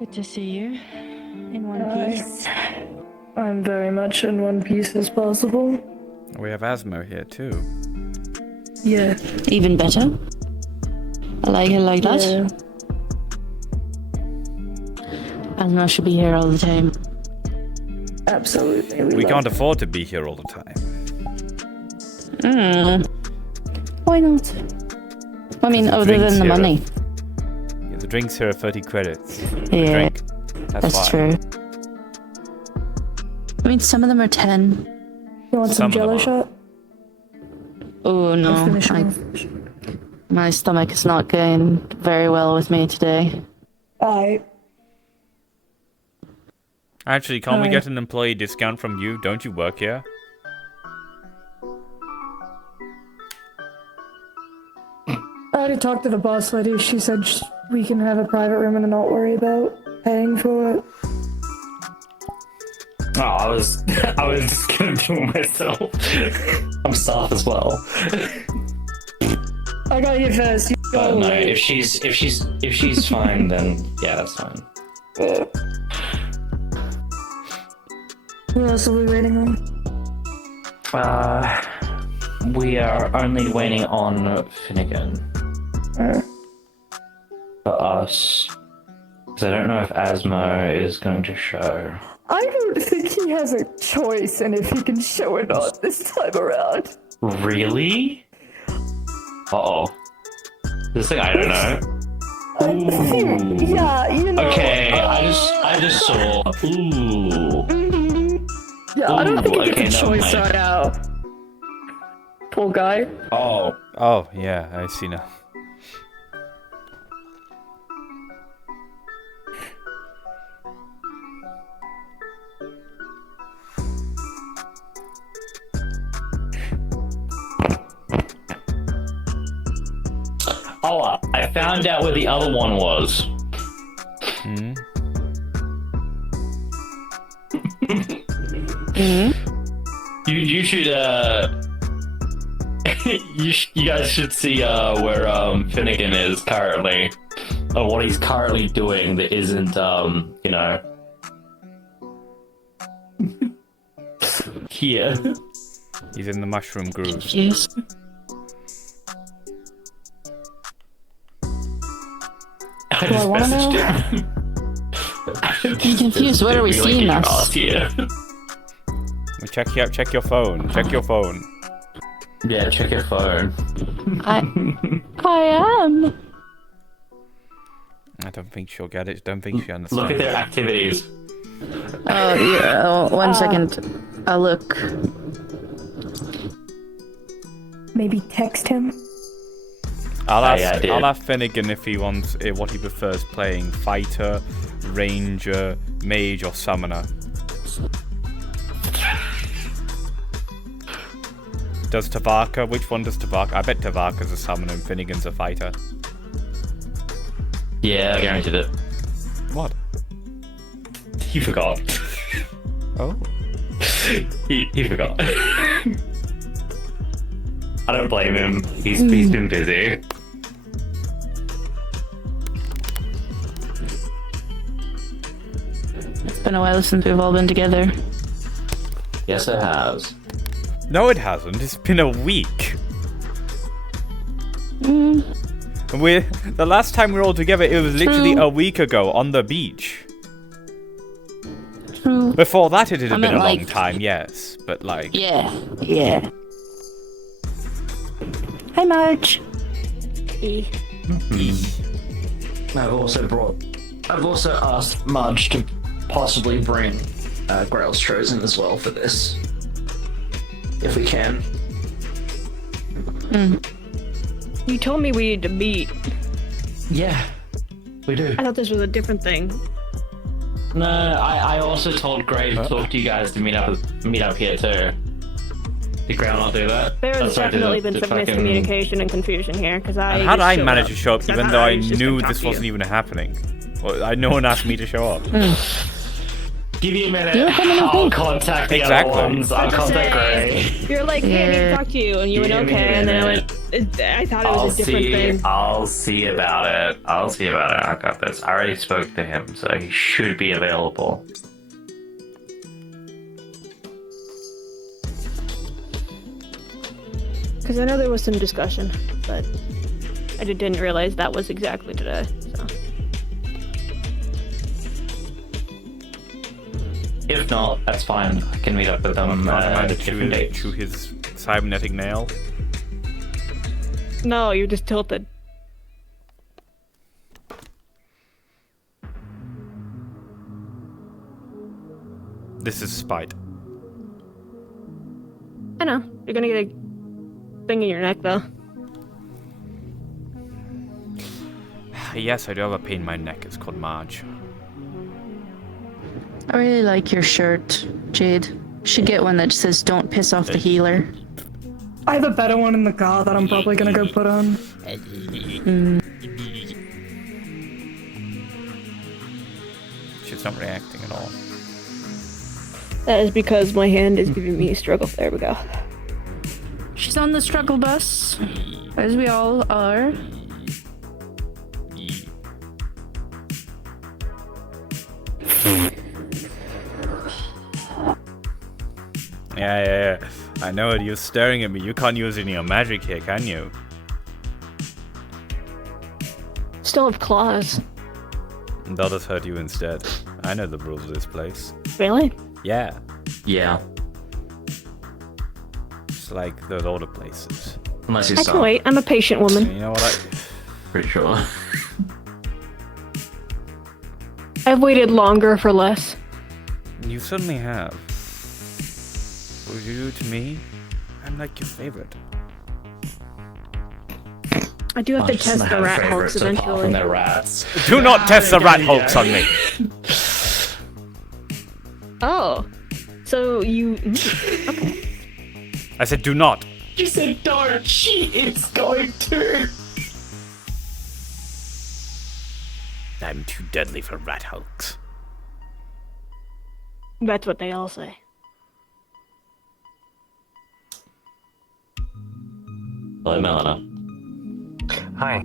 Good to see you. In one piece. I'm very much in one piece as possible. We have Asmo here too. Yeah. Even better. I like it like that. Yeah. Asma should be here all the time. Absolutely. We can't afford to be here all the time. Why not? I mean, The other drinks than the here money. Yeah, the drinks here are 30 credits. Yeah, Drink. that's why. true. I mean, some of them are 10. You want Some some of them jello are. shot? Oh no, Finish it off. my stomach is not going very well with me today. Alright. Actually, can't we Hi. get an employee discount from you? Don't you work here? I already talked to the boss lady. She said we can have a private room and not worry about paying for it. Oh, I was just gonna do it myself. I'm staff as well. I got you first. You But go no, away. if she's fine, then yeah, that's fine. Who else are we waiting on? We are only waiting on Finnegan for us. Because I don't know if Asmo is going to show. I don't think he has a choice in if he can show or not this time around. Really? Uh-oh. This thing I don't know. Ooh. Yeah, you know. Okay, I just saw. Ooh. Yeah, I don't think he okay, gets a never choice mind. right now. Poor guy. Oh. Oh, yeah, I see now. Oh, I found out where the other one was. Hmm? You should you guys should see where Finnegan is currently, or what he's currently doing that isn't you know here. He's in the mushroom groove. Yes. I just wanna messaged know? him. I'm confused. Where are we seeing this? Here. Well, check your phone. Check your phone. Yeah, check your phone. I am. I don't think she'll get it. Don't think she understands. Look at their activities. Oh yeah. Oh, 1 second. I'll look. Maybe text him. I'll yeah, I ask. did. I'll ask Finnegan if he wants what he prefers playing: fighter, ranger, mage, or summoner. Does Tavaka? Which one does Tavaka? I bet Tavaka's a summoner and Finnegan's a fighter. Yeah, I guaranteed it. What? He forgot. Oh. He forgot. I don't blame him. He's been busy. It's been a while since we've all been together. Yes, it has. No, it hasn't. It's been a week. Mm, And the last time we were all together, it was literally True. a week ago on the beach. true. Before that, it had I been meant, a long like- time, yes. But like, Yeah. Yeah. Hi, Marge. I've also asked Marge to possibly bring Grail's Chosen as well for this. If we can. You told me we need to meet. Yeah, we do. I thought this was a different thing. No, I also told Gray to talk to you guys to meet up here too. Did Grail not do that? There has That's why I did definitely it- been the some fucking- miscommunication and confusion here, because I. and how did just I showed manage up. to show up So even thought though I was just knew gonna talk this to you. wasn't even happening? Well, no one asked me to show up. Give me a minute. You come in with I'll me. contact the Exactly. other ones. I'll contact Gray. You're like, hey, I need to Yeah. talk to you, and you went Give me a okay, and then I minute. went. I thought it was a different thing. I'll see about it. I got this. I already spoke to him, so he should be available. Because I know there was some discussion, but I didn't realize that was exactly today. So. If not, that's fine. I can meet up with them Not a at man a different date. chew his cybernetic nail. No, you're just tilted. This is spite. I know. You're gonna get a thing in your neck, though. Yes, I do have a pain in my neck. It's called Marge. I really like your shirt, Jade. Should get one that says "Don't piss off the healer." I have a better one in the car that I'm probably gonna go put on. She's not reacting at all. That is because my hand is giving me a struggle. There we go. She's on the struggle bus, as we all are. Yeah. I know it. You're staring at me. You can't use any of your magic here, can you? Still have claws. They'll just hurt you instead. I know the rules of this place. Really? Yeah. Yeah, It's like those older places. unless you I stop. can wait. I'm a patient woman. You know what? Pretty sure. I've waited longer for less. You certainly have. What would you do to me? I'm like your favorite. I do have to Just test not the have rat favorites hulks apart eventually. from their rats. Do not test the rat hulks on me. Oh. So you... Okay. I said do not. You said don't. She is going to. I'm too deadly for rat hulks. That's what they all say. Hello, Melina. Hi.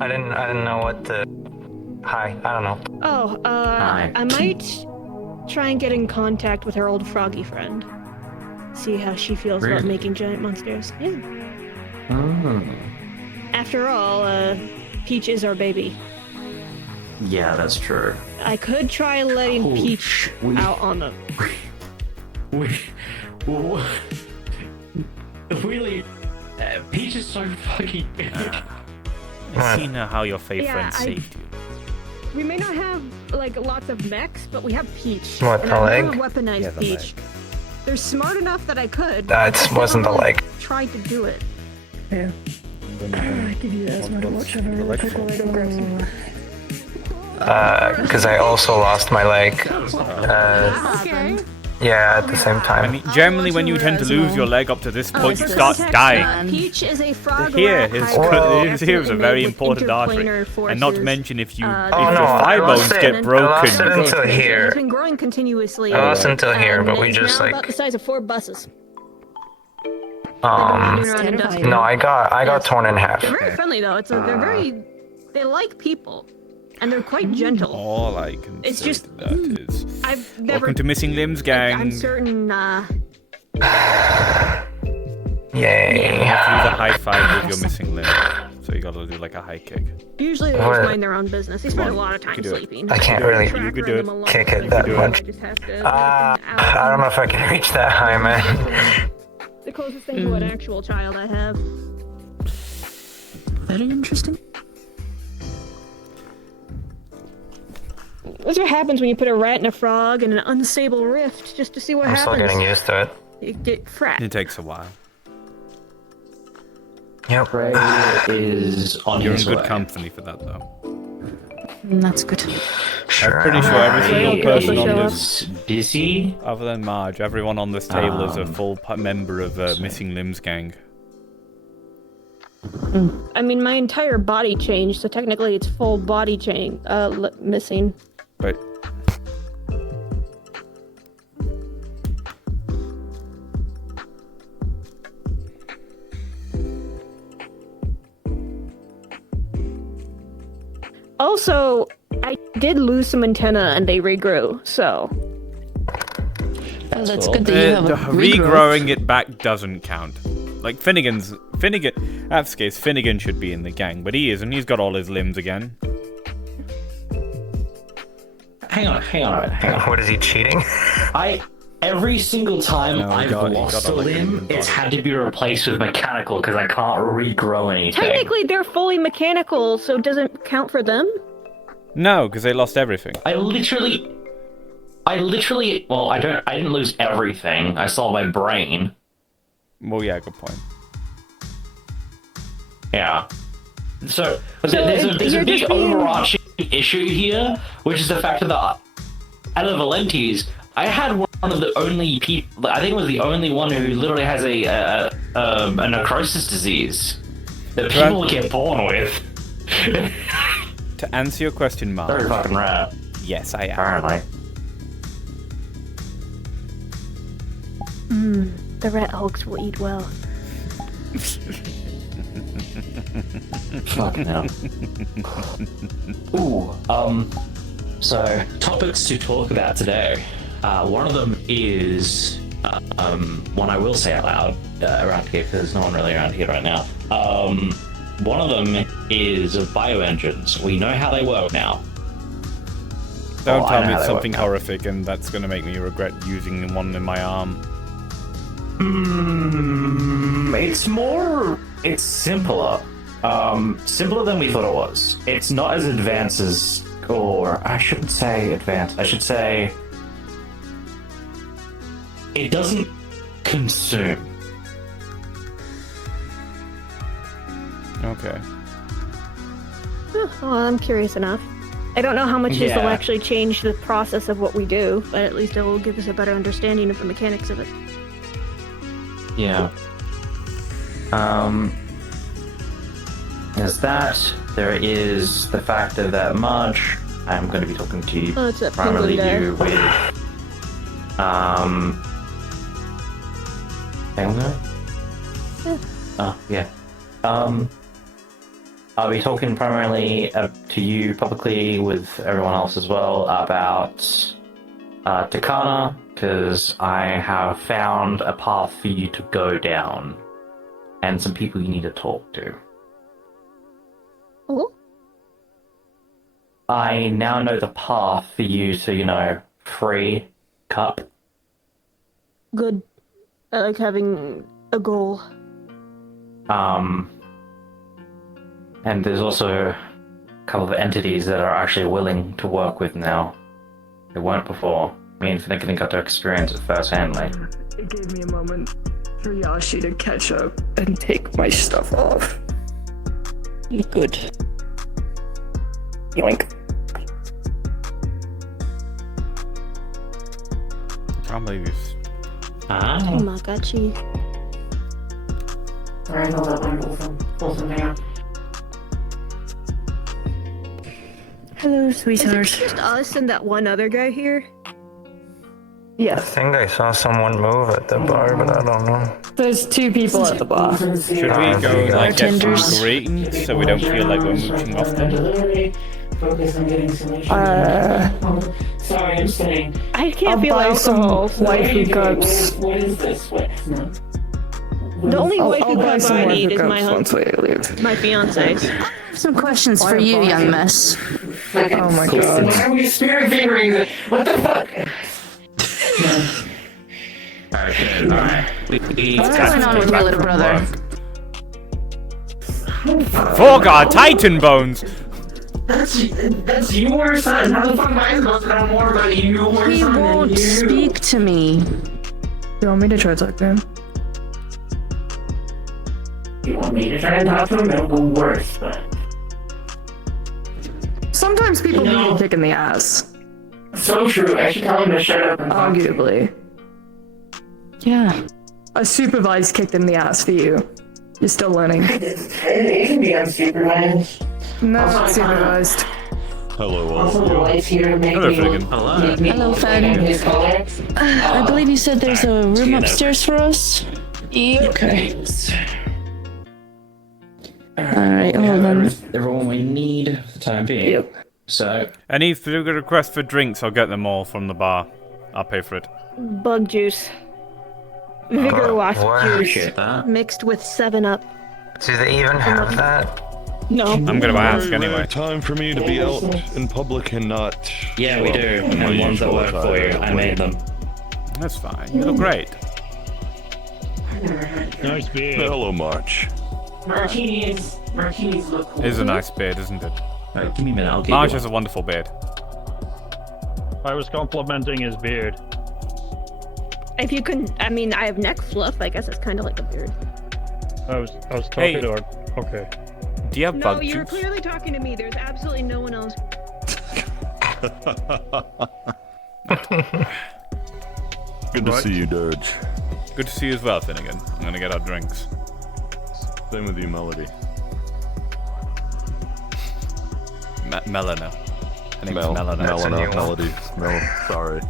I didn't know what to. Hi. I don't know. Oh, Hi. I might try and get in contact with her old froggy friend. See how she feels about Really? making giant monsters. Yeah. Mm. After all, Peach is our baby. Yeah, that's true. I could try letting Oh, Peach we- out on the... We really. Peach is so fucking big. I've seen how your fave Yeah, friend I- saved you. We may not have, like, lots of mechs, but we have Peach. What, and the I've leg? never weaponized Yeah, the Peach. They're smart enough that I could. That but I've wasn't never the leg. Tried to do it. Yeah. I give you asthma to watch over really quick while I go grab some. Because I also lost my leg. Okay. Yeah, at the same I time. mean, generally when you tend to lose your leg up to this point, you start dying. Peach is a frog Here rat is hybrid here is a very made with important artery, interplanar and not to forces. mention if you Oh, if no, your I thigh lost bones it. get I broken. lost it until It's here. been growing continuously. I lost until here, but we it's just now like about the size of 4 buses. um. They're around industrial. No, I got torn in half. They're very friendly though. They're very. They like people, and they're quite gentle. All I can It's say just- to that is, I've never. welcome to Missing Limbs, I'm gang. certain. Yay. You have to do the high five with your missing limb, so you gotta do like a high kick. Usually they What? just mind their own business. They spend a lot of you time can do it. sleeping. I can't You really could do it. kick it that do it. much. I don't know if I can reach that high, man. The closest thing to an actual child I have. Very interesting. That's what happens when you put a rat and a frog in an unstable rift just to see what I'm still happens. getting used to it. You get frat. It takes a while. Yep. Gray is on You're in his good way. company for that, though. That's good. Sure. I'm pretty sure every single Okay, person so on show this, Busy. other than Marge, everyone on this table is a full member of Missing Limbs gang. I mean, my entire body changed, so technically it's full body change, missing. But Also, I did lose some antenna and they regrew, so. Well, that's cool. good that you have a Regrowing it back doesn't count. Like Finnegan, that's the case, Finnegan should be in the gang, but he isn't. He's got all his limbs again. Hang on. What is he cheating? Every single time No, he I've got lost a a limb limb, in the it's body. had to be replaced with mechanical because I can't regrow anything. Technically, they're fully mechanical, so it doesn't count for them. No, because they lost everything. I literally, well, I didn't lose everything. I saw my brain. Well, yeah, good point. Yeah. So there's a you're big just being- overarching issue here, which is the fact that out of Valenti's, I had one of the only people. I think it was the only one who literally has a necrosis disease that people get born with. To answer your question, Mark, Very fucking rare. yes, I am. Apparently. The rat hulks will eat well. Fucking hell. Ooh, so topics to talk about today. One of them is one I will say out loud around here because there's no one really around here right now. One of them is bioengines. We know how they work now. Don't Oh, I tell know me how it's they something work. horrific and that's going to make me regret using one in my arm. It's simpler. Simpler than we thought it was. It's not as advanced as, or I shouldn't say advanced, I should say it doesn't consume. Okay. Well, I'm curious enough. I don't know how much this will Yeah. actually change the process of what we do, but at least it will give us a better understanding of the mechanics of it. Yeah. There's that. There is the fact of that Marge. I'm going to be talking to you, Oh, it's that primarily penguin you with, penguin? Oh, yeah. I'll be talking primarily to you publicly with everyone else as well about Takana, because I have found a path for you to go down, and some people you need to talk to. Oh, I now know the path for you to, free Cup. good. I like having a goal. And there's also a couple of entities that are actually willing to work with now. They weren't before. Me and Finnegan got to experience it firsthand. It gave me a moment for Yashi to catch up and take my stuff off. Good. Yoink. I can't believe this. Tamagotchi. Sorry, hold up, I'm pull something out. Hello, Is it sweetheart. just us and that one other guy here? I Yes, think I saw someone move at the bar, but I don't know. there's two people at the bar. Should we go like get some Bartenders. greetings so we don't feel like we're mooching off them? Focus on getting solution. Sorry, I'm saying. I can't I'll feel buy some alcohol. wifey cups. What is this? What? No. The only I'll wifey buy cup some I wifey need is cups my once we leave. my fiance's. Some questions for you, young miss. Oh my god. Why are we spirit fingering this? What the fuck? Alright. What's going on with your little brother? Forgard Titan Bones! That's your son. How the fuck am I supposed to know more about your He son than won't you? speak to me. You want me to try to talk to him? You want me to try and talk to him? It'll go worse, but Sometimes people No. need a kick in the ass. so true. I should tell him to shut up and talk. Arguably. Yeah. A supervised kick in the ass for you. You're still learning. It can be unsupervised. No, Also, it's supervised. Also, the lights here make Hello, me Finnegan. make me Hello, Fen. his color. I believe you said there's a room upstairs for us? Okay. Alright, We hold have on. everyone we need for the time being. Yep. So, Any further requests for drinks, I'll get them all from the bar. I'll pay for it. Bug juice. Vigor wasp what? juice. appreciate that. Mixed with 7-Up. Do they even have that? No. I'm gonna ask Very rare anyway. time for me to be out in public and not. Yeah, we well, do. in my And ones that usual work for you. attire. I made them. That's fine. You look great. Nice beard. Hello, March. Martinis look cool. It is a nice beard, isn't it? Alright, give me a minute. I'll get Marge you has a wonderful beard. I was complimenting his beard. If you can, I mean, I have neck fluff. I guess it's kind of like a beard. I was talking Hey. to her. Okay. Do you have No, bug you're juice? clearly talking to me. There's absolutely no one else. Good to see you, Dirge. Good to see you as well, Finnegan. I'm gonna get our drinks. Same with you, Melody. Melina. Her name's Melina. That's a new Melina, one. Melody. No, sorry.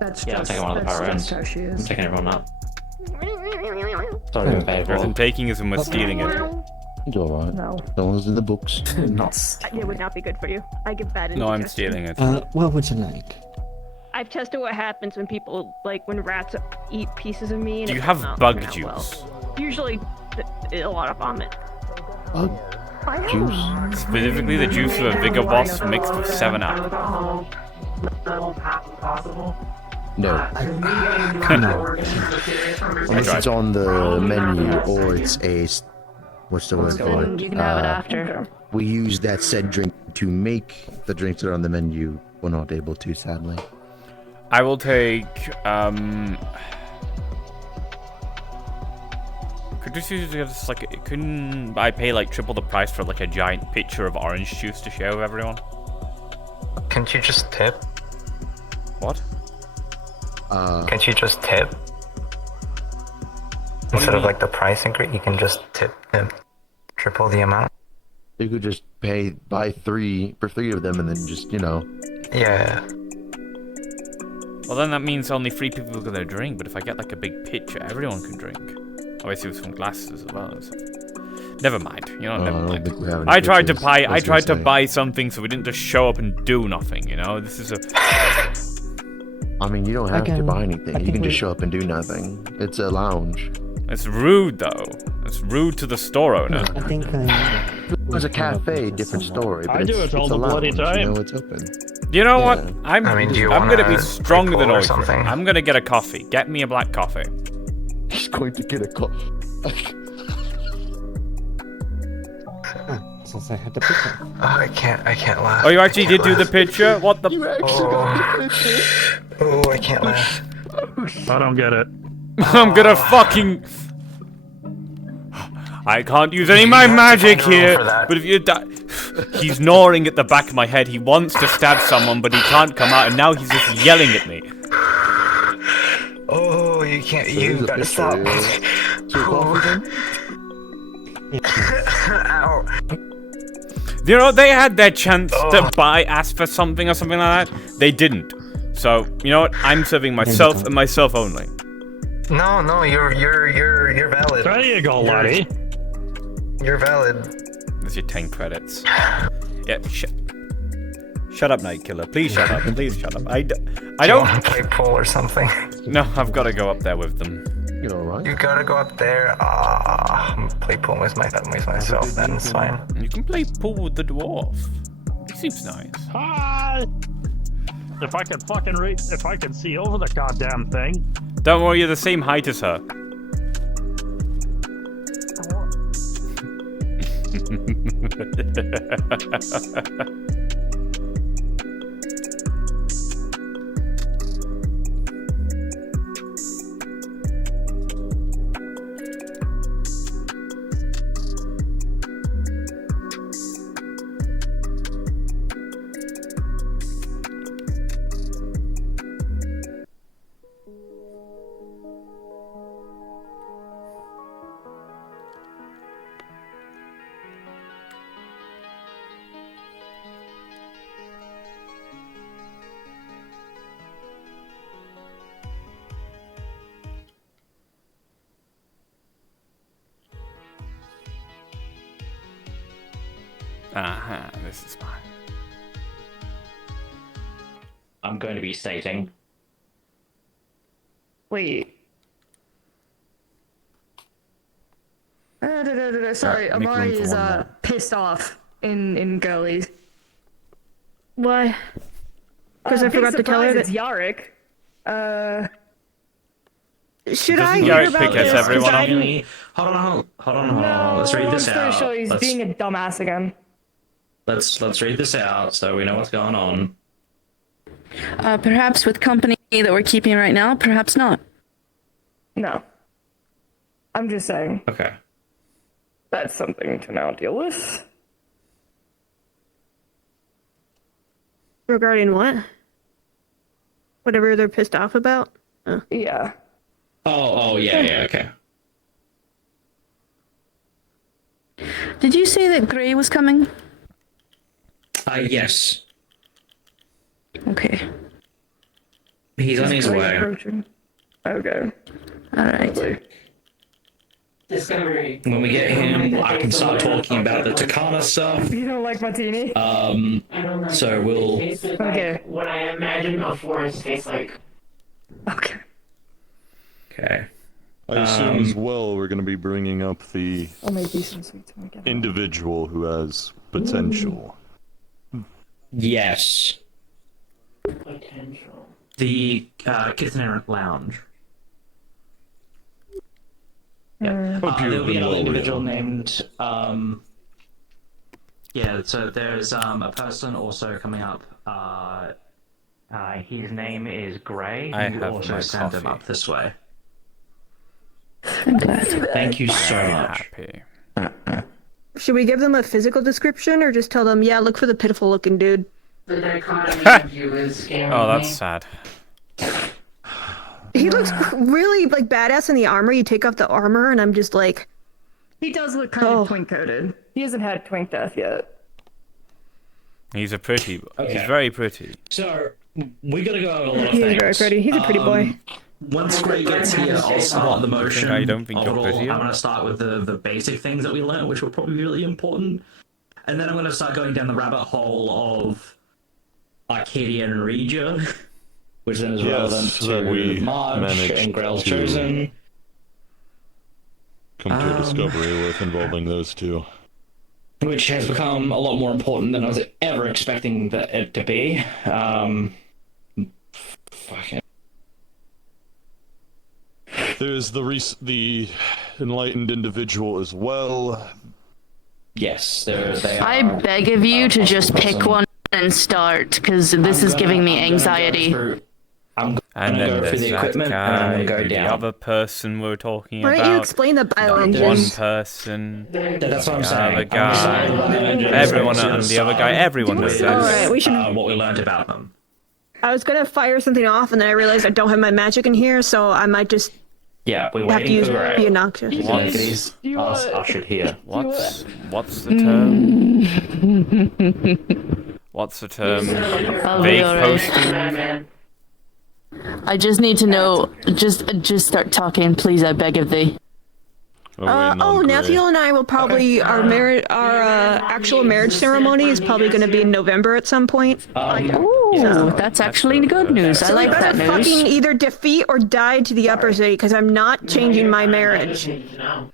That's Yeah, I'll just, take one of the that's power just ends. how she I'm is. taking everyone up. Sorry, babe. There's in taking is when we're stealing it. It's alright. No. No one's in the books. It would not be good for you. I give bad No, I'm indigestion. stealing it. What would you like? I've tested what happens when people, like, when rats eat pieces of me. And Do it you does have not bug turn out juice? well. Usually, a lot of vomit. Bug I have. juice? Specifically the juice of a Vigor Wasp mixed with 7-Up. No. No. Unless it's on the menu or it's a. What's the word for it? You can have it after. We use that said drink to make the drinks that are on the menu. We're not able to, sadly. I will take, could this usually just like, couldn't I pay like triple the price for like a giant pitcher of orange juice to share with everyone? Can't you just tip? What? Can't you just tip? Instead of like the price increase, you can just tip him triple the amount. You could just buy three for three of them and then just, Yeah. Well, then that means only 3 people are gonna drink, but if I get like a big pitcher, everyone can drink. Obviously with some glasses as well. So. Never mind, never I don't mind. think we have any I tried to pitchers. buy I was gonna say. buy something so we didn't just show up and do nothing, This is a I mean, you don't have to buy anything. You think can just we- show up and do nothing. It's a lounge. it's rude though. It's rude to the store owner. If it was a cafe, different story. But I do it's, it all it's a the bloody lounge, time. It's open. You know what? Yeah. I'm I mean, do you I'm gonna be wanna stronger than Red Bull or Oyster. something? I'm gonna get a coffee. Get me a black coffee. He's going to get a call. Oh, I can't laugh. Oh, you actually I can't did do the laugh. picture? What the? You actually got the picture. Oh, I can't laugh. I don't get it. I'm gonna fucking. I can't use any of my You have to magic find a room here. for that. But if you he's gnawing at the back of my head. He wants to stab someone, but he can't come out, and now he's just yelling at me. Oh, you can't. You There's a gotta picture, stop. yeah. So coffee then? Ow. They had their chance to ask for something or something like that. They didn't. So you know what? I'm serving myself and myself only. No, you're valid. There you go, laddie. You're valid. There's your 10 credits. Yeah, shut up, Night Killer. Please shut up. Please shut up. I You don't. want to play pool or something? No, I've got to go up there with them. You're alright. You gotta go up there. I'm gonna play pool with myself. Then it's fine. You can play pool with the dwarf. He seems nice. Hi. If I could fucking if I could see over the goddamn thing. Don't worry, you're the same height as her. This is fine. I'm going to be stating. Wait. Sorry, Make room Amari for is one more. pissed off in girlies. Why? Because I Big forgot to tell her surprise, that. it's Yarick. Should Doesn't I hear Yarick about pick this? us everyone 'Cause I up? didn't- Hold on. Let's read this out. Sure, he's being a dumbass again. Let's read this out so we know what's going on. Perhaps with company that we're keeping right now, perhaps not. No. I'm just saying. Okay. That's something to now deal with. Regarding what? Whatever they're pissed off about? Yeah. Oh, yeah, okay. Did you say that Gray was coming? Yes. Okay. He's on his way. Okay. Alright. Discovery. When we get him, I can start talking about the Takana stuff. You don't like martini? I don't know. So we'll... It tasted like what I imagined a forest tastes like. Okay. Okay. I assume as well we're going to be bringing up the I'll make decent sweets when we get individual who has potential. Yes. Potential. The Kithaneric Lounge. Yeah. Hope you've There'll be been another well, individual Leo. named... Yeah, so there's a person also coming up. His name is Gray. I You have also my send him coffee. up this way. I'm glad. Thank you so Very much. happy. Should we give them a physical description or just tell them, yeah, look for the pitiful looking dude? The dichotomy of you is scaring Oh, me. that's sad. He looks really like badass in the armor. You take off the armor and I'm just like, He does look kind of twink coated. He hasn't had twink death yet. He's a pretty. Okay. He's very pretty. So, we gotta go over a lot of he's things. very pretty. He's a pretty boy. Once Gray gets here, I'll start the motion. I don't think of you're it all. prettier. I'm gonna start with the basic things that we learned, which were probably really important. And then I'm gonna start going down the rabbit hole of Arcadia and Regia, which then is relevant that we to March managed and Grail's to Chosen. Come to a discovery with involving those two. Which has become a lot more important than I was ever expecting it to be. Fucking. There's the enlightened individual as well. Yes, they are. I beg of you to just pick one and start, because this is giving me anxiety. I'm And gonna then go through there's the that equipment, guy, and I'm gonna go the down. other person we're talking why about. don't you explain the bio One engines? person. That's what I'm The saying. other guy. Everyone and the other guy. Everyone knows that. Alright, we should. What we learned about them. I was gonna fire something off and then I realized I don't have my magic in here, so I might just Yeah, we're have to waiting use for be Gray. obnoxious. He's ushered here. What's the term? What's the term? I'll be Vague alright. posting. I just need to know. Just start talking, please. I beg of thee. Nephew and I will probably our actual marriage ceremony is probably going to be in November at some point. Ooh, that's actually good news. I So we like that better news. fucking either defeat or die to the upper city because I'm not changing my marriage. No,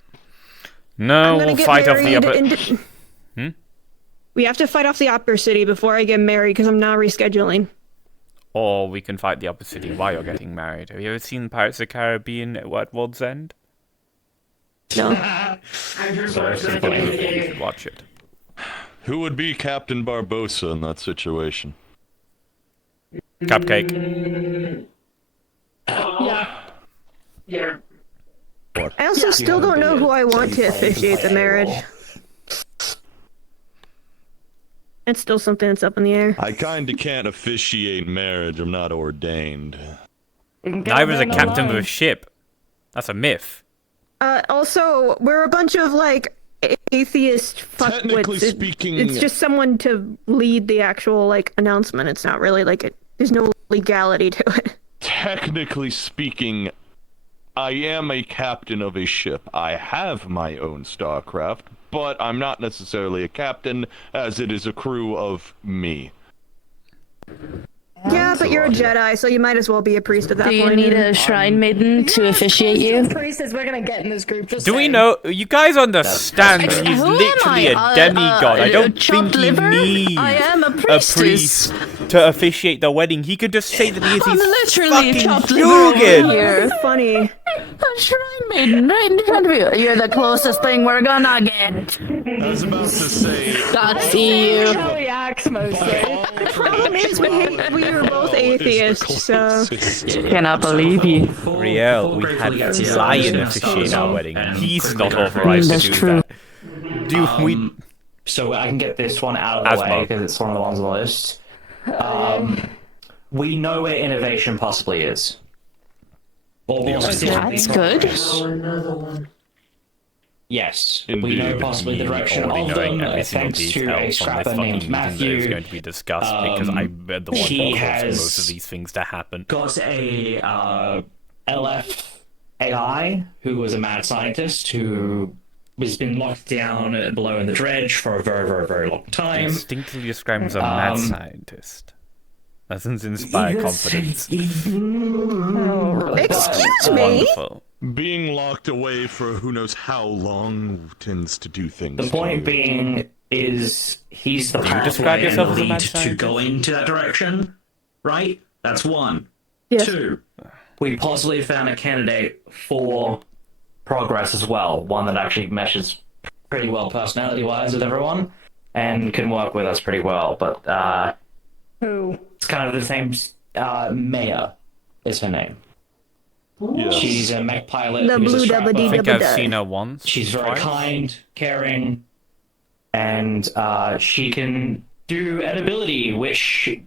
I'm gonna we'll get fight off the married upper. in- We have to fight off the upper city before I get married because I'm not rescheduling. Or we can fight the upper city while you're getting married. Have you ever seen Pirates of the Caribbean at World's End? No. You should watch it. Who would be Captain Barbosa in that situation? Cupcake. Yeah. I also still don't know who I want to officiate the marriage. It's still something that's up in the air. I kinda can't officiate marriage. I'm not ordained. Neither is a captain of a ship. That's a myth. Also, we're a bunch of like atheist Technically fuckwits. speaking- It's just someone to lead the actual like announcement. It's not really like there's no legality to it. Technically speaking, I am a captain of a ship. I have my own starcraft, but I'm not necessarily a captain, as it is a crew of me. Yeah, but you're a Jedi, so you might as well be a priest at that Do you point. need a shrine maiden to officiate you? Priestess, we're gonna get in this group. Just Do we saying. know? You guys understand that he's Who am literally I? a demigod. I don't chopped think he liver? needs I am a a priestess. priest to officiate the wedding. He could just say that he is I'm his literally fucking chopped liver over Hugan. here. Funny. A shrine maiden right in front of you. You're the closest thing we're gonna get. I was about to say... God see you. How he acts mostly. The problem is we were both atheists, so... Cannot believe you. Riel, we had Lion officiate our wedding. He's not authorized to do true. that. Do we... So I can get this one out of the way Asmo. because it's one of the ones on the list. We know where innovation possibly is. Or more specifically, That's good. yes, we Indeed. know possibly the direction Already of knowing them every single thanks to detail a from this scrapper fucking named meeting that is Matthew. going to be discussed because I'm the one he who caused has most of these things to happen. Got a LF AI who was a mad scientist who has been locked down below in the dredge for a very, very, very long time. Instinctively described him as a mad scientist. That doesn't inspire confidence. Excuse me? Wonderful. Being locked away for who knows how long tends to do things. The point being is he's the Do you describe pathway yourself and as a the mad lead to scientist? go into that direction, right? That's one. Yes. Two, we possibly found a candidate for progress as well, one that actually meshes pretty well personality-wise with everyone and can work with us pretty well. But Who? it's kind of the same. Maya is her name. Yes. She's a mech pilot. The who's a blue scrapper. I think I've Dub-a-dee-dub-a-dub. seen her once. She's very twice. kind, caring, and she can do an ability, which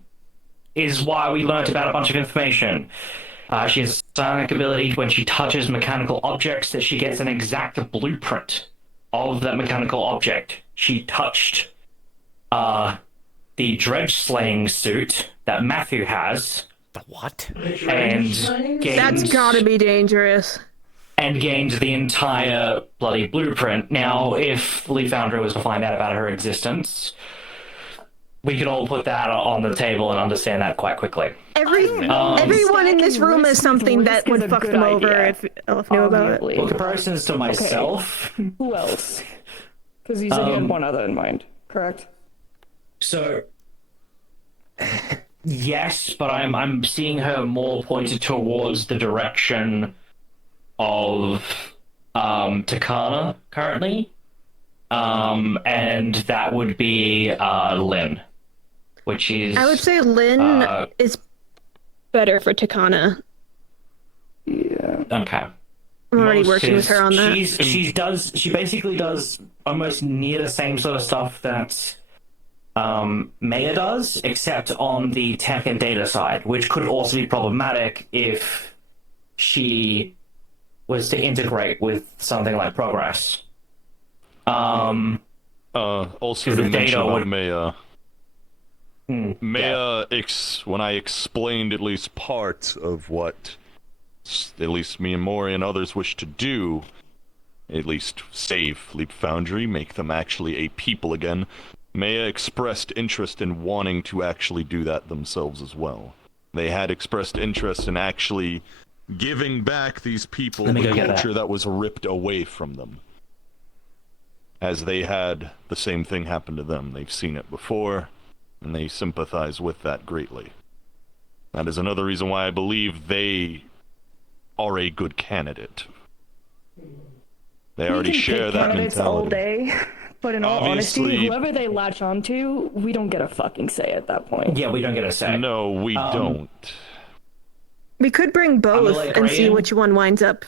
is why we learnt about a bunch of information. She has a psionic ability when she touches mechanical objects that she gets an exact blueprint of that mechanical object. She touched the dredge slaying suit that Matthew has. The what? And That's gained, gotta be dangerous. and gained the entire bloody blueprint. Now, if Lee Foundry was to find out about her existence, we could all put that on the table and understand that quite quickly. Everyone in this room has something that would fuck them over if Elf knew about it. Well, comparisons to myself. Who else? Because you said you had one other in mind, correct? So, yes, but I'm seeing her more pointed towards the direction of Takana currently, and that would be Lynn, which is. I would say Lynn is better for Takana. Yeah. Okay. I'm already working with her on that. She basically does almost near the same sort of stuff that Maya does, except on the tech and data side, which could also be problematic if she was to integrate with something like Progress. Also the to mention data about would- Maya. Maya, when I explained at least part of what at least me and Mori and others wish to do, at least save Leap Foundry, make them actually a people again, Maya expressed interest in wanting to actually do that themselves as well. They had expressed interest in actually giving back these people Let me the go get culture that. that was ripped away from them. As they had the same thing happen to them. They've seen it before, and they sympathize with that greatly. That is another reason why I believe they are a good candidate. They already share that candidates all mentality. day, but in all honesty, Obviously- whoever they latch onto, we don't get a fucking say at that point. Yeah, we don't get a say. No, we don't. We could bring both like and see Graham. which one winds up.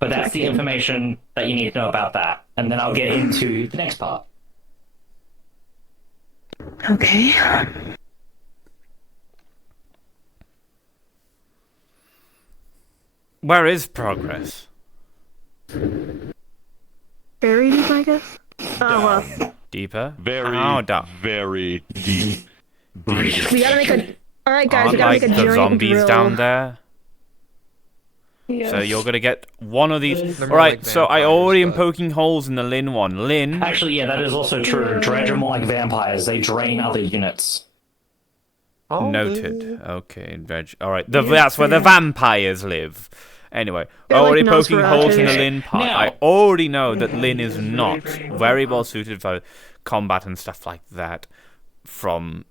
But that's the information that you need to know about that. And then I'll get into the next part. Okay. Where is Progress? Very deep, I guess. Oh well. Deeper? Very, How down? very deep. We gotta make a. All right, guys, we Aren't gotta like make a the giant zombies drill. down there? So you're gonna get one of these. They're All more right. like So I vampires, already am but- poking holes in the Lin one. Lin. Actually, yeah, that is also true. Dredge are more like vampires. They drain other units. Noted. Okay, Dredge. All right. That's where the vampires live. Anyway, They're like already poking holes in the Nosferatu. Lin part. Now- I already know that Lin is not very well suited for combat and stuff like that from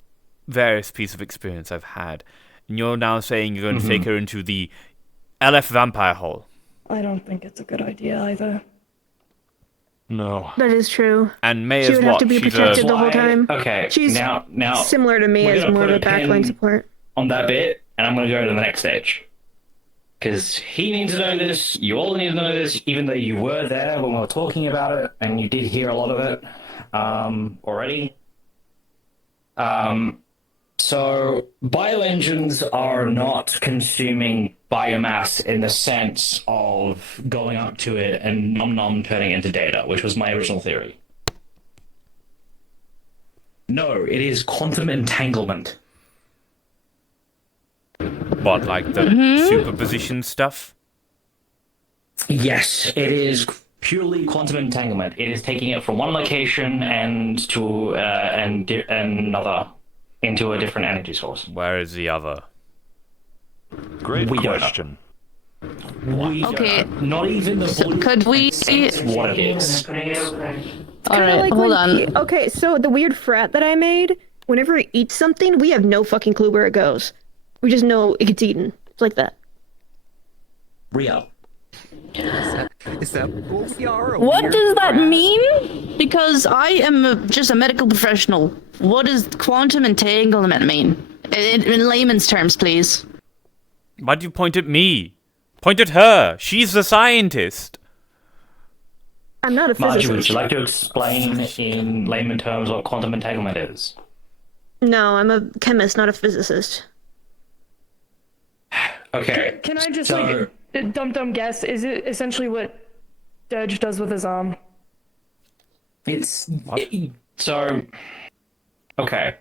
various pieces of experience I've had. And you're now saying you're going to take her into the LF vampire hole. I don't think it's a good idea either. No. That is true. And May She is would what? have to be She's protected a... the whole time. Okay, She's now similar to me we're as gonna more of put a a pin backline support. on that bit, and I'm going to go to the next stage. Because he needs to know this, you all need to know this, even though you were there when we were talking about it, and you did hear a lot of it already. So, bioengines are not consuming biomass in the sense of going up to it and nom turning into data, which was my original theory. No, it is quantum entanglement. What, like the superposition stuff? Yes, it is purely quantum entanglement. It is taking it from one location and to another into a different energy source. Where is the other? Great We don't know. question. We don't Okay. know. Not even the So blue could we? sense what it is. All Kinda right, like hold when on. okay, so the weird frat that I made, whenever it eats something, we have no fucking clue where it goes. We just know it gets eaten. It's like that. Real. Is that what we are? What does that mean? Because I am just a medical professional. What does quantum entanglement mean? In layman's terms, please. Why do you point at me? Point at her. She's the scientist. I'm not a Margie, physicist. would you like to explain in layman terms what quantum entanglement is? No, I'm a chemist, not a physicist. Okay. Can I just so, dumb guess? Is it essentially what Dredge does with his arm? Okay.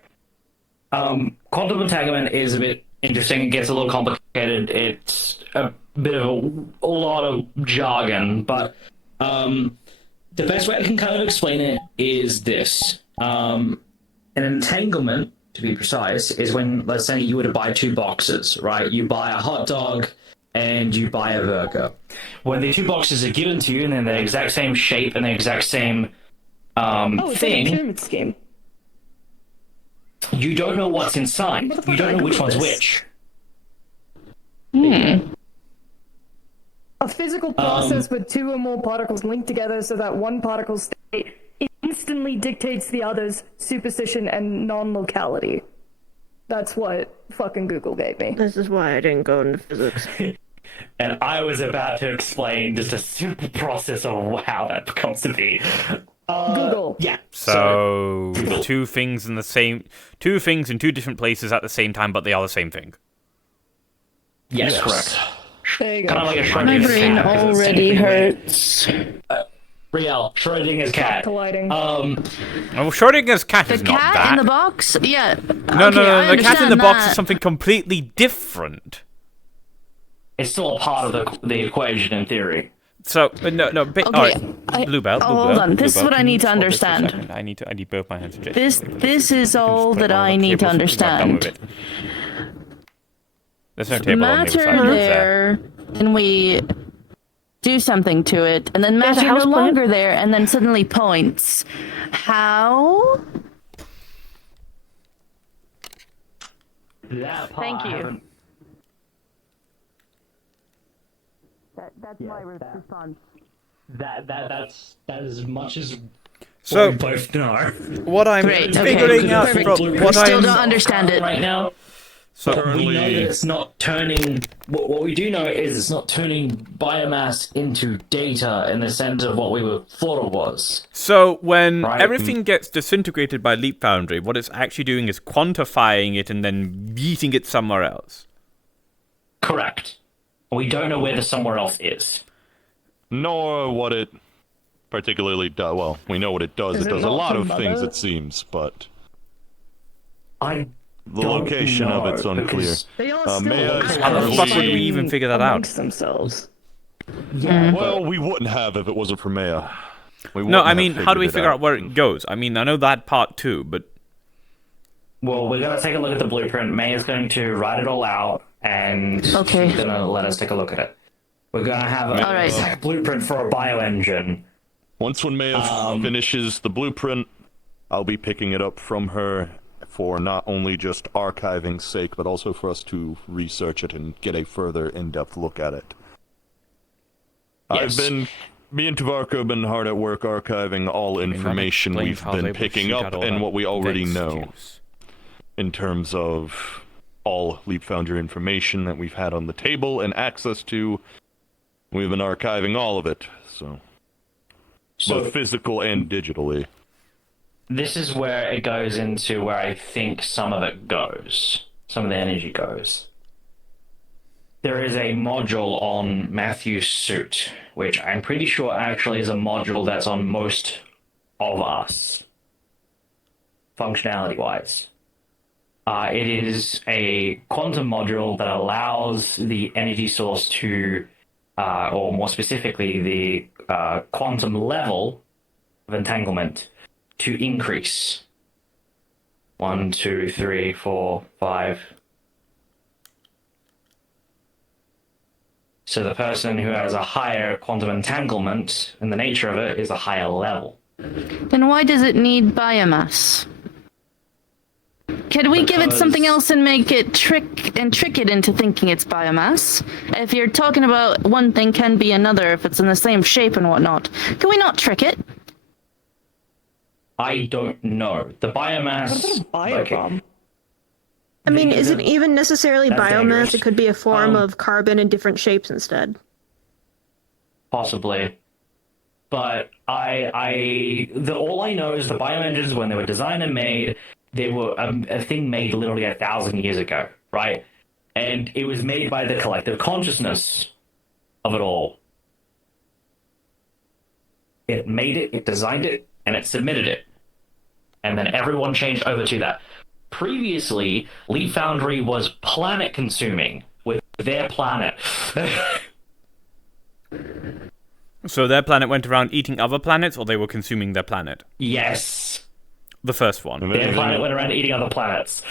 Quantum entanglement is a bit interesting. It gets a little complicated. It's a bit of a lot of jargon, but the best way I can kind of explain it is this. An entanglement, to be precise, is when, let's say, you were to buy two boxes, right? You buy a hot dog and you buy a burger. When the two boxes are given to you and they're the exact same shape and the exact same It's thing, like a pyramid scheme. you don't know what's inside. You don't know which one's which. A physical process with two or more particles linked together so that one particle's state instantly dictates the other's superstition and non-locality. That's what fucking Google gave me. This is why I didn't go into physics. And I was about to explain just a simple process of how that comes to be. Google. Yeah. So two things in two different places at the same time, but they are the same thing. Yes, correct. There you go. Kind of like a My Schrodinger's brain cat, 'cause it's already technically- hurts. Real Schrodinger's cat. Colliding. Oh, Schrodinger's cat The is not cat that. in the box? Yeah. No, okay, no. I The cat in the understand box that. is something completely different. It's still a part of the equation in theory. So no. All right. Blue belt. hold on. This is what I need to understand. I need both my hands. This is all that I need to understand. There's no table on the other Matter side. there, and we do something to it, and then There's a matter no house plant. longer there, and then suddenly points. How? That part Thank I you. haven't- That's my response. That's as much as So we both know. what I'm Great, okay. figuring out Perfect. from We what still I'm don't understand it. Right now, so but we know that it's not turning. What we do know is it's not turning biomass into data in the sense of what we thought it was. So when Right. everything gets disintegrated by Leap Foundry, what it's actually doing is quantifying it and then yeeting it somewhere else. Correct. We don't know where the somewhere else is. Nor what it particularly does. Well, we know what it does. Is It it does a not lot the of things, mother? it seems, but I The location of it's unclear. They are still Maya's How the fuck would we currently... even figure that out? amongst themselves. Yeah, Well, we wouldn't have if it wasn't for Maya. We No, wouldn't I have mean, how do we figured it figure out where it goes? I mean, I know that part too, but Well, we're going to take a look at the blueprint. Maya's going to write it all out, and Okay. she's going to let us take a look at it. We're going to have an All right. exact blueprint for a bioengine. Once when Maya finishes the blueprint, I'll be picking it up from her for not only just archiving's sake, but also for us to research it and get a further in-depth look at it. Yes. Me and Tvarko have been hard at work archiving all information explain we've how they been would picking shoot up out all and that what we already Vex know juice. in terms of all Leap Foundry information that we've had on the table and access to. We've been archiving all of it, so both physical and digitally. This is where it goes into where I think some of it goes. Some of the energy goes. There is a module on Matthew's suit, which I'm pretty sure actually is a module that's on most of us, functionality-wise. It is a quantum module that allows the energy source to, or more specifically, the quantum level of entanglement to increase. 1, 2, 3, 4, 5. So the person who has a higher quantum entanglement, and the nature of it, is a higher level. Then why does it need biomass? Can we give it something else and make it trick it into thinking it's biomass? If you're talking about one thing can be another if it's in the same shape and whatnot, can we not trick it? I don't know. The biomass... Biobomb. I mean, is it even necessarily That's biomass? dangerous. It could be a form of carbon in different shapes instead. Possibly. But all I know is the bioengines, when they were designed and made, they were a thing made literally 1,000 years ago, right? And it was made by the collective consciousness of it all. It made it, it designed it, and it submitted it. And then everyone changed over to that. Previously, Leap Foundry was planet consuming with their planet. So their planet went around eating other planets, or they were consuming their planet? Yes. The first one. Their planet went around eating other planets.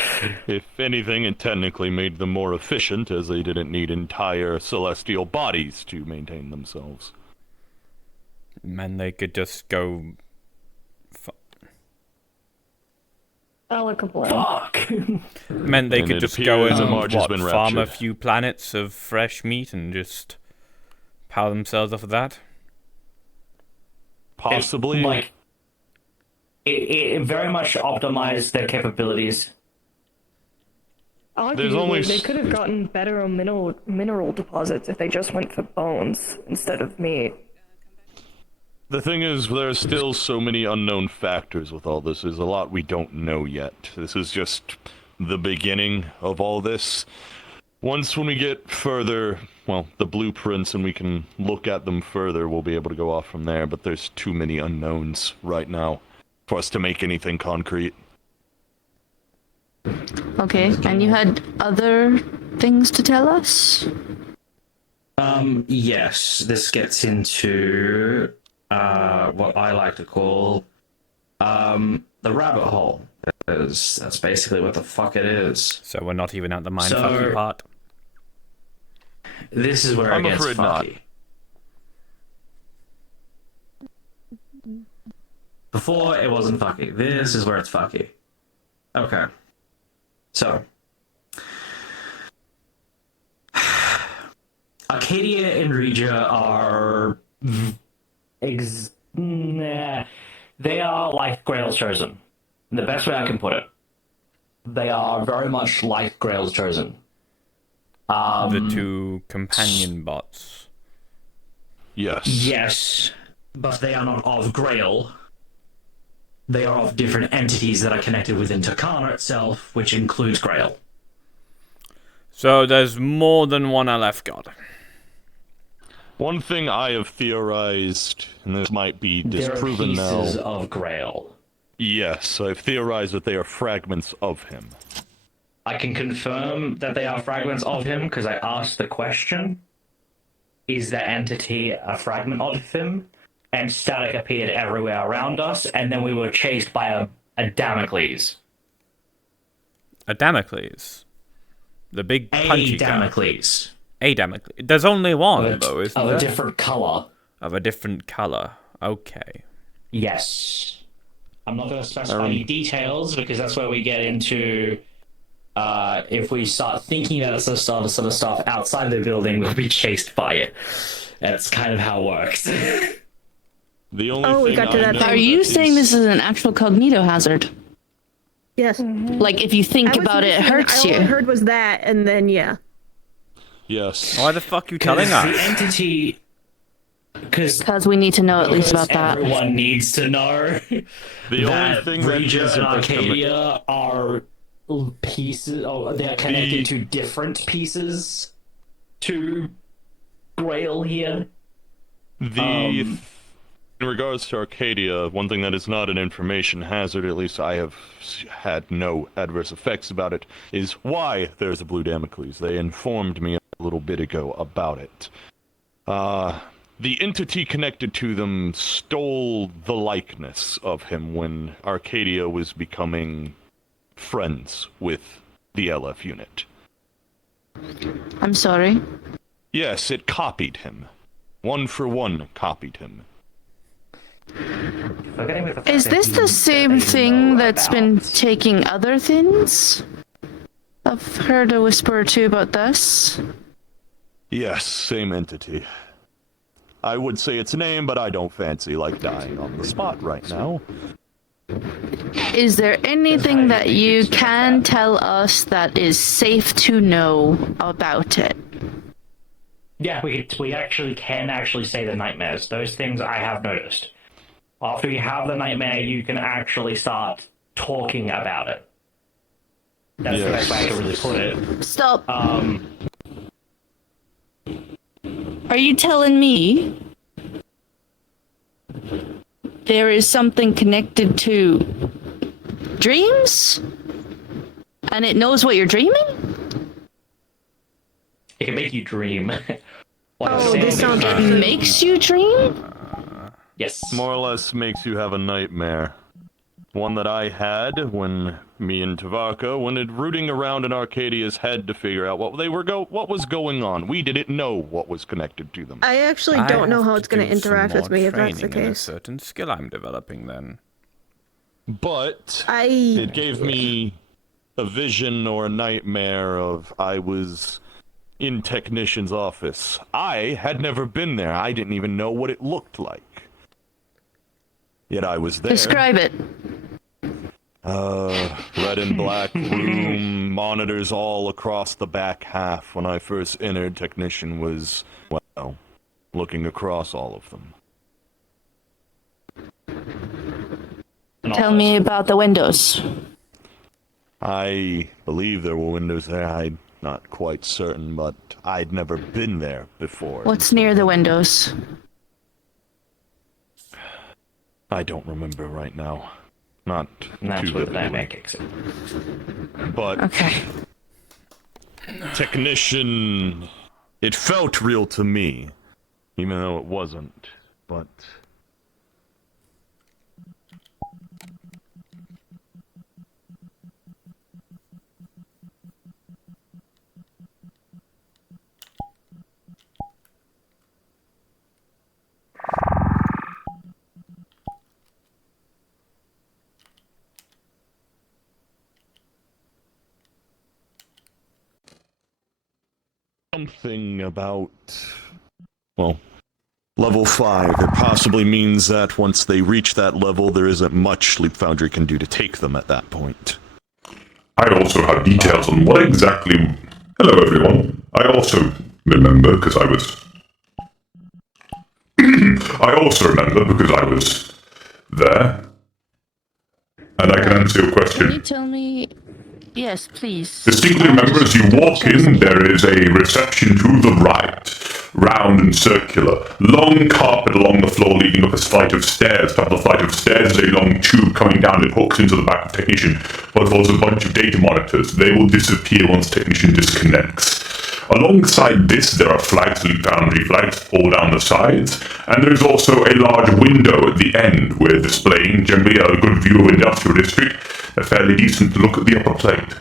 If anything, it technically made them more efficient, as they didn't need entire celestial bodies to maintain themselves. Man, they could just go... Fuck. Meant they And could it just appears go that and Marge has been farm a raptured. few planets of fresh meat and just power themselves off of that? Possibly. It very much optimized their capabilities. Arguably, they could have gotten better mineral deposits if they just went for bones instead of meat. The thing is, there's still so many unknown factors with all this. There's a lot we don't know yet. This is just the beginning of all this. Once when we get further, well, the blueprints, and we can look at them further, we'll be able to go off from there. But there's too many unknowns right now for us to make anything concrete. Okay, and you had other things to tell us? Yes, this gets into what I like to call the rabbit hole. That's basically what the fuck it is. So we're not even at the mindfucky part? This is where I'm it gets afraid not. fucky. Before, it wasn't fucky. This is where it's fucky. Okay. So. Arcadia and Regia are... they are like Grail's Chosen. The best way I can put it. They are very much like Grail's Chosen. The two companion bots. Yes. Yes, but they are not of Grail. They are of different entities that are connected within Takana itself, which includes Grail. So there's more than one Aleph god. One thing I have theorized, and this might be disproven now. There are pieces of Grail. Yes, I've theorized that they are fragments of him. I can confirm that they are fragments of him because I asked the question, is that entity a fragment of him? And static appeared everywhere around us, and then we were chased by a Damocles. A Damocles? The big punchy guy. Damocles. A Damocles. There's only one, though, isn't there? Of a different color. Of a different color. Okay. Yes. I'm not going to specify any details, because that's where we get into... if we start thinking about some sort of stuff outside the building, we'll be chased by it. That's kind of how it works. The only we got to that. Are you saying this is an actual cognito hazard? Yes. Like, if you think about it, it hurts you. All I heard was that, and then, yeah. Yes. Why the fuck are you telling us? The entity... Because we need to know at least about that. Everyone needs to know The only thing that Regia isn't and Arcadia are pieces... Oh, they're connected to different pieces to Grail here. In regards to Arcadia, one thing that is not an information hazard, at least I have had no adverse effects about it, is why there's a blue Damocles. They informed me a little bit ago about it. The entity connected to them stole the likeness of him when Arcadia was becoming friends with the LF unit. I'm sorry? Yes, it copied him. 1 for 1 copied him. Is this the same thing that's been taking other things? I've heard a whisper or two about this. Yes, same entity. I would say its name, but I don't fancy dying on the spot right now. Is there anything that you can tell us that is safe to know about it? Yeah, we actually can say the nightmares. Those things I have noticed. After you have the nightmare, you can actually start talking about it. That's the best way to really put it. Stop. Are you telling me there is something connected to dreams? And it knows what you're dreaming? It can make you dream. This sounds like it makes you dream? Yes. More or less makes you have a nightmare. One that I had when me and Tavarka went rooting around in Arcadia's head to figure out what was going on. We didn't know what was connected to them. I actually don't know how it's going to interact with me if that's the A case. certain skill I'm developing then. But it gave me a vision or a nightmare of I was in Technician's office. I had never been there. I didn't even know what it looked like. Yet I was there. Describe it. Red and black room, monitors all across the back half. When I first entered, Technician was, well, looking across all of them. Tell me about the windows. I believe there were windows there. I'm not quite certain, but I'd never been there before. What's near the windows? I don't remember right now. Not That's too where the vividly. nightmare kicks in. But okay. Technician, it felt real to me, even though it wasn't. But something about, well, level 5. It possibly means that once they reach that level, there isn't much Sleep Foundry can do to take them at that point. I also have details on what exactly... Hello, everyone. I also remember because I was... I also remember because I was there. And I can answer your question. Can you tell me... Yes, please. Distinctly remember as you walk in, there is a reception to the right. round and circular. Long carpet along the floor leading up a flight of stairs. Top of the flight of stairs is a long tube coming down that hooks into the back of technician. What follows a bunch of data monitors. They will disappear once technician disconnects. Alongside this, there are flags, Leap Foundry flags, all down the sides, and there's also a large window at the end, where displaying generally a good view of industrial district, a fairly decent look at the upper plate.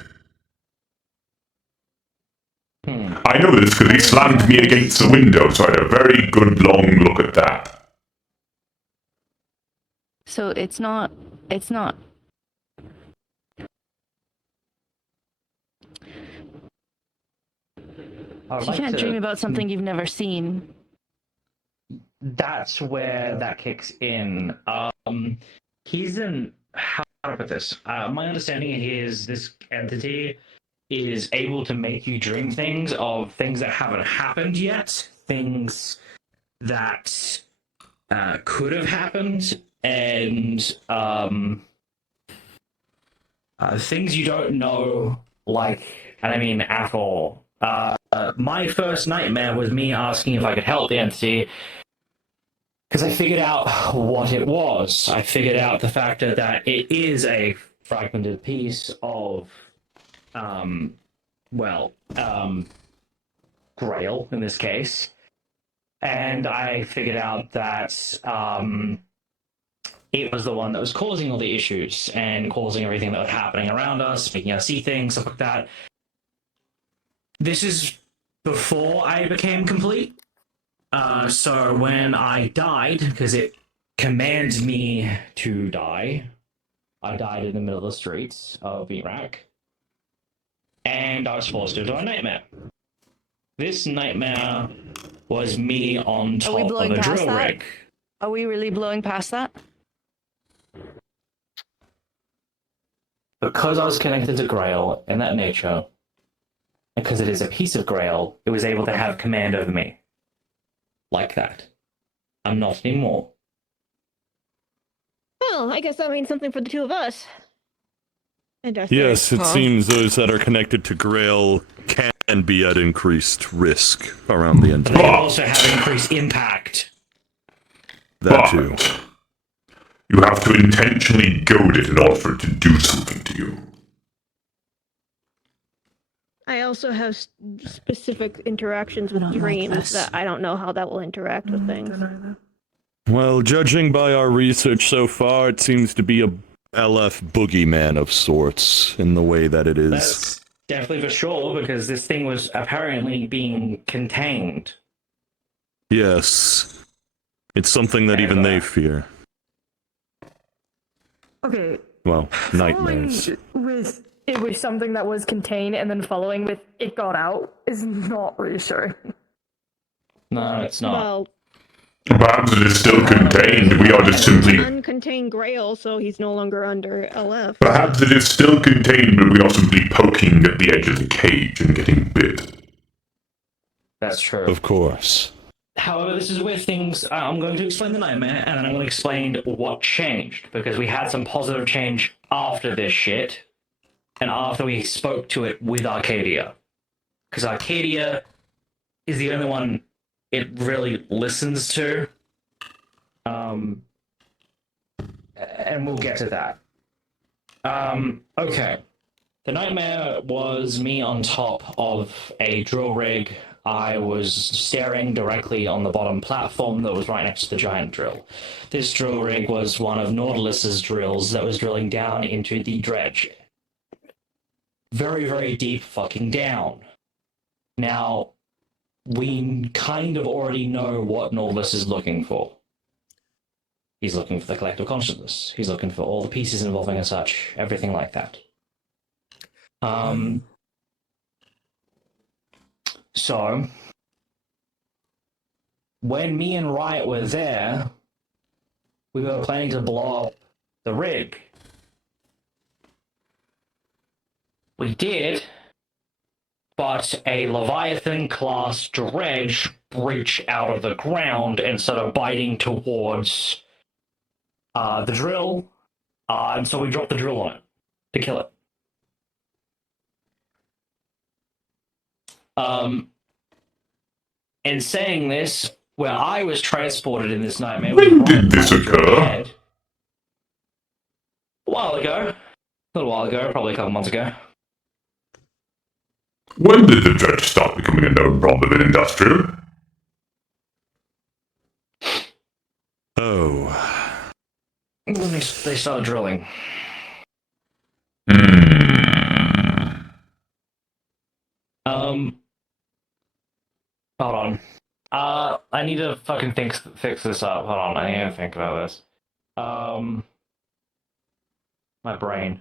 I know this because he slammed me against the window, so I had a very good long look at that. So it's not. You can't dream about something you've never seen. That's where that kicks in. He's in. How to put this? My understanding is this entity is able to make you dream things of things that haven't happened yet, things that could have happened, and things you don't know, like, and I mean at all. My first nightmare was me asking if I could help the entity, because I figured out what it was. I figured out the fact that it is a fragmented piece of, Grail in this case. And I figured out that it was the one that was causing all the issues and causing everything that was happening around us, making us see things, stuff like that. This is before I became complete. So when I died, because it commands me to die, I died in the middle of the streets of Iraq, and I was forced into a nightmare. This nightmare was me on top of a drill rig. Are we really blowing past that? Because I was connected to Grail in that nature, and because it is a piece of Grail, it was able to have command over me. Like that. I'm not anymore. Well, I guess that means something for the two of us. Yes, it seems those that are connected to Grail can be at increased risk around the entity. They also have increased impact. That too. You have to intentionally goad it in order for it to do something to you. I also have specific interactions with dreams that I don't know how that will interact with things. Well, judging by our research so far, it seems to be a LF boogeyman of sorts in the way that it is. That's definitely for sure, because this thing was apparently being contained. Yes. It's something that even they fear. Okay. Well, nightmares. With it was something that was contained and then following with it got out is not reassuring. No, it's not. Well, perhaps it is still contained. We are just simply. Uncontained Grail, so he's no longer under LF. Perhaps it is still contained, but we are simply poking at the edge of the cage and getting bit. That's true. Of course. However, this is where things... I'm going to explain the nightmare, and then I'm going to explain what changed, because we had some positive change after this shit, and after we spoke to it with Arcadia. Because Arcadia is the only one it really listens to. And we'll get to that. Okay. The nightmare was me on top of a drill rig. I was staring directly on the bottom platform that was right next to the giant drill. This drill rig was one of Nautilus's drills that was drilling down into the dredge. Very, very deep fucking down. Now, we kind of already know what Nautilus is looking for. He's looking for the collective consciousness. He's looking for all the pieces involving and such, everything like that. So, when me and Riot were there, we were planning to blow up the rig. We did, but a Leviathan-class dredge breached out of the ground and started biting towards the drill, and so we dropped the drill on it to kill it. In saying this, where I was transported in this nightmare... When did this occur? A while ago. A little while ago, probably a couple months ago. When did the dredge start becoming a known problem in industrial? Oh. When they started drilling. Hold on. I need to fucking fix this up. Hold on, I need to think about this. My brain.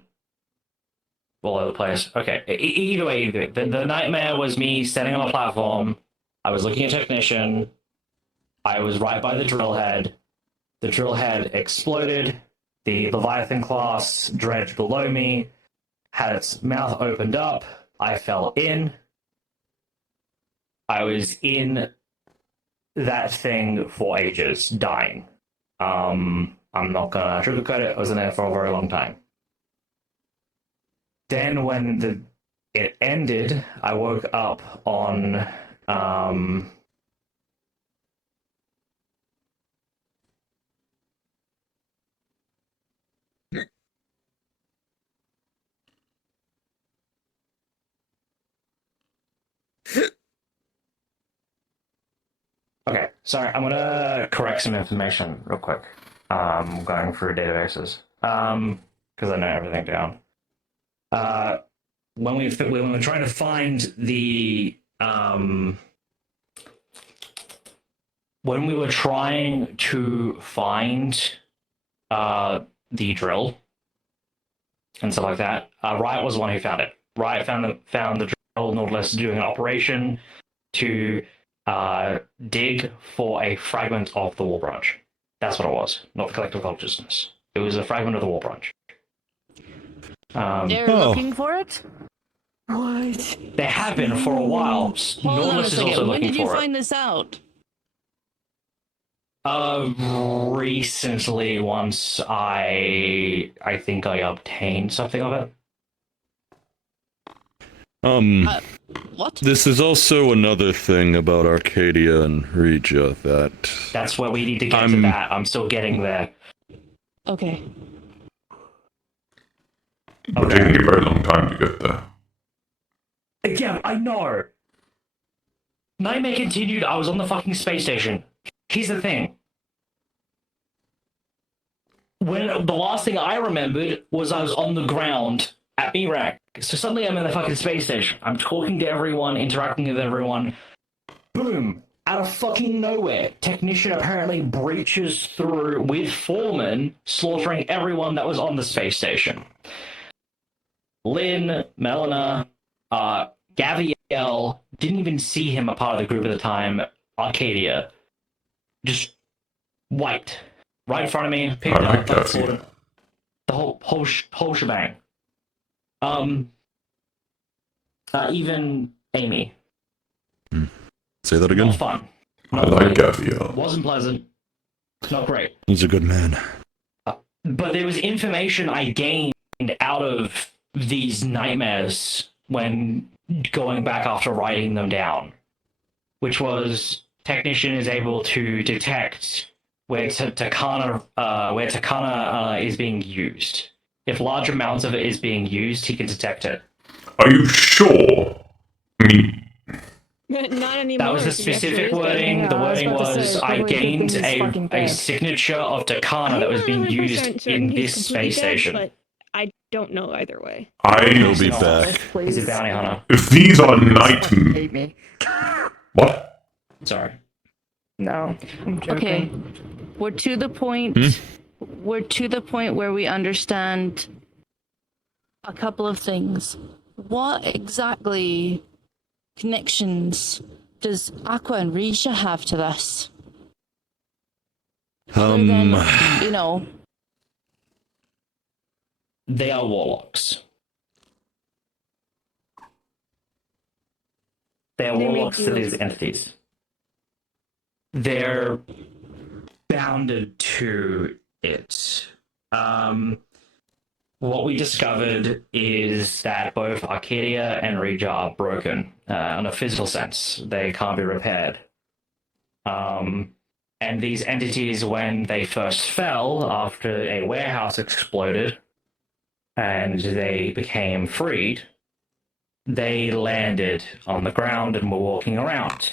All over the place. Okay, either way. The nightmare was me standing on a platform. I was looking at technician. I was right by the drill head. The drill head exploded. The Leviathan class dredge below me had its mouth opened up. I fell in. I was in that thing for ages, dying. I'm not gonna sugarcoat it. I was in there for a very long time. Then when it ended, I woke up on Okay, sorry, I'm gonna correct some information real quick. Going through databases, because I know everything down. When we were trying to find the when we were trying to find the drill and stuff like that, Riot was the one who found it. Riot found the drill, Nautilus doing an operation to dig for a fragment of the wall branch. That's what it was, not collective consciousness. It was a fragment of the wall branch. They're looking for it? What? They have been for a while. Hold on a Nautilus is second. also When looking did you for find this out? Recently, once I think I obtained something of it. What? This is also another thing about Arcadia and Regia that... That's where we need to get to that. I'm still getting there. Okay. It's taking a very long time to get there. Again, I know. Nightmare continued. I was on the fucking space station. Here's the thing. When the last thing I remembered was I was on the ground at B-Rack. So suddenly I'm in the fucking space station. I'm talking to everyone, interacting with everyone. Boom. Out of fucking nowhere, Technician apparently breaches through with Foreman, slaughtering everyone that was on the space station. Lynn, Melina, Gaviel, didn't even see him a part of the group at the time. Arcadia. Just wiped. Right in front of me, picked up, slaughtered. The whole shebang. Even Amy. Say that again? Not fun. I like Gaviel. Wasn't pleasant. Not great. He's a good man. But there was information I gained out of these nightmares when going back after writing them down, which was Technician is able to detect where Takana is being used. If large amounts of it is being used, he can detect it. Are you sure? I mean... Not anymore. That was the specific wording. The wording was, I gained a signature of Takana that was being used in this space station. But I don't know either way. He'll be back. He's a bounty hunter. If these are night... Hate me. What? Sorry. No, I'm joking. Okay. We're to the point. We're to the point where we understand a couple of things. What exactly connections does Aqua and Risha have to this? Other than, you know, they are warlocks. They are warlocks to these entities. They're bounded to it. What we discovered is that both Arcadia and Regia are broken in a physical sense. They can't be repaired. And these entities, when they first fell after a warehouse exploded and they became freed, they landed on the ground and were walking around.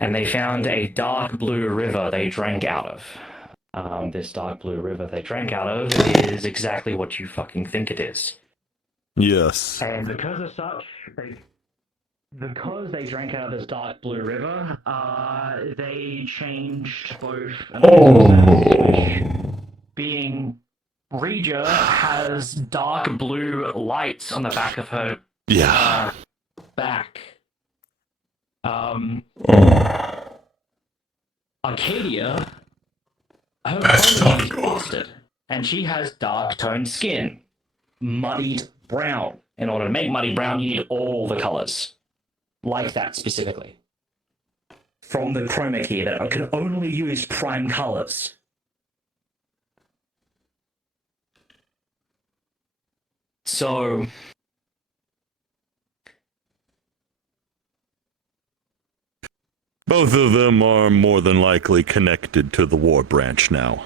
And they found a dark blue river they drank out of. This dark blue river they drank out of is exactly what you fucking think it is. Yes. And because of such, because they drank out of this dark blue river, they changed both. Being Regia has dark blue lights on the back of her back. Arcadia, her clothes is busted, and she has dark toned skin, muddied brown. In order to make muddy brown, you need all the colors. Like that specifically. From the chroma key that can only use prime colors. So both of them are more than likely connected to the war branch now.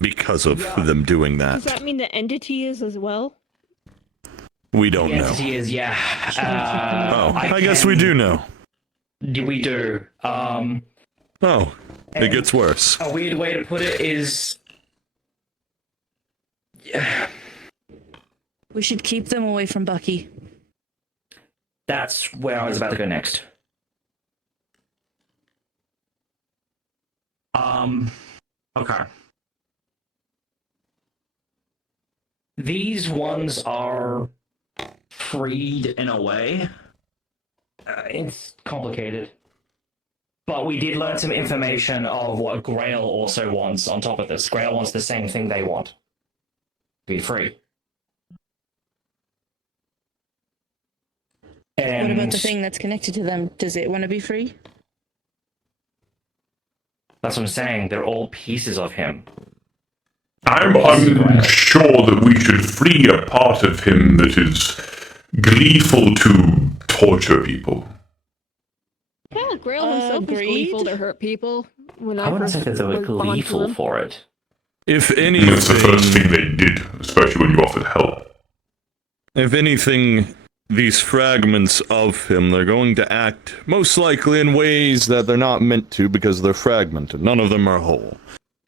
Because of them doing that. Does that mean the entity is as well? We don't know. The entity is, I guess we do know. We do. It gets worse. A weird way to put it is... We should keep them away from Bucky. That's where I was about to go next. Okay. These ones are freed in a way. It's complicated. But we did learn some information of what Grail also wants on top of this. Grail wants the same thing they want. To be free. And what about the thing that's connected to them? Does it want to be free? That's what I'm saying. They're all pieces of him. I'm unsure that we should free a part of him that is gleeful to torture people. Yeah, Grail himself is gleeful to hurt people. When I wouldn't say that they were gleeful for it. If anything... That's the first thing they did, especially when you offered help. If anything, these fragments of him, they're going to act most likely in ways that they're not meant to because they're fragmented. None of them are whole.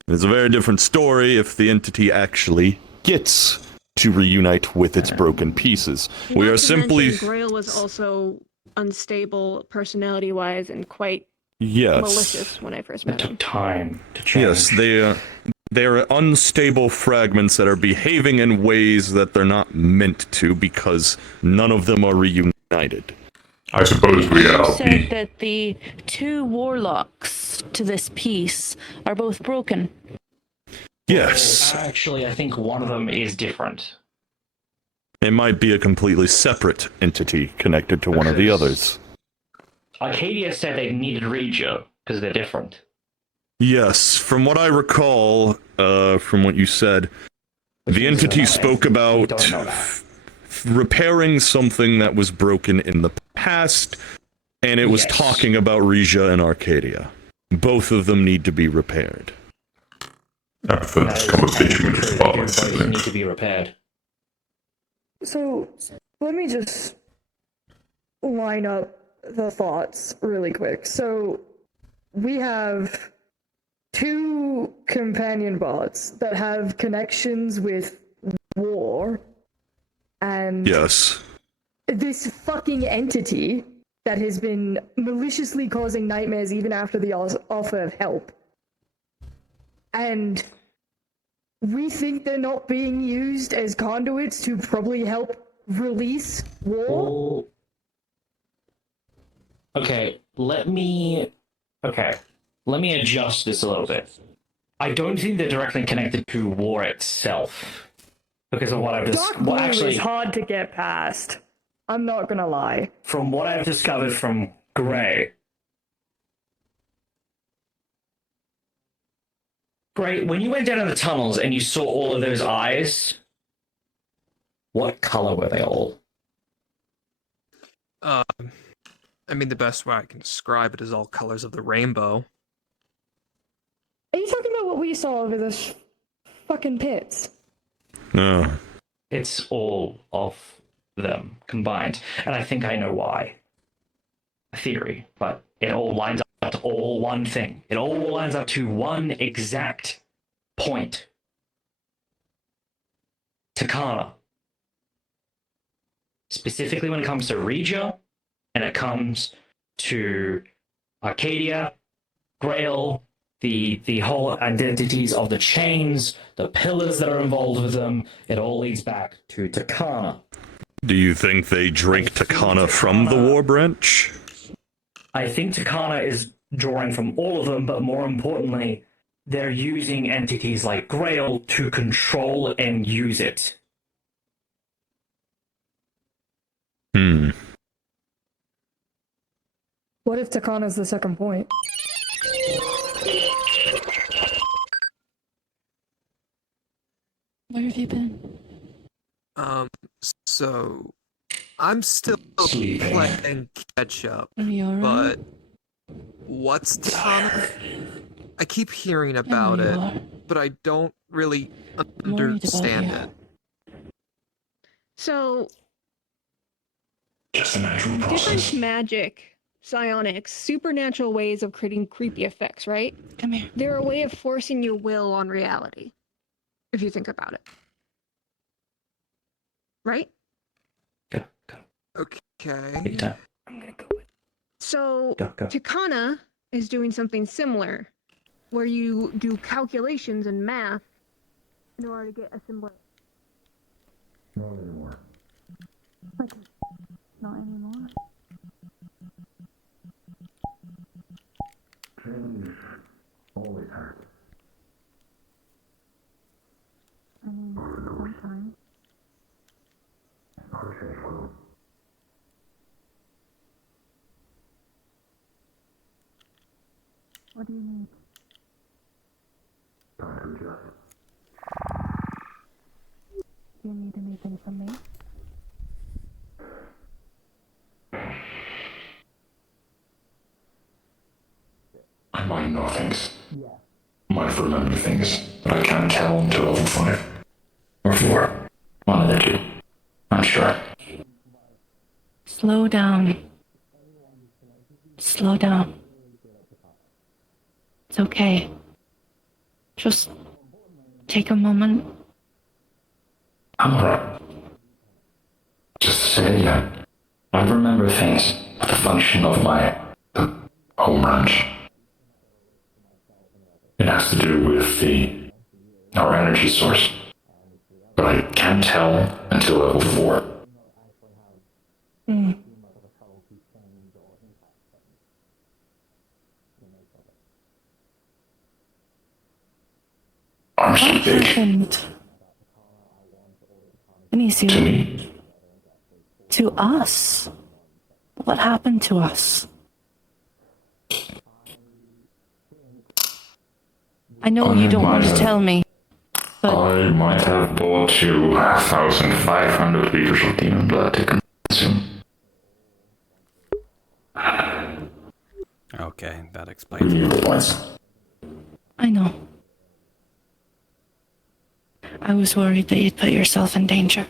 It's a very different story if the entity actually gets to reunite with its broken pieces. We are simply... Grail was also unstable personality-wise and quite malicious when I first met him. It took time to change. Yes, they are unstable fragments that are behaving in ways that they're not meant to because none of them are reunited. I suppose we are. You said that the two warlocks to this piece are both broken. Yes. Well, actually, I think one of them is different. It might be a completely separate entity connected to one of the others. Arcadia said they needed Regio because they're different. Yes, from what I recall, from what you said, the entity spoke about repairing something that was broken in the past, and it was talking about Regia and Arcadia. Both of them need to be repaired. After this conversation with the father, both need to be repaired. So, let me just line up the thoughts really quick. So, we have two companion bots that have connections with war, and yes, this fucking entity that has been maliciously causing nightmares even after the offer of help. And we think they're not being used as conduits to probably help release war? Okay, let me adjust this a little bit. I don't think they're directly connected to war itself. Because of what I've just... Dark blue is hard to get past. I'm not gonna lie. From what I've discovered from Gray... Gray, when you went down in the tunnels and you saw all of those eyes, what color were they all? I mean, the best way I can describe it is all colors of the rainbow. Are you talking about what we saw over the fucking pits? No. It's all of them combined, and I think I know why. A theory, but it all lines up to all one thing. It all lines up to one exact point. Takana. Specifically when it comes to Regia, and it comes to Arcadia, Grail, the whole identities of the chains, the pillars that are involved with them, it all leads back to Takana. Do you think they drink Takana from the War Branch? I think Takana is drawing from all of them, but more importantly, they're using entities like Grail to control and use it. What if Takana's the second point? Where have you been? So I'm still playing catch up, Are you alright? but what's Takana? I keep hearing about you it, are. but I don't really I'm worried about understand you. it. So, Just a natural different magic, psionics, supernatural ways of creating creepy effects, right? Come here. They're a way of forcing your will on reality, if you think about it. Right? Okay. So, Go. Takana is doing something similar, where you do calculations and math in order to get a similar. Not anymore. Not anymore. Change always hurts. I mean, sometimes. I'll change will. What do you need? Time to adjust. Do you need anything from me? I might know things. Might remember things, but I can't tell until level 5. Or 4. One of the two. Not sure. Slow down. Slow down. It's okay. Just take a moment. I'm alright. Just to say that I remember things, but the function of the home ranch. It has to do with our energy source. But I can't tell until level 4. I'm so What big. happened? Benicio. To me? To us? What happened to us? I know you don't want to tell me, but I might have bought you 1,500 liters of demon blood to consume. Okay, that explains it. I know. I was worried that you'd put yourself in danger.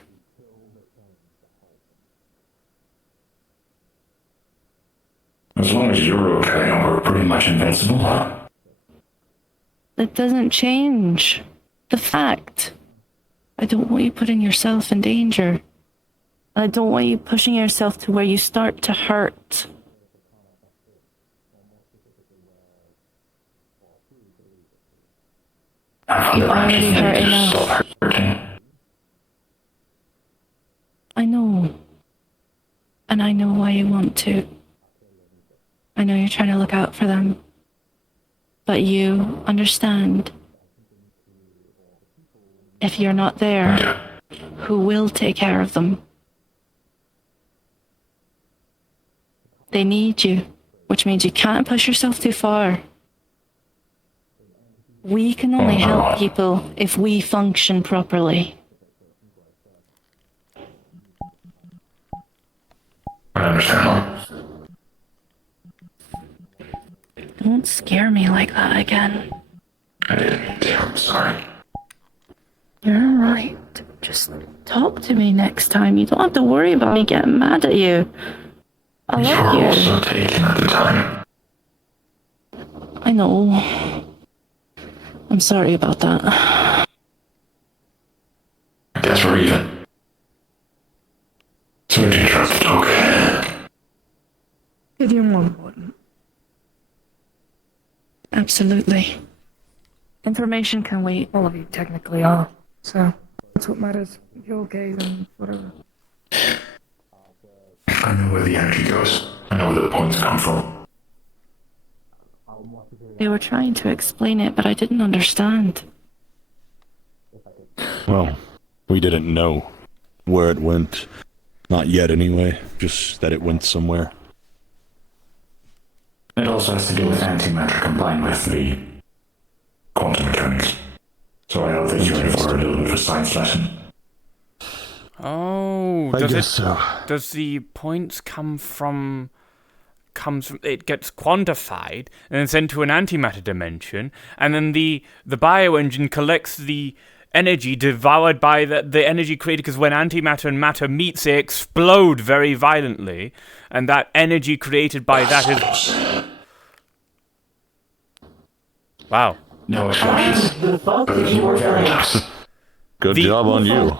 As long as you're okay, we're pretty much invincible. That doesn't change the fact. I don't want you putting yourself in danger. I don't want you pushing yourself to where you start to hurt. You already hurt enough. I know. And I know why you want to. I know you're trying to look out for them. But you understand. If you're not there, who will take care of them? They need you, which means you can't push yourself too far. We can only help people if we function properly. I understand. Don't scare me like that again. I didn't. I'm sorry. You're right. Just talk to me next time. You don't have to worry about me getting mad at you. I love you. You were also taken at the time. I know. I'm sorry about that. I guess we're even. So we can trust the talk. If you're more important. Absolutely. Information can wait. All of you technically are. So that's what matters. If you're okay, then whatever. I know where the energy goes. I know where the points come from. They were trying to explain it, but I didn't understand. Well, we didn't know where it went. Not yet, anyway. Just that it went somewhere. It also has to do with antimatter combined with the quantum mechanics. So I hope that you're in for a little bit of a science lesson. Oh, I guess so. Does the points comes from it gets quantified and then sent to an antimatter dimension, and then the bioengine collects the energy devoured by the energy created, because when antimatter and matter meets, they explode very violently, and that energy created by that is... Wow. No explosions. But you were very nice. Good job on you.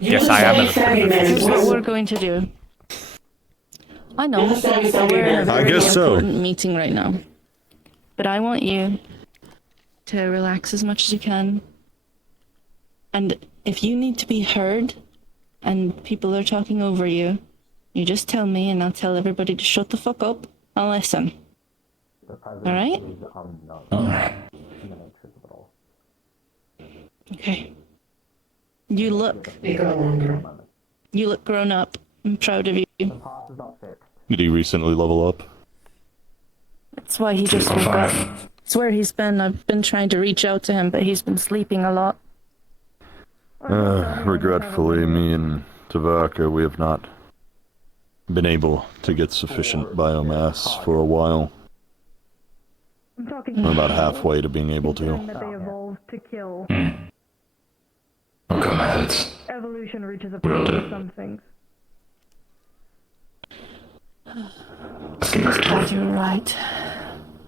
Yes, I am. Here's what we're going to do. I know we're in a very important meeting right now, but I want you to relax as much as you can. And if you need to be heard and people are talking over you, you just tell me and I'll tell everybody to shut the fuck up and listen. Alright? Alright. Okay. You look grown up. I'm proud of you. Did he recently level up? That's why he just woke up. It's where he's been. I've been trying to reach out to him, but he's been sleeping a lot. Regretfully, me and Tavaka, we have not been able to get sufficient biomass for a while. We're about halfway to being able to. That they evolved to kill. Okay, methods. Evolution reaches a point for some things. God, you're right.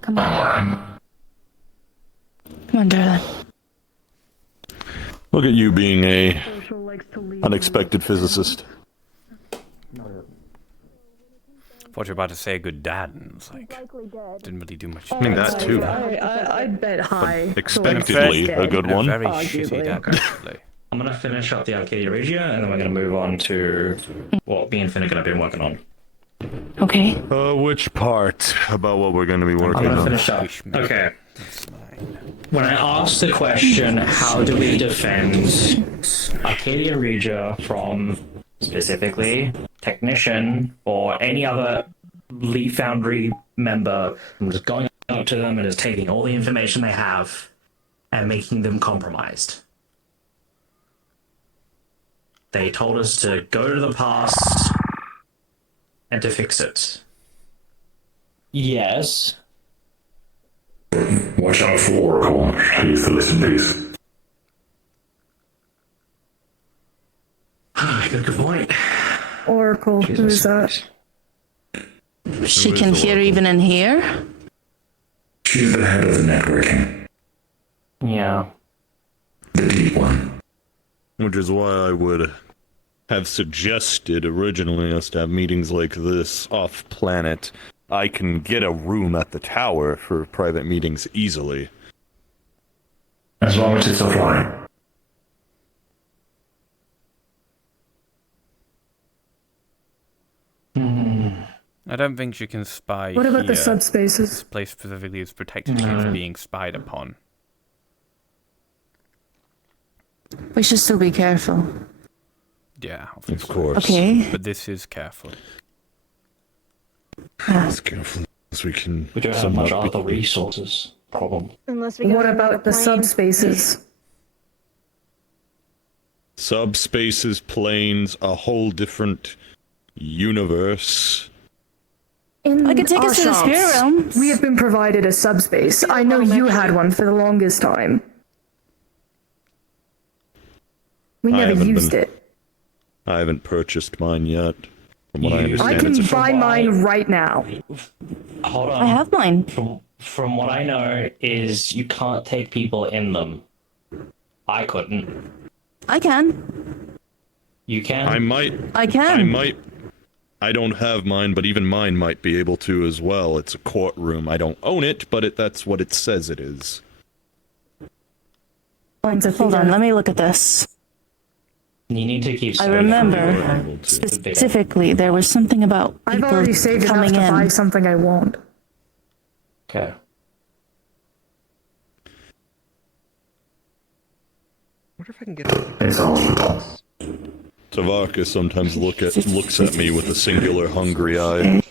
Come on. Come on, darling. Look at you being a unexpected physicist. Thought you were about to say a good dad, and it's like, didn't really do much. I mean, that too. I'd bet high. Expectedly a good one. Very shitty dad, actually. I'm going to finish up the Arcadia Regia, and then we're going to move on to what me and Finnegan have been working on. Okay. Which part about what we're going to be working I'm on? going to finish up. Okay. When I asked the question, how do we defend Arcadia Regia from specifically Technician or any other Leap Foundry member, I'm just going up to them and just taking all the information they have and making them compromised. They told us to go to the past and to fix it. Yes. Watch out for Oracle. He's the listen piece. Good point. Oracle, who's that? She can hear even in here? She's the head of the networking. Yeah. The deep one. Which is why I would have suggested originally us to have meetings like this off-planet. I can get a room at the tower for private meetings easily. As long as it's offline. I don't think she can spy. What about the here. subspaces? This place specifically is protected against being spied upon. We should still be careful. Yeah, obviously. Of course. Okay. But this is careful. As careful as we can. We don't have much other resources. Problem. Unless we What about the subspaces? Subspaces, planes, a whole different universe. In I could take our us to the spirit shops, realms. we have been provided a subspace. I know you had one for the longest time. We I never haven't used been- it. I haven't purchased mine yet. From what I I understand, can it's a buy mine right now. Hold on. I have mine. From what I know is you can't take people in them. I couldn't. I can. You can? I might. I can. I might. I don't have mine, but even mine might be able to as well. It's a courtroom. I don't own it, but that's what it says it is. Hold on, let me look at this. You need to keep. I remember specifically there was something about I've people already saved enough coming to in. buy something I want. Okay. I wonder if I can get Tavarka sometimes looks at me with a singular hungry eye.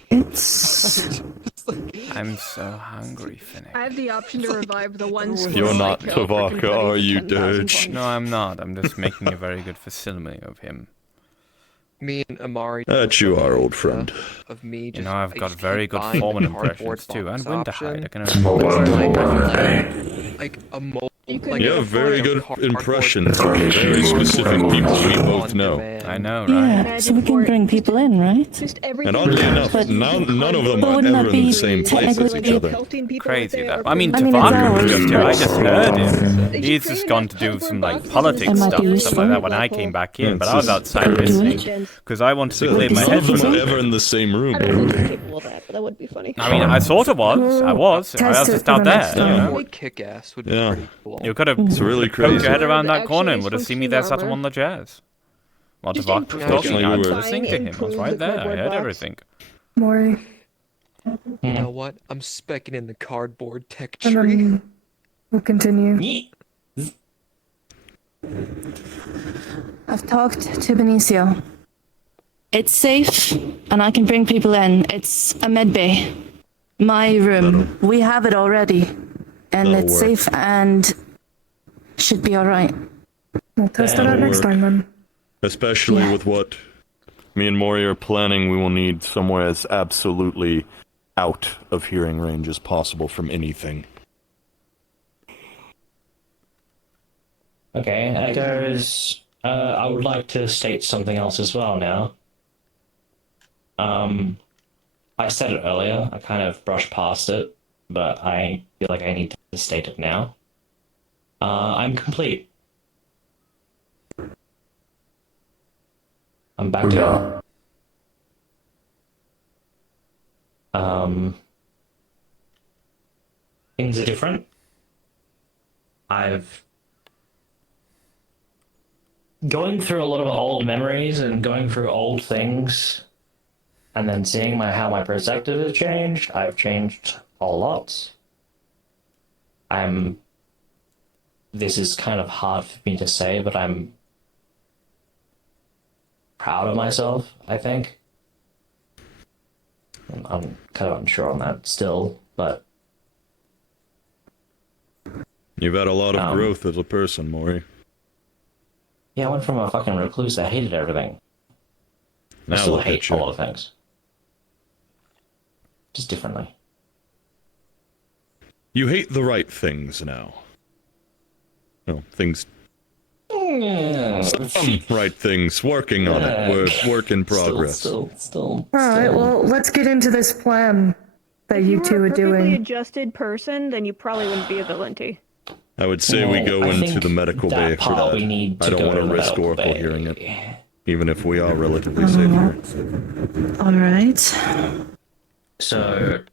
I'm so hungry, Finnick. I have the option to revive the one squirrel You're I not killed for Tavarka, confetti are for you, 10,000 Dirge? points. No, I'm not. I'm just making a very good facsimile of him. me and Amari. That you are, old friend. Of me, just, You know, I've I got just very keep good buying Foreman the cardboard impressions too, and box Winterhide. I option. can Like a mold. You have very good impressions of very specific people we both know. I know, right? Yeah, so we can bring people in, right? And oddly enough, none of them are ever in the same place as each other. Crazy that. I mean, I mean, Tavarka it's was just here. I ours. just heard him. He's just gone to do some like politics That might be stuff like that when I came back in, but I was outside listening because I wanted to clear my None head. of them are ever in the same room. Capable of that, but that would be funny. I mean, I sort of was. I was just out there. You know? Kick-ass would Yeah. be pretty cool. You could have It's really poked crazy. your head around that Actually, corner and would have seen me there sat armor. on the chairs. While Just Tavarka was improve talking, I was the listening to him. I was right there. I heard everything. Maury, You know what? I'm specking in the cardboard tech and tree. then we'll continue. I've talked to Benicio. It's safe, and I can bring people in. It's a med bay. My room. We have it already. And That'll it's work. safe and should be alright. We'll test it out That'll next work. time then. Especially Yeah. with what me and Mori are planning, we will need somewhere as absolutely out of hearing range as possible from anything. Okay, Echoes, I would like to state something else as well now. I said it earlier, I kind of brushed past it, but I feel like I need to state it now. I'm complete. I'm back to things are different. I've going through a lot of old memories and going through old things and then seeing how my perspective has changed. I've changed a lot. This is kind of hard for me to say, but I'm proud of myself, I think. I'm kind of unsure on that still, but You've had a lot of growth as a person, Mori. yeah, I went from a fucking recluse that hated everything. I Now still look at hate you. a lot of things. Just differently. You hate the right things now. No, things. Some right things. Working on it. Work in progress. Still. Alright, well, let's get into this plan that you two are If you were a perfectly doing. adjusted person, then you probably wouldn't be a Valenti. I would say we go I into think the medical that bay for part that. we need to I don't go want to to the risk medical Oracle bay. hearing it, even if we are relatively safe here. Alright. So,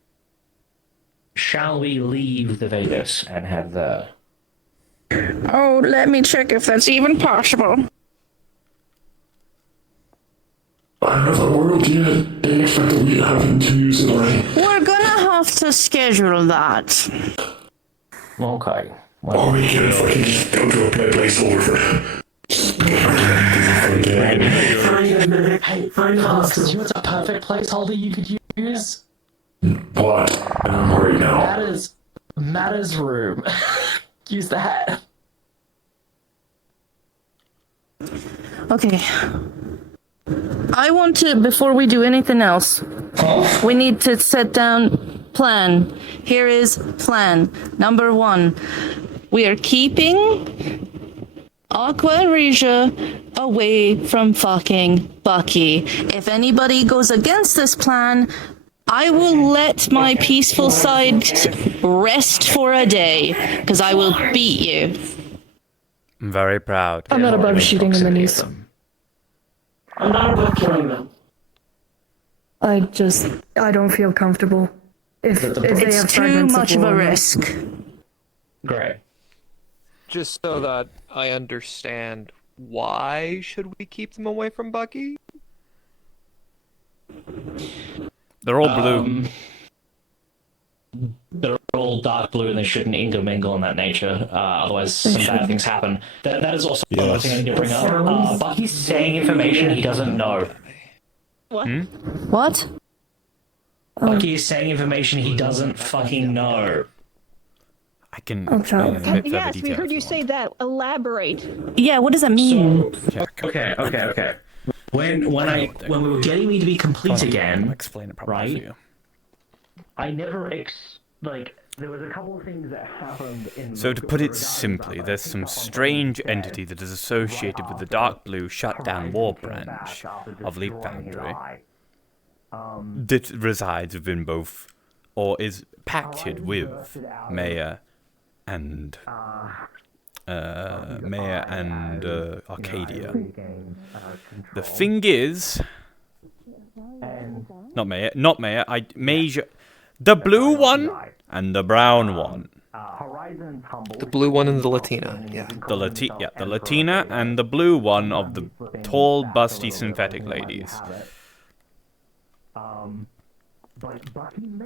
shall we leave the Vegas and have the... Oh, let me check if that's even possible. I haven't world yet. They expect that we haven't to use it already. We're gonna have to schedule that. Okay. Or we can fucking just go to a placeholder for Hey, Costas, you know what's a perfect placeholder you could use? what? And I'm worried now. Matter's room. Use that. Okay. I want to, before we do anything else, We need to set down plan. Here is plan. Number 1. We are keeping Aqua and Regia away from fucking Bucky. If anybody goes against this plan, I will let my peaceful side rest for a day, because I will beat you. I'm very proud. I'm not above shooting in the knees. I'm not above killing them. I don't feel comfortable. If they It's have too fragments much of a war. risk. Great. Just so that I understand, why should we keep them away from Bucky? They're all blue. They're all dark blue and they shouldn't intermingle in that nature. Otherwise, some bad things happen. That is also another thing I need to bring up. Bucky's saying information he doesn't know. What? What? Bucky is saying information he doesn't fucking know. I can explain in a bit further Yes, we detail. heard you say that. Elaborate. Yeah, what does that mean? Okay. When we were getting me to be complete again, explain it properly right? for you. I never there was a couple of things that happened in. So to put it simply, there's some strange entity that is associated with the dark blue shutdown war branch of Leap Foundry that resides within both, or is pacted with, Maya and Arcadia. The thing is, not Maya, Major, the blue one and the brown one. The blue one and the Latina, yeah. The Latina and the blue one of the tall, busty synthetic ladies.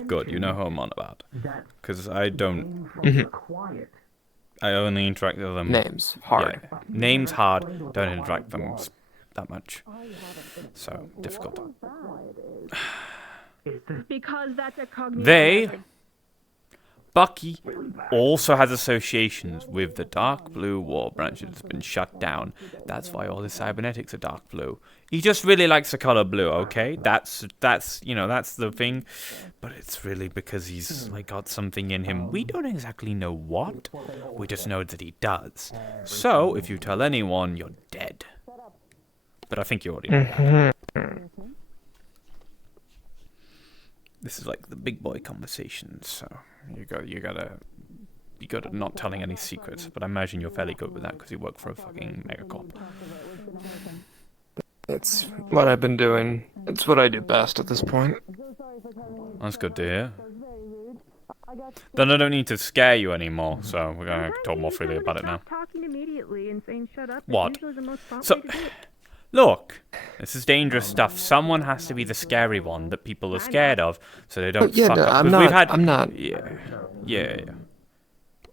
Good, you know who I'm on about. Because I don't... I only interact with them... Names, hard. Yeah. Names, hard. Don't interact with them that much. So, difficult. Because that's a cognitive. They... Bucky also has associations with the dark blue war branch that's been shut down. That's why all his cybernetics are dark blue. He just really likes the color blue, okay? That's the thing. But it's really because he's got something in him. We don't exactly know what. We just know that he does. So, if you tell anyone, you're dead. But I think you already know that. This is like the big boy conversations, so you gotta not telling any secrets. But I imagine you're fairly good with that because you work for a fucking megacorp. It's what I've been doing. It's what I do best at this point. That's good to hear. Then I don't need to scare you anymore, so we're gonna talk more freely about it now. Talking immediately and saying shut up. What? So, look, this is dangerous stuff. Someone has to be the scary one that people are scared of, so they don't fuck up. I'm not. Yeah.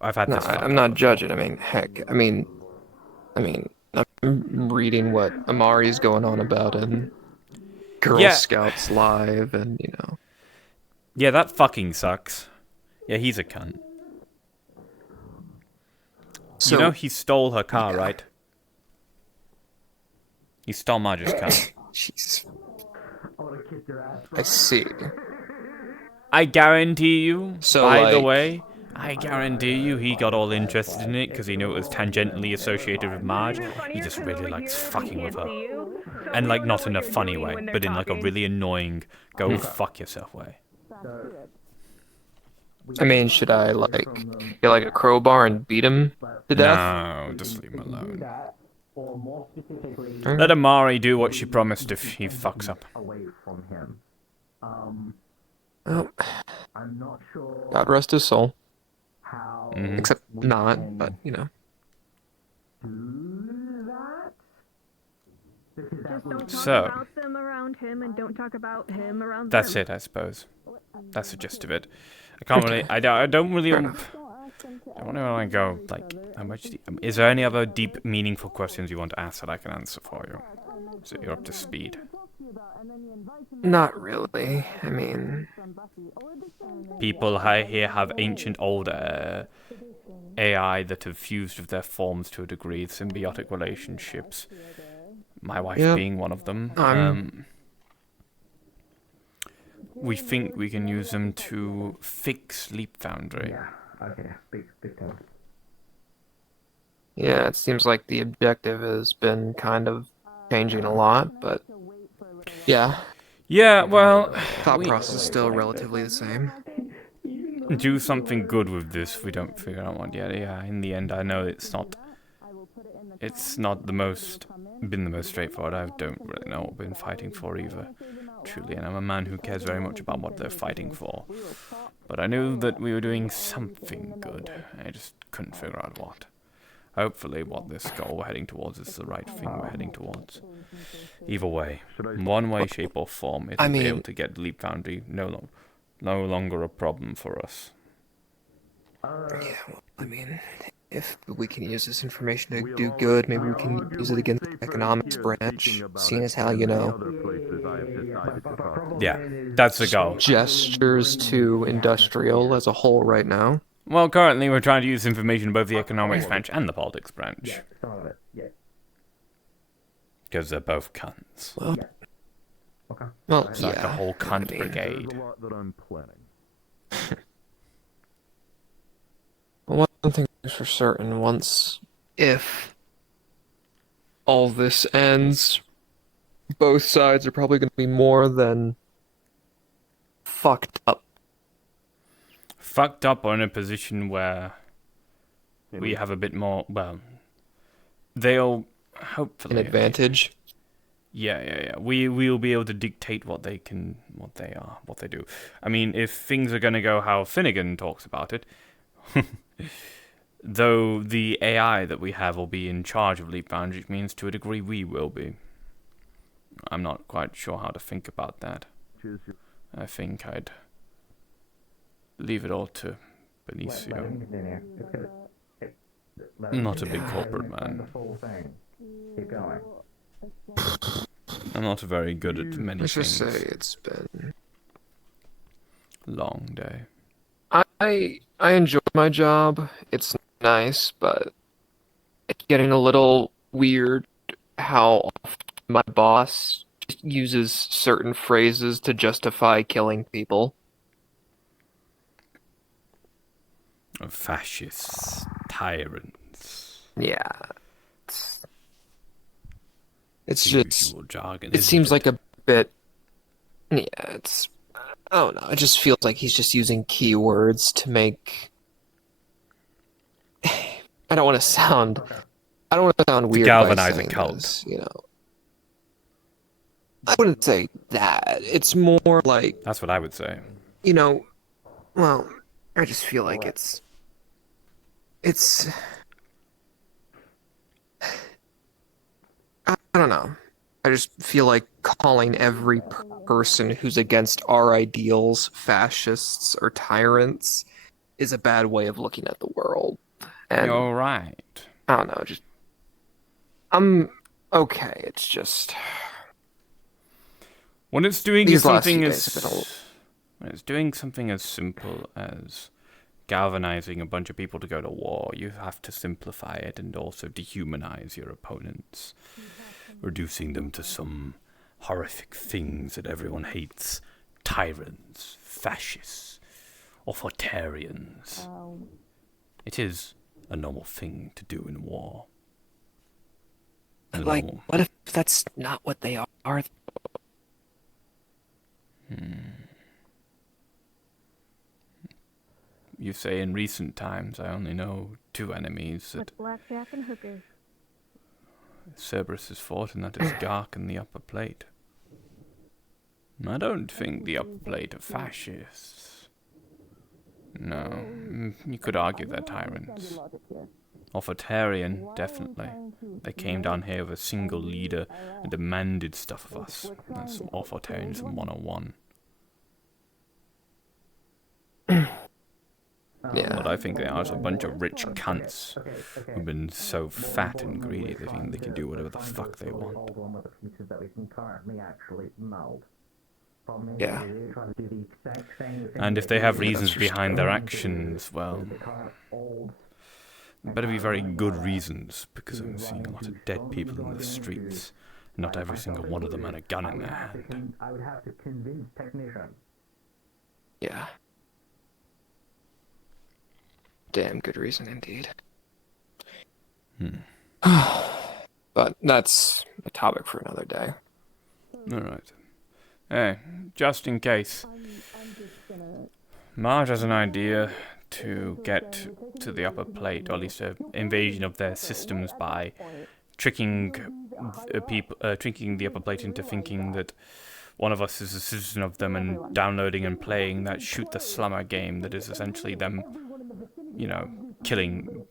I've had this. I'm not judging. I mean, heck. I mean, I'm reading what Amari's going on about in Girl Scouts Live, and Yeah, that fucking sucks. Yeah, he's a cunt. So, he stole her car, right? He stole Marge's car. Jesus. I see. I guarantee you, So, by the way, I guarantee you he got all interested in it because he knew it was tangentially associated with Marge. He just really likes fucking with her. And, not in a funny way, but in, a really annoying, go fuck yourself way. I mean, should I, get, a crowbar and beat him to death? No, just leave him alone. Let Amari do what she promised if he fucks up. Well, God rest his soul. Mm-hmm. Except not, but, So, about them around him and don't talk about him around that's them. it, I suppose. That's the gist of it. I can't really. I don't really. I don't want to go how much. Is there any other deep, meaningful questions you want to ask that I can answer for you, so you're up to speed? Not really. I mean, people here have ancient old AI that have fused with their forms to a degree, symbiotic relationships. My wife being one of them. we think we can use them to fix Leap Foundry. Yeah. Okay. Big time. Yeah, it seems like the objective has been kind of changing a lot, but yeah. Yeah, well, Thought process is still relatively the same. Do something good with this. We don't figure out what yet. Yeah, in the end, I know it's not the most straightforward. I don't really know what we've been fighting for either, truly. And I'm a man who cares very much about what they're fighting for. But I knew that we were doing something good. I just couldn't figure out what. Hopefully what this goal we're heading towards is the right thing we're heading towards. Either way, in one way, shape or form, it'll be able to get Leap Foundry no longer a problem for us. Yeah, well, I mean, if we can use this information to do good, maybe we can use it against the economics branch, seeing as how, you know... Yeah, that's the goal. Gestures to industrial as a whole right now. Well, currently we're trying to use information both the economics branch and the politics branch. Yeah, some of it. Yeah. Because they're both cunts. Well, Yeah. Okay. Well, It's like a whole cunt brigade. There's a lot that I'm planning. One thing is for certain, if all this ends, both sides are probably going to be more than fucked up. Fucked up or in a position where we have a bit more, well, they'll hopefully... An advantage? Yeah. We'll be able to dictate what they do. I mean, if things are going to go how Finnegan talks about it, though the AI that we have will be in charge of Leap Foundry, it means to a degree we will be. I'm not quite sure how to think about that. I think I'd leave it all to Benicio. I'm not a big corporate man. Keep going. I'm not very good at many Let's things. just say it's been long day. I enjoy my job. It's nice, but it's getting a little weird how often my boss just uses certain phrases to justify killing people. Fascists, tyrants. Yeah. It's The just usual jargon, it isn't seems it? like a bit it's I don't know, it just feels like he's just using keywords to make I don't want to sound weird galvanize by saying a cult. this, you know. I wouldn't say that. It's more like, That's what I would say. you know, well, I just feel like it's I don't know. I just feel like calling every person who's against our ideals fascists or tyrants is a bad way of looking at the world. And You're right. I don't know, I'm okay. It's just When it's doing these last something few as days have been when it's doing something as simple as galvanizing a bunch of people to go to war, you have to simplify it and also dehumanize your opponents, reducing them to some horrific things that everyone hates: tyrants, fascists, authoritarians. It is a normal thing to do in war. like, what if that's not what they are? You say in recent times I only know two enemies that Blackjack and hookers. Cerberus has fought, and that is Gark and the Upper Plate. I don't think the Upper Plate are fascists. No, you could argue they're tyrants. Authoritarian, definitely. They came down here with a single leader and demanded stuff of us. That's some authoritarianism 101. Yeah. What I think they are is a bunch of rich cunts who've been so fat and greedy they think they can do whatever the fuck they want. Yeah. And if they have reasons behind their actions, well, better be very good reasons, because I'm seeing a lot of dead people in the streets. Not every single one of them had a gun in their hand. I would have to convince technicians. Yeah. Damn good reason indeed. But that's a topic for another day. All right. Hey, just in case, Marge has an idea to get to the upper plate, or at least an invasion of their systems by tricking tricking the upper plate into thinking that one of us is a citizen of them and downloading and playing that shoot the slumber game that is essentially them,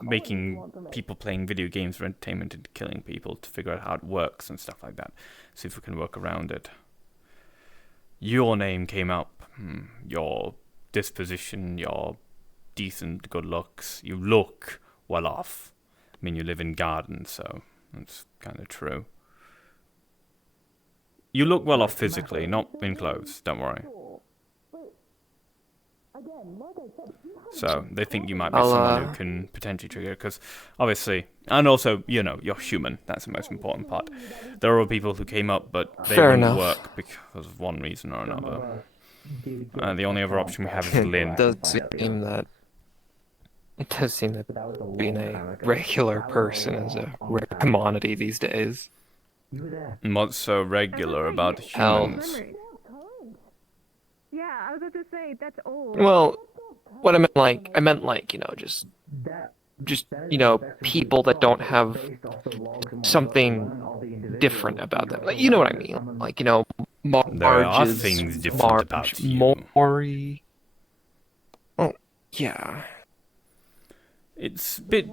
making people playing video games for entertainment and killing people to figure out how it works and stuff like that. See if we can work around it. Your name came up, your disposition, your decent good looks. You look well off. I mean, you live in Garden, so that's kind of true. You look well off physically, not in clothes, don't worry. So they think you might be someone who can potentially trigger, because obviously, and also, you're human. That's the most important part. There are people who came up, but they wouldn't work because of one reason or another. The only other option we have is Lynn. It does seem that being a regular person is a rare commodity these days. What's so regular about humans? Yeah, I was about to say that's old. Well, what I meant just people that don't have something different about them. Like, you know what I mean? Like, Marge there are things different about you. Maury. Oh, yeah.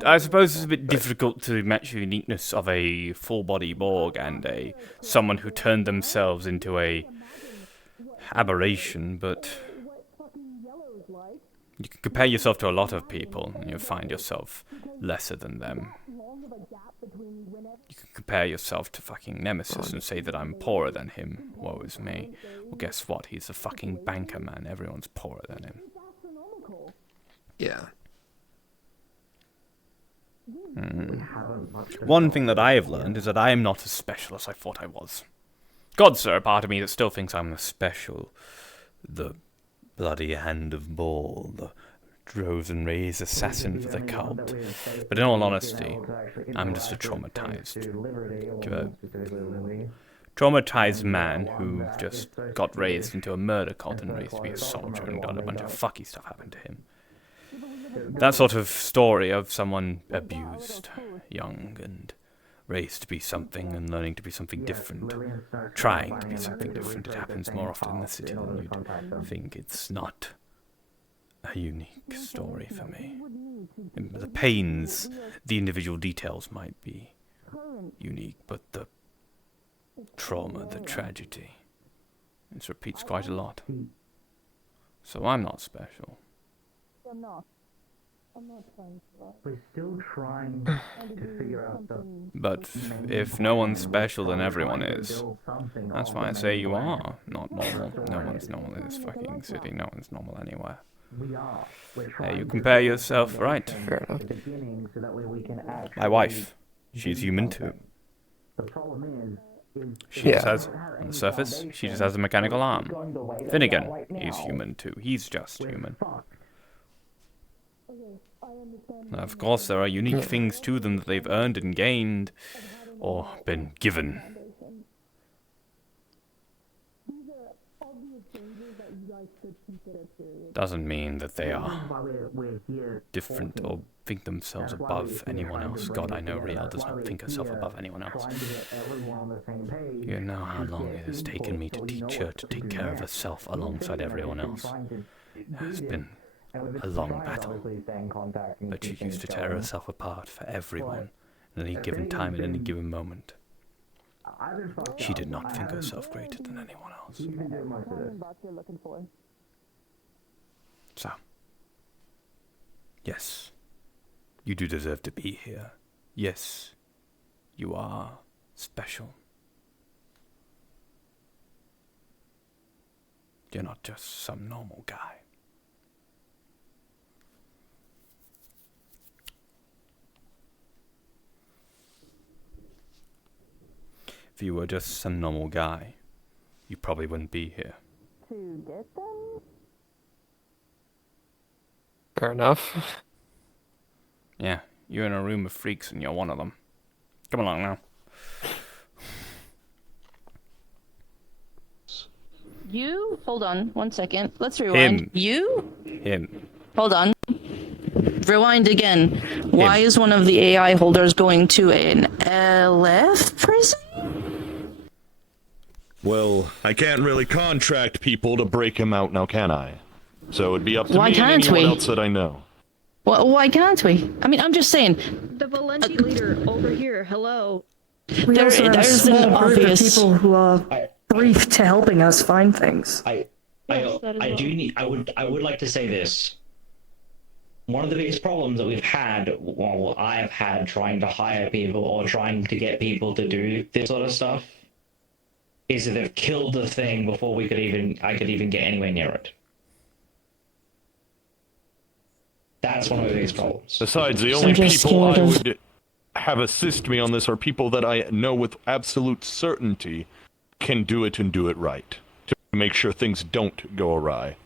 I suppose it's a bit difficult to match the uniqueness of a full-body Borg and someone who turned themselves into a aberration, but you can compare yourself to a lot of people and you'll find yourself lesser than them. You can compare yourself to fucking Nemesis and say that I'm poorer than him. Woe is me. Well, guess what? He's a fucking banker, man. Everyone's poorer than him. Yeah. One thing that I have learned is that I am not as special as I thought I was. God, sir, a part of me that still thinks I'm the special, the bloody hand of Baal, the Droves and Rays assassin for the cult. But in all honesty, I'm just a traumatized man who just got raised into a murder cult and raised to be a soldier and done a bunch of fucky stuff happened to him. That sort of story of someone abused, young, and raised to be something and learning to be something different, trying to be something different. It happens more often in the city than you'd think. It's not a unique story for me. The pains, the individual details might be unique, but the trauma, the tragedy, it repeats quite a lot. So I'm not special. I'm not We're still trying to figure out the... But if no one's special, then everyone is. That's why I say you are not normal. No one's normal in this fucking city. No one's normal anywhere. Hey, you compare yourself, right? Fair enough. My wife, she's human too. She just has, on the surface, she just has a mechanical arm. Finnegan, he's human too. He's just human. Now, of course, there are unique things to them that they've earned and gained, or been given. Doesn't mean that they are different or think themselves above anyone else. God, I know Riel does not think herself above anyone else. You know how long it has taken me to teach her to take care of herself alongside everyone else. It has been a long battle, but she used to tear herself apart for everyone at any given time, at any given moment. She did not think herself greater than anyone else. So, yes, you do deserve to be here. Yes, you are special. You're not just some normal guy. If you were just some normal guy, you probably wouldn't be here. To get them? Fair enough. Yeah, you're in a room of freaks and you're one of them. Come along now. You? Hold on, 1 second. Let's rewind. Him. You? Him. Hold on. Rewind again. Why is one of the AI holders going to an LF prison? Well, I can't really contract people to break him out now, can I? So it'd be up to Why me and can't anyone we? else that I know. Why can't we? I mean, I'm just saying. The Valenti leader over here. Hello. We also have a there's small an group obvious- of people who are briefed to helping us find things. I would like to say this. One of the biggest problems that we've had, well, I've had trying to hire people or trying to get people to do this sort of stuff, is that they've killed the thing before I could even get anywhere near it. That's one of the biggest problems. Besides, the only people I would have assist me on this are people that I know with absolute certainty can do it and do it right, to make sure things don't go awry.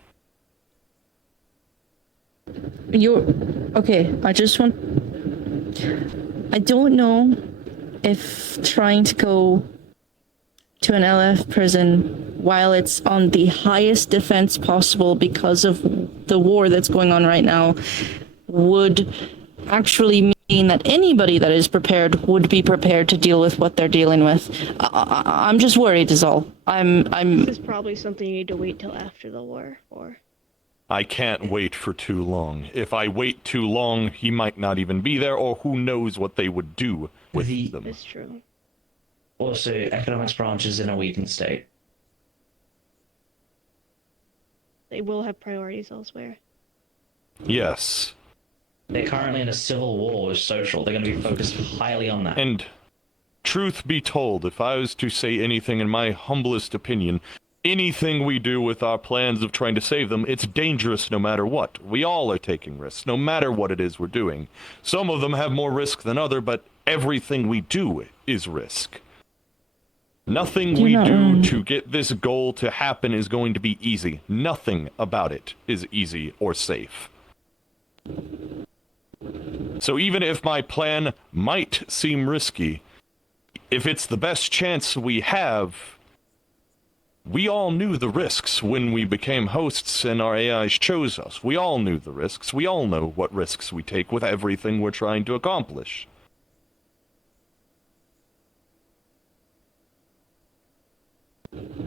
Okay, I don't know if trying to go to an LF prison while it's on the highest defense possible because of the war that's going on right now would actually mean that anybody that is prepared would be prepared to deal with what they're dealing with. I'm just worried is all. This is probably something you need to wait till after the war for. I can't wait for too long. If I wait too long, he might not even be there, or who knows what they would do with them. That's true. Also, economics branch is in a weakened state. They will have priorities elsewhere. Yes. They're currently in a civil war with social. They're going to be focused highly on that. And truth be told, if I was to say anything in my humblest opinion, anything we do with our plans of trying to save them, it's dangerous no matter what. We all are taking risks, no matter what it is we're doing. Some of them have more risk than other, but everything we do is risk. Nothing we do to get this goal to happen is going to be easy. Nothing about it is easy or safe. So even if my plan might seem risky, if it's the best chance we have, we all knew the risks when we became hosts and our AIs chose us. We all knew the risks. We all know what risks we take with everything we're trying to accomplish.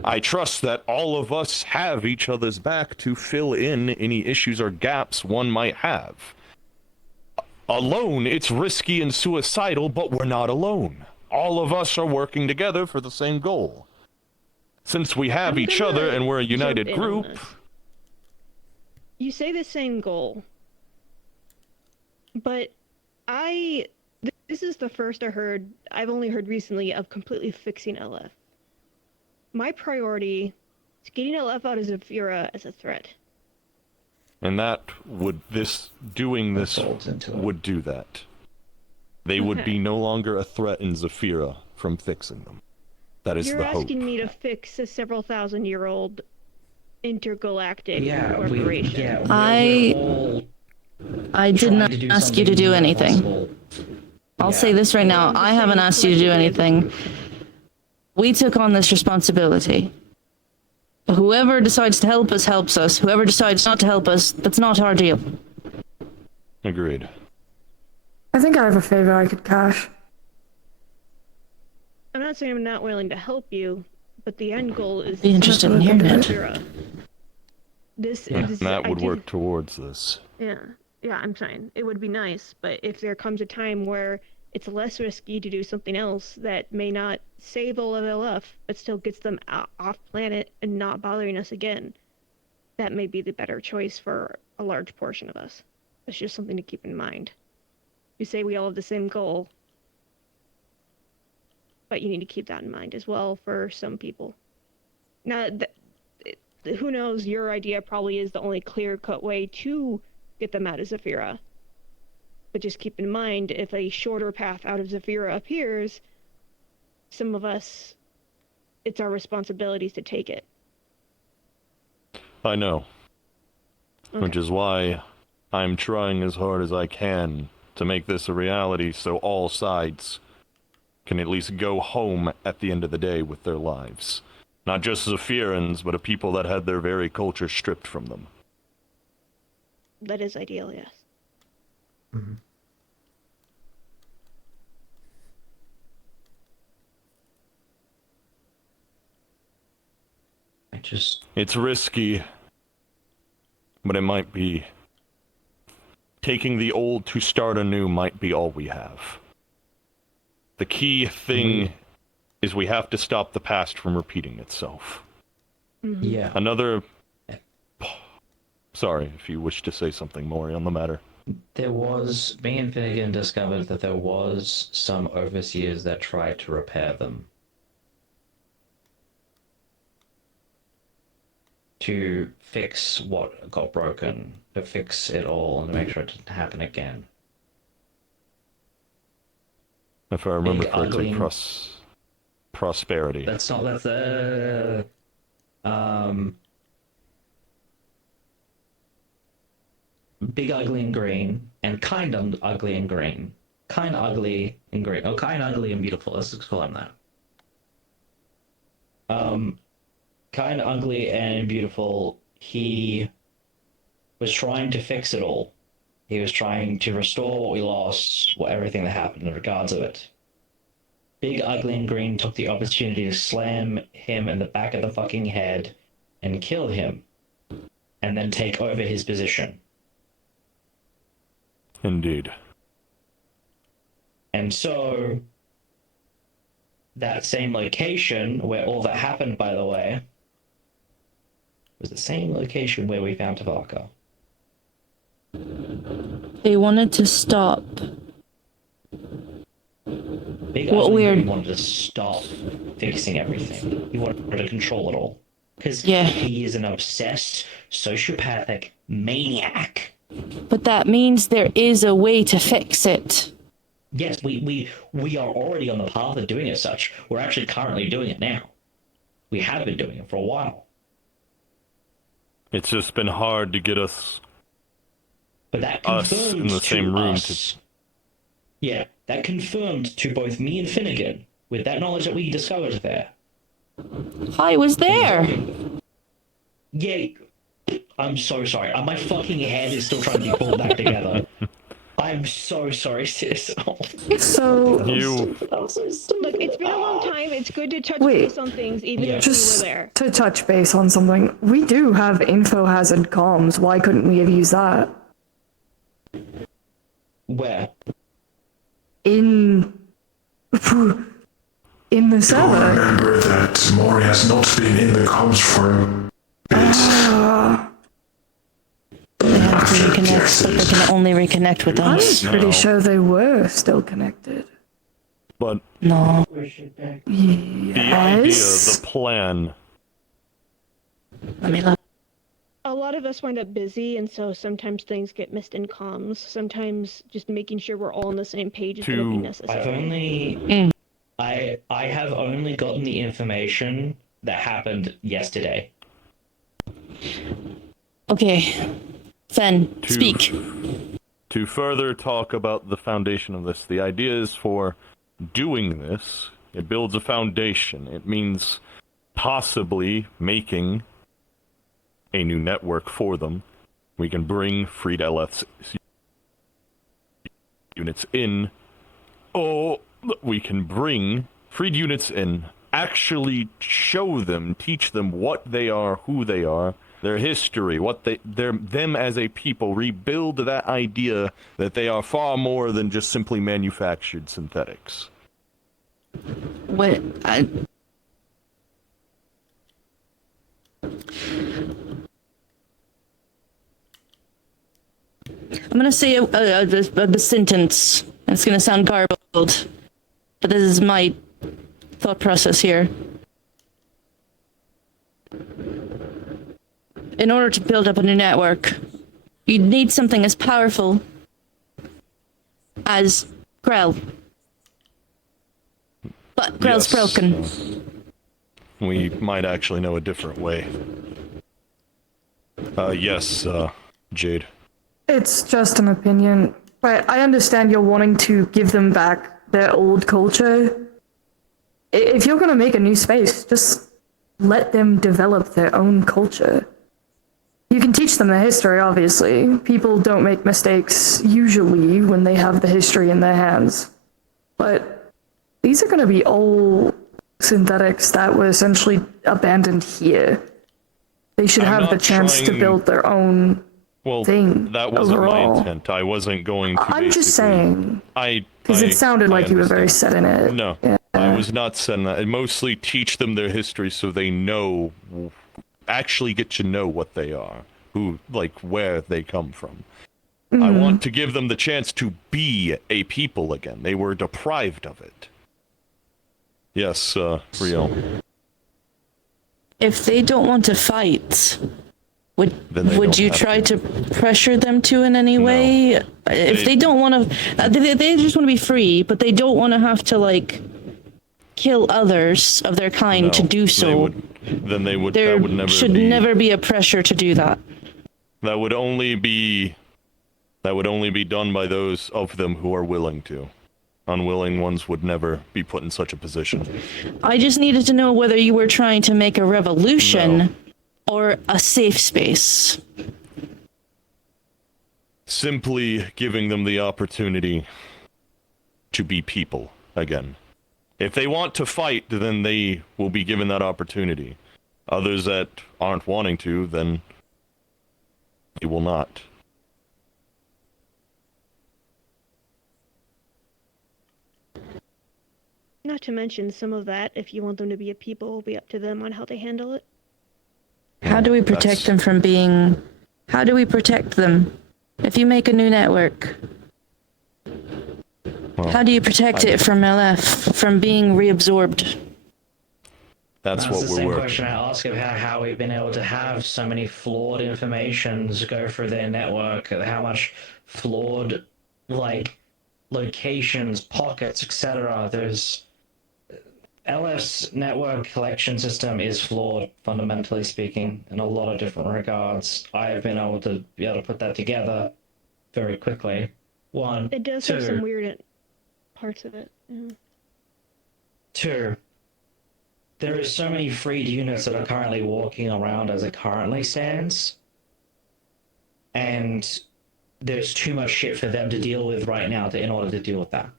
I trust that all of us have each other's back to fill in any issues or gaps one might have. Alone, it's risky and suicidal, but we're not alone. All of us are working together for the same goal. Since we have each other and we're a united group... You say the same goal, but this is the first I've only heard recently of completely fixing LF. My priority is getting LF out of Zafira as a threat. And that would, doing this would do that. They would be no longer a threat in Zafira from fixing them. That is the hope. You're asking me to fix a several thousand-year-old intergalactic corporation. I didn't ask you to do anything. I'll say this right now. I haven't asked you to do anything. We took on this responsibility. Whoever decides to help us, helps us. Whoever decides not to help us, that's not our deal. Agreed. I think I have a favor I could cash. I'm not saying I'm not willing to help you, but the end goal is... Be interested in hearing it. That would work towards this. Yeah, I'm saying it would be nice, but if there comes a time where it's less risky to do something else that may not save all of LF, but still gets them off planet and not bothering us again, that may be the better choice for a large portion of us. It's just something to keep in mind. You say we all have the same goal, but you need to keep that in mind as well for some people. Now, who knows, your idea probably is the only clear-cut way to get them out of Zafira. But just keep in mind, if a shorter path out of Zafira appears, some of us, it's our responsibilities to take it. I know. Okay. Which is why I'm trying as hard as I can to make this a reality so all sides can at least go home at the end of the day with their lives. Not just Zephyrans, but a people that had their very culture stripped from them. That is ideal, yes. Mm-hmm. It's risky, but it might be. Taking the old to start anew might be all we have. The key thing is we have to stop the past from repeating itself. Yeah. Another... Sorry, if you wish to say something more on the matter. Me and Finnegan discovered that there was some overseers that tried to repair them. To fix what got broken, to fix it all, and to make sure it didn't happen again. If I remember Big, correctly, ugly- prosperity. That's Big Ugly and Green, and Kind Ugly and Green. Kind Ugly and Green. Oh, Kind Ugly and Beautiful, let's just call him that. Kind Ugly and Beautiful, he was trying to fix it all. He was trying to restore what we lost, everything that happened in regards of it. Big Ugly and Green took the opportunity to slam him in the back of the fucking head and kill him, and then take over his position. Indeed. And so, that same location where all that happened, by the way, was the same location where we found Tavaka. They wanted to stop. Big What Ugly weird- Green wanted to stop fixing everything. He wanted to control it all. Because Yeah. he is an obsessed, sociopathic maniac. But that means there is a way to fix it. Yes, we are already on the path of doing it as such. We're actually currently doing it now. We have been doing it for a while. It's just been hard to get us But that us confirmed in the same to room us. Yeah, that confirmed to both me and Finnegan, with that knowledge that we discovered there. I was there. Yeah, I'm so sorry. My fucking head is still trying to be pulled back together. I'm so sorry, sis. So You. Look, it's been a long time. It's good to touch Wait. base on things, even if we were just there. to touch base on something, we do have info hazard comms. Why couldn't we have used that? Where? In the server. Remember that Mori has not been in the comms for a bit. They have to reconnect, but they can only reconnect with I'm us. pretty sure they were still connected. But No. the idea, Yes. the plan, Let me look. A lot of us wind up busy, and so sometimes things get missed in comms. Sometimes just making sure we're all on the same page is going to be necessary. I've only... Mm. I have only gotten the information that happened yesterday. Okay. Fen, speak. to further talk about the foundation of this, the idea is for doing this, it builds a foundation. It means possibly making a new network for them. We can bring freed LF's units in, or we can bring freed units in, actually show them, teach them what they are, who they are, their history, them as a people, rebuild that idea that they are far more than just simply manufactured synthetics. What? I'm gonna say a sentence. It's gonna sound garbled, but this is my thought process here. In order to build up a new network, you'd need something as powerful as Grell. But Grell's broken. We might actually know a different way. Yes, Jade. It's just an opinion, but I understand you're wanting to give them back their old culture. If you're gonna make a new space, just let them develop their own culture. You can teach them the history, obviously. People don't make mistakes usually when they have the history in their hands. But these are gonna be old synthetics that were essentially abandoned here. They should have the chance to build their own thing. That wasn't overall. my intent. I wasn't going to. I'm just saying. Because it sounded I like you were very understand. set in it. No, Yeah. I was not set in that. I mostly teach them their history so they know, actually get to know what they are, where they come from. I want to give them the chance to be a people again. They were deprived of it. Yes, Real. If they don't want to fight, Then would don't you have try to pressure them to in any way? If they don't want to, they just want to be free, but they don't want to have to like kill others of their kind to do so. That would never should be. never be a pressure to do that. That would only be done by those of them who are willing to. Unwilling ones would never be put in such a position. I just needed to know whether you were trying to make a revolution or a safe space. Simply giving them the opportunity to be people again. If they want to fight, then they will be given that opportunity. Others that aren't wanting to, then they will not. Not to mention some of that, if you want them to be a people, will be up to them on how they handle it. How do we protect them from being... How do we protect them? If you make a new network, how do you protect it from LF, from being reabsorbed? That's what the we're same working. question I ask of how we've been able to have so many flawed informations go through their network, how much flawed, locations, pockets, etc. There's... LF's network collection system is flawed, fundamentally speaking, in a lot of different regards. I have been able to put that together very quickly. One, It does have some weird parts of it. Yeah. Two, there is so many freed units that are currently walking around as it currently stands, and there's too much shit for them to deal with right now in order to deal with that.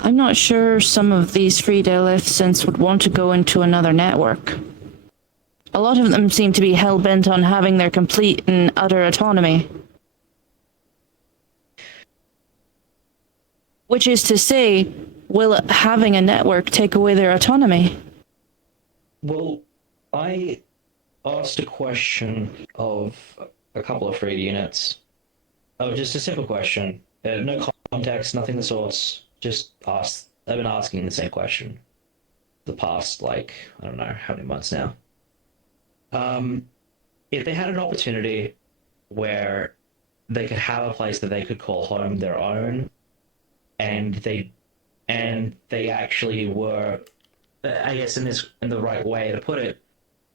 I'm not sure some of these freed LF synths would want to go into another network. A lot of them seem to be hell-bent on having their complete and utter autonomy. Which is to say, will having a network take away their autonomy? Well, I asked a question of a couple of freed units. Oh, just a simple question. No context, nothing of the sorts. Just asked. I've been asking the same question the past, I don't know how many months now. If they had an opportunity where they could have a place that they could call home their own, and they actually were, I guess in the right way to put it,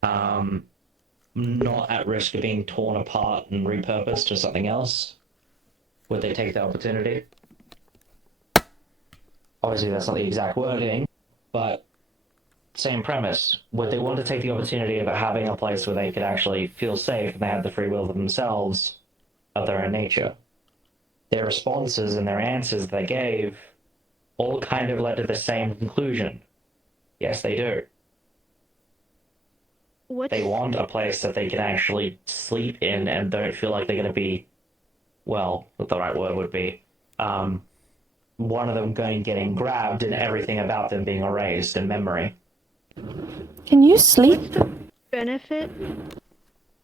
not at risk of being torn apart and repurposed to something else, would they take the opportunity? Obviously, that's not the exact wording, but same premise. Would they want to take the opportunity of having a place where they could actually feel safe and they had the free will of themselves, of their own nature? Their responses and their answers they gave all kind of led to the same conclusion. Yes, they do. They want a place that they can actually sleep in and don't feel like they're going to be, well, what the right word would be, one of them getting grabbed and everything about them being erased in memory. Can you sleep? Benefit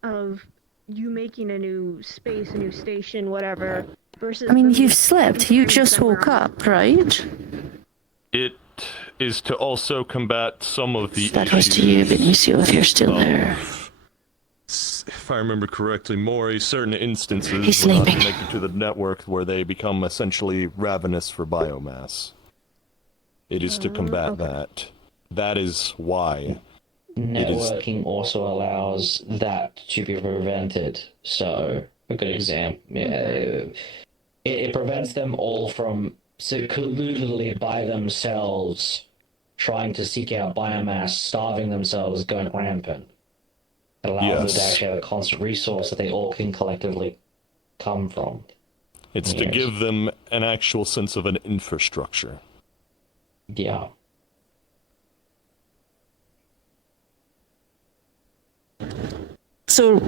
of you making a new space, a new station, whatever, versus... I mean, you've slept. You just woke up, right? It is to also combat some of the That was to you, Benicio, if you're still there. If I remember correctly, more certain instances He's were not sleeping. connected to the network where they become essentially ravenous for biomass. It is to combat that. That is why. networking also allows that to be prevented. So, a good example, it prevents them all from secludedly by themselves trying to seek out biomass, starving themselves, going rampant. It allows them to actually have a constant resource that they all can collectively come from. It's to give them an actual sense of an infrastructure. Yeah. So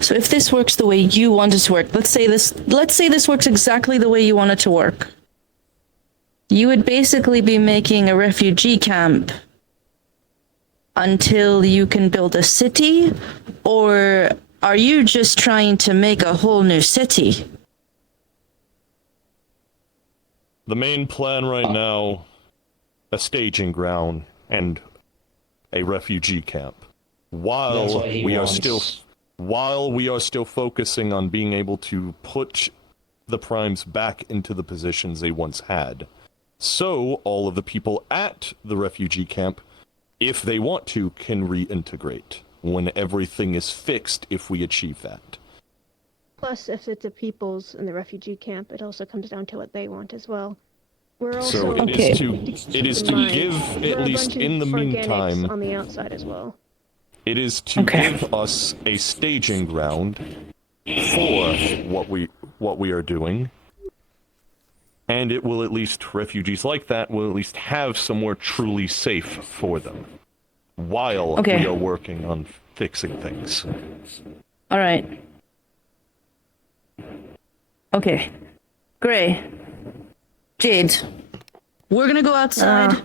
if this works the way you want it to work, let's say this works exactly the way you want it to work. You would basically be making a refugee camp until you can build a city, or are you just trying to make a whole new city? The main plan right now, a staging ground and a refugee camp. While we are still focusing on being able to put the primes back into the positions they once had. So all of the people at the refugee camp, if they want to, can reintegrate when everything is fixed if we achieve that. Plus, if it's a people's in the refugee camp, it also comes down to what they want as well. We're also So it is to give, at least in the meantime, on the outside as well. it is to give us a staging ground for what we are doing, and it will at least, refugees like that will at least have somewhere truly safe for them while we are working on fixing things. All right. Okay. Gray. Jade. We're gonna go outside.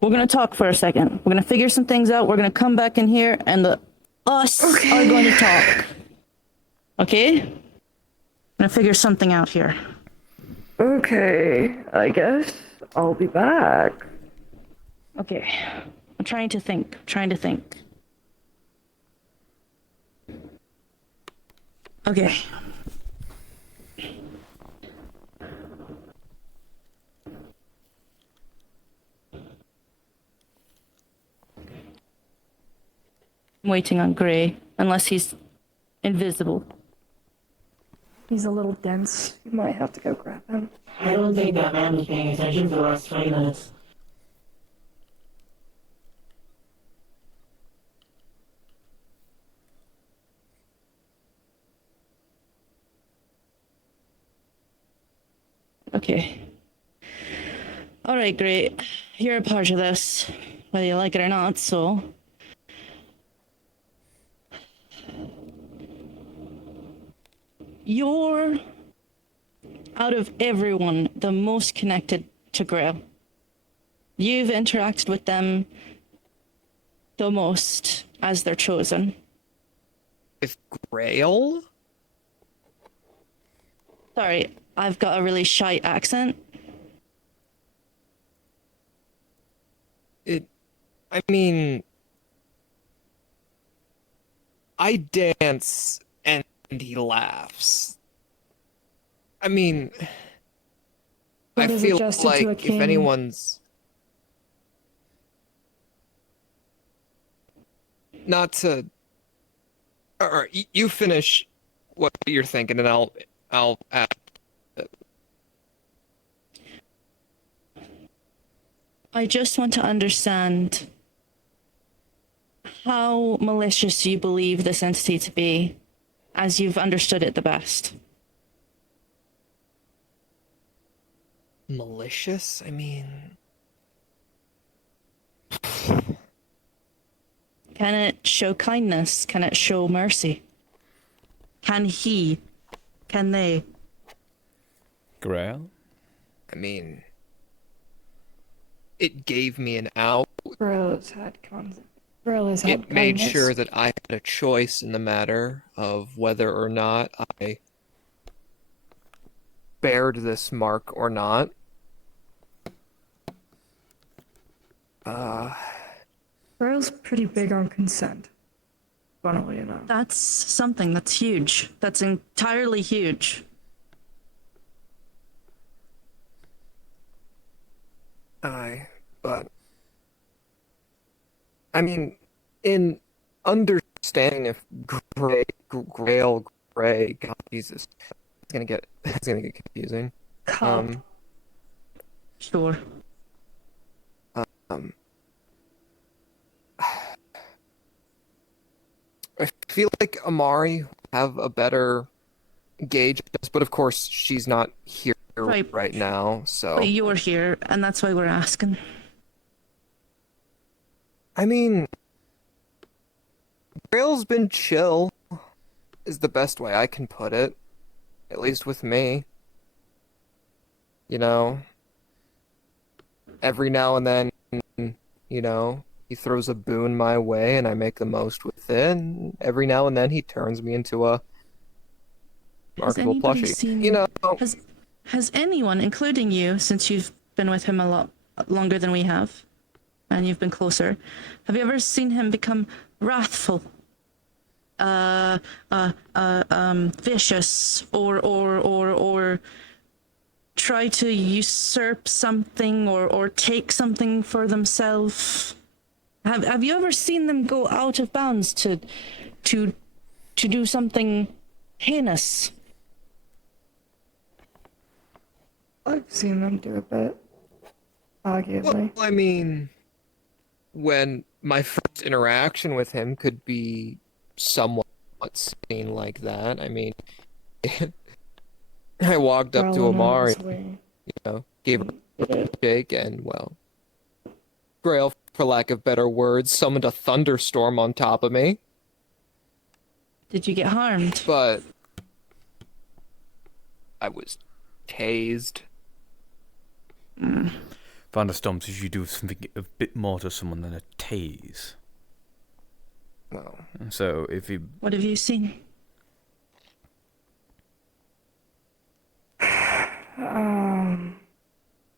We're gonna talk for a second. We're gonna figure some things out. We're gonna come back in here, and us are going to talk. Okay? I'm gonna figure something out here. Okay, I guess I'll be back. Okay. I'm trying to think. Okay. I'm waiting on Gray, unless he's invisible. He's a little dense. You might have to go grab him. I don't think that man was paying attention for the last 20 minutes. Okay. All right, great. You're a part of this, whether you like it or not, so... You're, out of everyone, the most connected to Grail. You've interacted with them the most as they're chosen. With Grail? Sorry, I've got a really shite accent. I mean... I dance and he laughs. I mean... I feel like if anyone's... Not to... Or you finish what you're thinking and I'll add. I just want to understand how malicious you believe this entity to be, as you've understood it the best. Malicious? I mean... Can it show kindness? Can it show mercy? Can they? Grail? I mean... It gave me an out. It made sure that I had a choice in the matter of whether or not I bared this mark or not. Grail's pretty big on consent. Funnily enough. That's something that's huge. That's entirely huge. but I mean, in understanding if Grail, God, Jesus, it's gonna get confusing. Sure. I feel like Amari have a better gauge of this, but of course she's not here right now, so. But you're here, and that's why we're asking. I mean, Grail's been chill, is the best way I can put it. At least with me. You know? Every now and then, you know, he throws a boon my way and I make the most with it, and every now and then he turns me into a marketable plushie. You know, has anyone, including you, since you've been with him a lot longer than we have, and you've been closer, have you ever seen him become wrathful, vicious, or try to usurp something or take something for themselves? Have you ever seen them go out of bounds to do something heinous? I've seen them do a bit, arguably. Well, I mean, when my first interaction with him could be somewhat seen like that. I mean, I walked up to Amari, you know, gave her a shake, and, well, Grail, for lack of better words, summoned a thunderstorm on top of me. Did you get harmed? But I was tased. Thunderstorms usually do something a bit more to someone than a tase. No. So if you... What have you seen?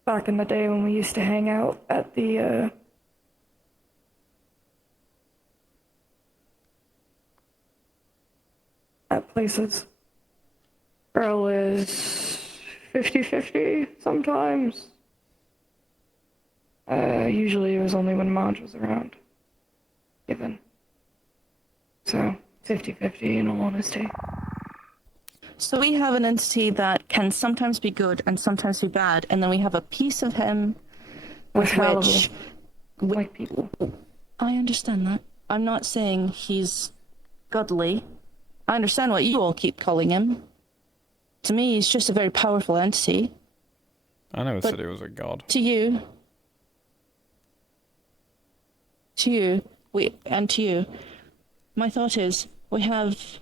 Back in the day when we used to hang out at the, at places. Girl is 50-50 sometimes. Usually it was only when Marge was around. Given. So, 50-50 in all honesty. So we have an entity that can sometimes be good and sometimes be bad, and then we have a piece of him with which... Like people. I understand that. I'm not saying he's godly. I understand what you all keep calling him. To me, he's just a very powerful entity. I never said he was a god. To you, my thought is, we have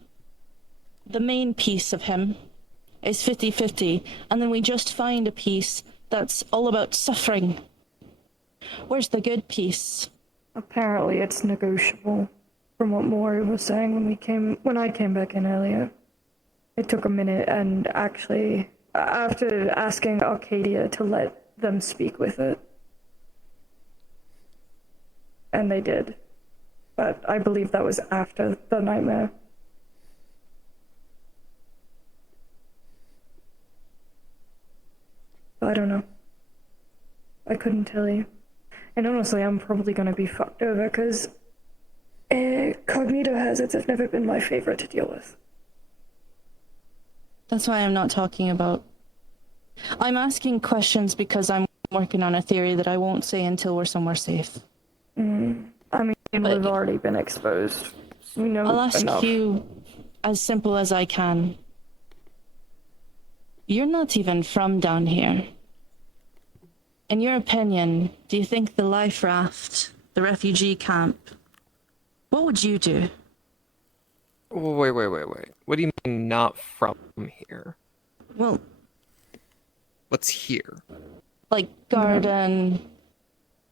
the main piece of him is 50-50, and then we just find a piece that's all about suffering. Where's the good piece? Apparently it's negotiable, from what Maury was saying when I came back in earlier. It took a minute, and actually, after asking Arcadia to let them speak with it. And they did. But I believe that was after the nightmare. I don't know. I couldn't tell you. And honestly, I'm probably gonna be fucked over, because cognito hazards have never been my favorite to deal with. That's why I'm not talking about... I'm asking questions because I'm working on a theory that I won't say until we're somewhere safe. I mean, we've already been exposed. We know I'll ask enough. you as simple as I can. You're not even from down here. In your opinion, do you think the life raft, the refugee camp, what would you do? Wait. What do you mean not from here? Well... What's here? Like garden,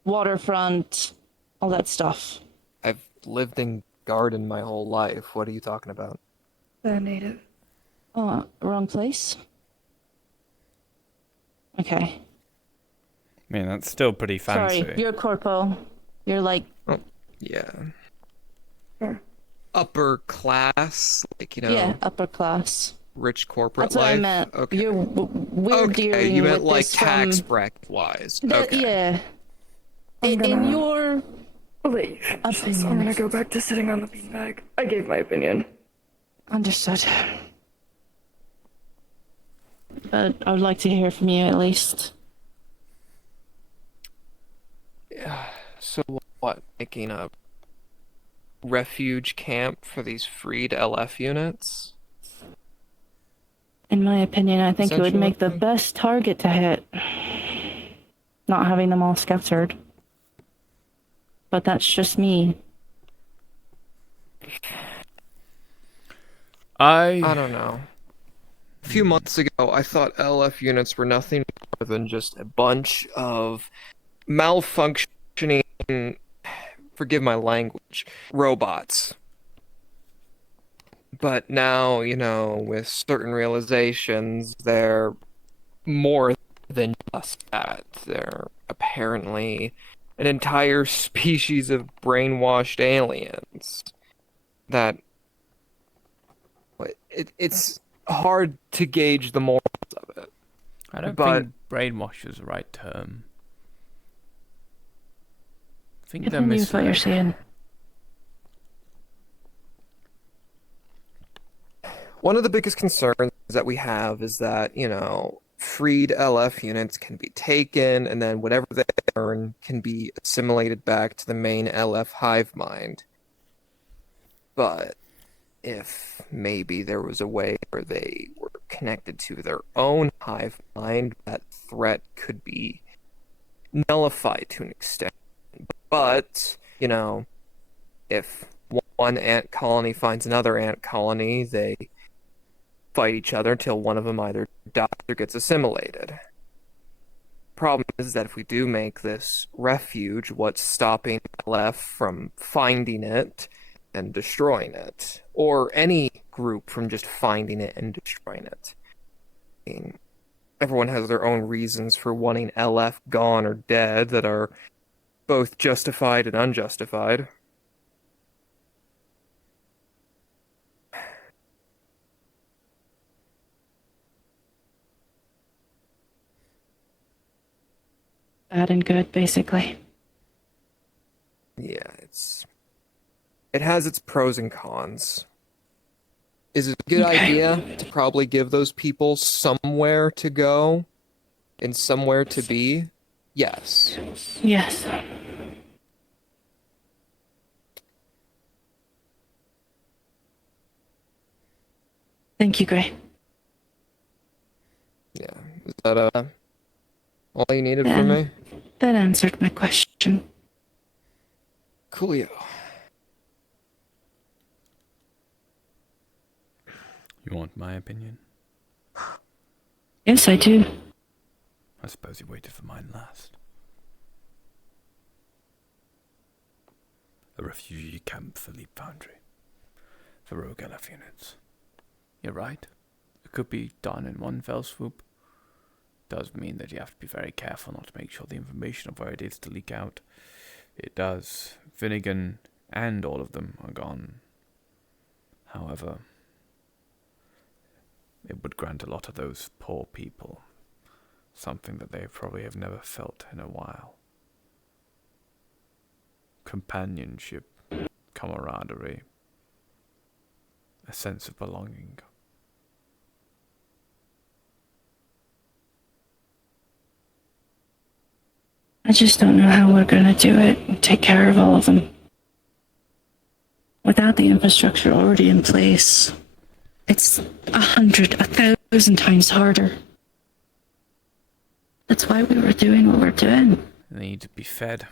waterfront, all that stuff. I've lived in garden my whole life. What are you talking about? They're native. Oh, wrong place? Okay. I mean, that's still pretty fancy. Sorry, you're corpo. You're like... Oh, yeah. Sure. Upper class, like, you know... Yeah, upper class. Rich corporate That's what life? I meant. Okay. We're okay, dealing you meant with like this tax from... bracket-wise. Okay. Yeah. in your leave. opinion. I'm gonna go back to sitting on the beanbag. I gave my opinion. Understood. But I would like to hear from you at least. Yeah. So what? Making a refuge camp for these freed LF units? In my opinion, I think it would Essentially. make the best target to hit. Not having them all scattered. But that's just me. I don't know. A few months ago, I thought LF units were nothing more than just a bunch of malfunctioning, forgive my language, robots. But now, with certain realizations, they're more than just that. They're apparently an entire species of brainwashed aliens that it's hard to gauge the morals of it. I don't but think brainwash is the right term. I think they're Continue with what you're saying. One of the biggest concerns that we have is that, freed LF units can be taken, and then whatever they earn can be assimilated back to the main LF hive mind. But if maybe there was a way where they were connected to their own hive mind, that threat could be nullified to an extent. But, if one ant colony finds another ant colony, they fight each other until one of them either dies or gets assimilated. Problem is that if we do make this refuge, what's stopping LF from finding it and destroying it? Or any group from just finding it and destroying it? I mean, everyone has their own reasons for wanting LF gone or dead that are both justified and unjustified. Bad and good, basically. Yeah, it has its pros and cons. Is it a good idea to probably give those people somewhere to go and somewhere to be? Yes. Yes. Thank you, Gray. Yeah. Is that all you needed from me? That answered my question. Coolio. You want my opinion? Yes, I do. I suppose you waited for mine last. A refugee camp for Leap Foundry. For rogue LF units. You're right. It could be done in one fell swoop. Does mean that you have to be very careful not to make sure the information of where it is to leak out. It does. Finnegan and all of them are gone. However, it would grant a lot of those poor people something that they probably have never felt in a while. Companionship, camaraderie, a sense of belonging. I just don't know how we're gonna do it and take care of all of them. Without the infrastructure already in place, it's 100, 1,000 times harder. That's why we were doing what we're doing. They need to be fed.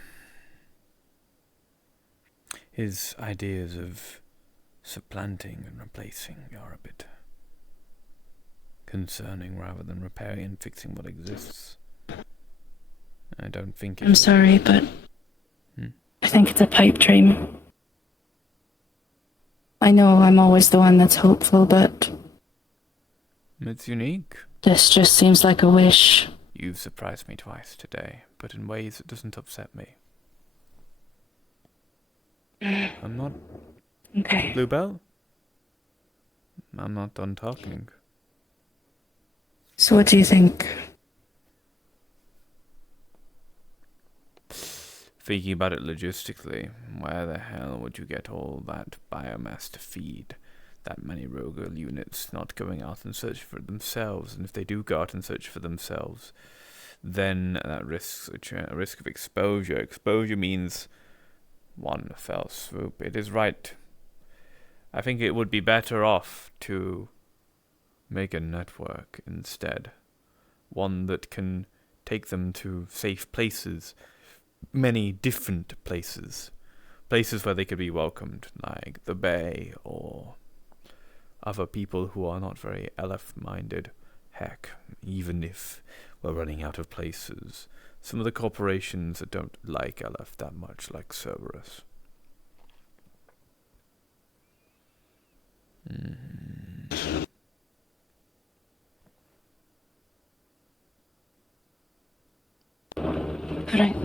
His ideas of supplanting and replacing are a bit concerning rather than repairing and fixing what exists. I don't think I'm sorry, but I think it's a pipe dream. I know I'm always the one that's hopeful, but it's unique. this just seems like a wish. You've surprised me twice today, but in ways that doesn't upset me. I'm not... Okay. Bluebell? I'm not done talking. So what do you think? thinking about it logistically, where the hell would you get all that biomass to feed that many rogue units not going out and search for themselves? And if they do go out and search for themselves, then that risks a risk of exposure. Exposure means one fell swoop. It is right. I think it would be better off to make a network instead. One that can take them to safe places, many different places. Places where they could be welcomed, like the Bay or other people who are not very LF-minded. Heck, even if we're running out of places, some of the corporations that don't like LF that much, like Cerberus. Right.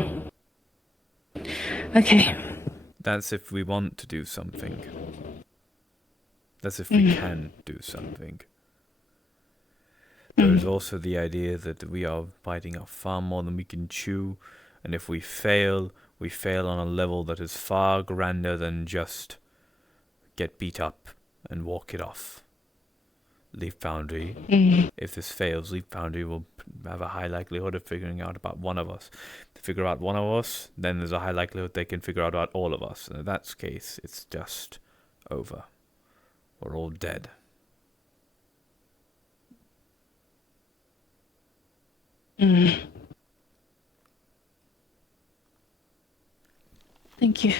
Okay. That's if we want to do something. That's if we can do something. There is also the idea that we are biting off far more than we can chew, and if we fail on a level that is far grander than just get beat up and walk it off. Leaf Foundry, if this fails, Leaf Foundry will have a high likelihood of figuring out about one of us. To figure out one of us, then there's a high likelihood they can figure out about all of us. And in that case, it's just over. We're all dead. Thank you.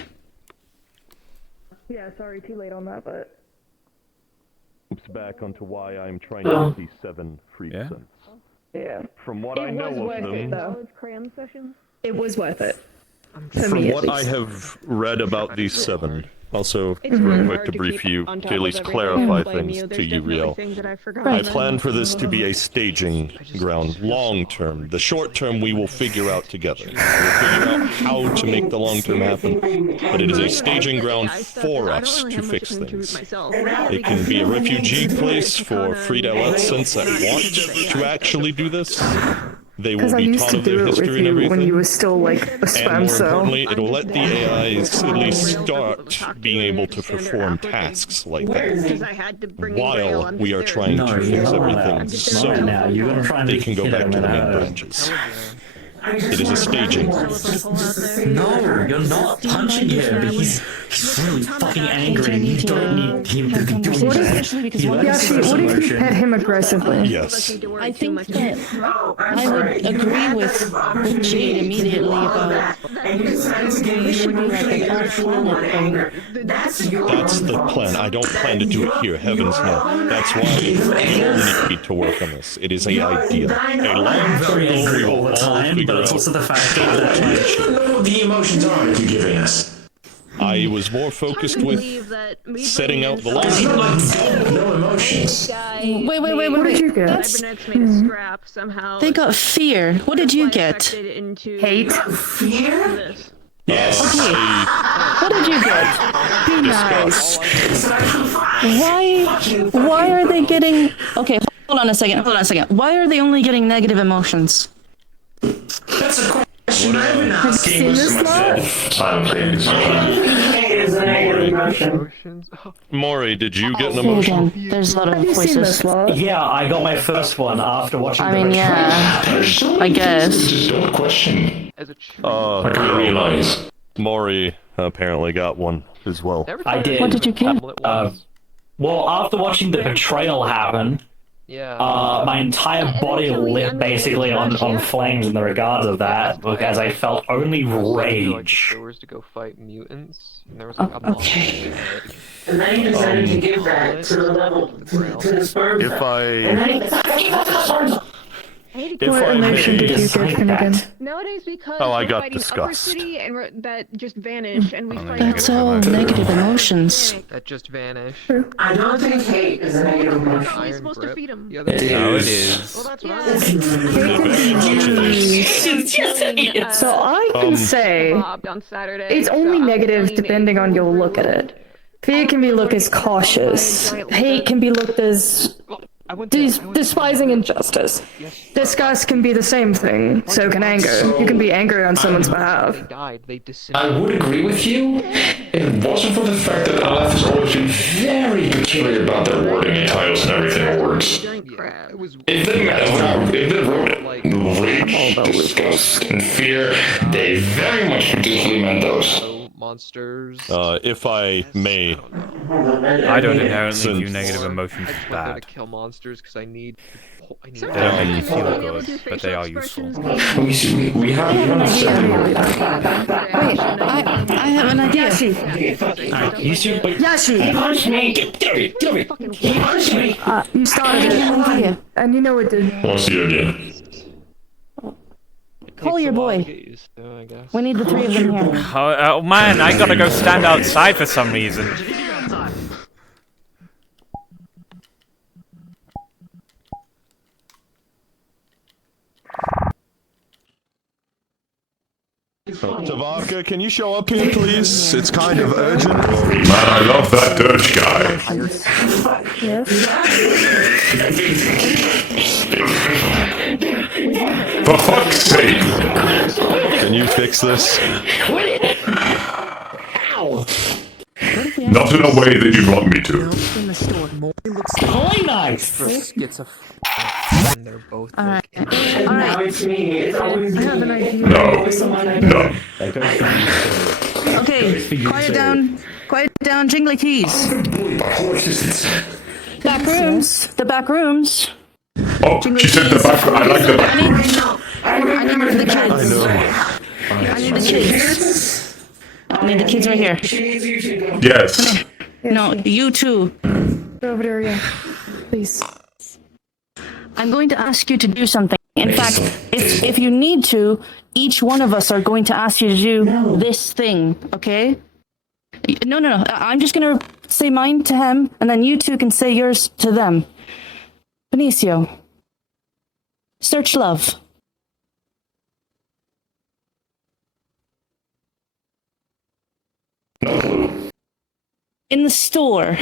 Yeah, sorry, too late on that, but... Oops, back onto why I'm trying to see 7 free cents. Yeah. From what I know of them... College cram session? It was worth it. From what I have read about these 7, also real quick to brief you, to at least clarify things to you, Riel. I plan for this to be a staging ground long term. The short term we will figure out together. We'll figure out how to make the long term happen, but it is a staging ground for us to fix things. It can be a refugee place for freed adolescents that want to actually do this. They will be taught of their history and everything. When you were still like a And spam more cell. importantly, it will let the AIs at least start being able to perform tasks like that while we are trying to fix everything so they can go back to the main branches. It is a staging. No, you're not punching him. He's really fucking angry. You don't need him to be doing that. Yashi, what if you pet him aggressively? Yes. I think that I would agree with Jade immediately about this should be like an all-planet thing. That's the plan. I don't plan to do it here, heavens no. That's why we all need to work on this. It is a idea. A long-term goal we will all figure out. It's also the fact that the emotions are you giving us. I was more focused with setting out the long term. No emotions. Wait. What did you get? They got fear. What did you get? Hate. Fear? Yes. What did you get? Be nice. Why are they getting... Okay, hold on a second. Why are they only getting negative emotions? That's a question I've been asking Maury, did you get an emotion? Again, there's a lot of voices. Yeah, I got my first one after watching I mean, yeah, I guess. Don't question. I can realize. Maury apparently got one as well. I did. What did you get? Well, after watching the betrayal happen, my entire body lit basically on flames in the regards of that, because I felt only rage. Doors to go fight mutants, and there was like a okay. And then you decided to give that to the level to the sperm. If What emotion did you get him again? Nowadays, because I got fighting disgust. Upper City and that just vanish, and we fight. That's all negative emotions. That just vanish. I don't think hate is a negative emotion. How are we supposed to feed him? Yeah, No, it is. Well, that's what So I can say it's only negative depending on your look at it. Fear can be looked as cautious. Hate can be looked as despising injustice. Disgust can be the same thing, so can anger. You can be angry on someone's behalf. I would agree with you if it wasn't for the fact that the left has always been very peculiar about their wording in titles and everything awards. If they wrote it, rage, disgust, and fear, they very much deeply meant those. Monsters. If I may. I don't inherently view negative emotions as I bad. to kill monsters because I need. They don't make me feel good, but they are useful. We have Wait, I have an idea. Yashi! Punch me! Get over here! Punch me! You started it, and you know it did. What's the idea? Call your boy. We need the 3 of them here. Oh man, I gotta go stand outside for some reason. Tavaka, can you show up here, please? It's kind of urgent. Man, I love that Dirge guy. For fuck's sake! Can you fix this? Not in a way that you'd want me to. They're both. Alright. I have an idea. No. Okay, quiet down, jingly keys. Back rooms. The back rooms. Oh, she said the back. I like the back. I need the kids. I need the kids. I need the kids right here. Yes. No, you too. Go over there, yeah. Please. I'm going to ask you to do something. In fact, if you need to, each one of us are going to ask you to do this thing, okay? No. I'm just going to say mine to him, and then you two can say yours to them. Benicio. Search love. In the store.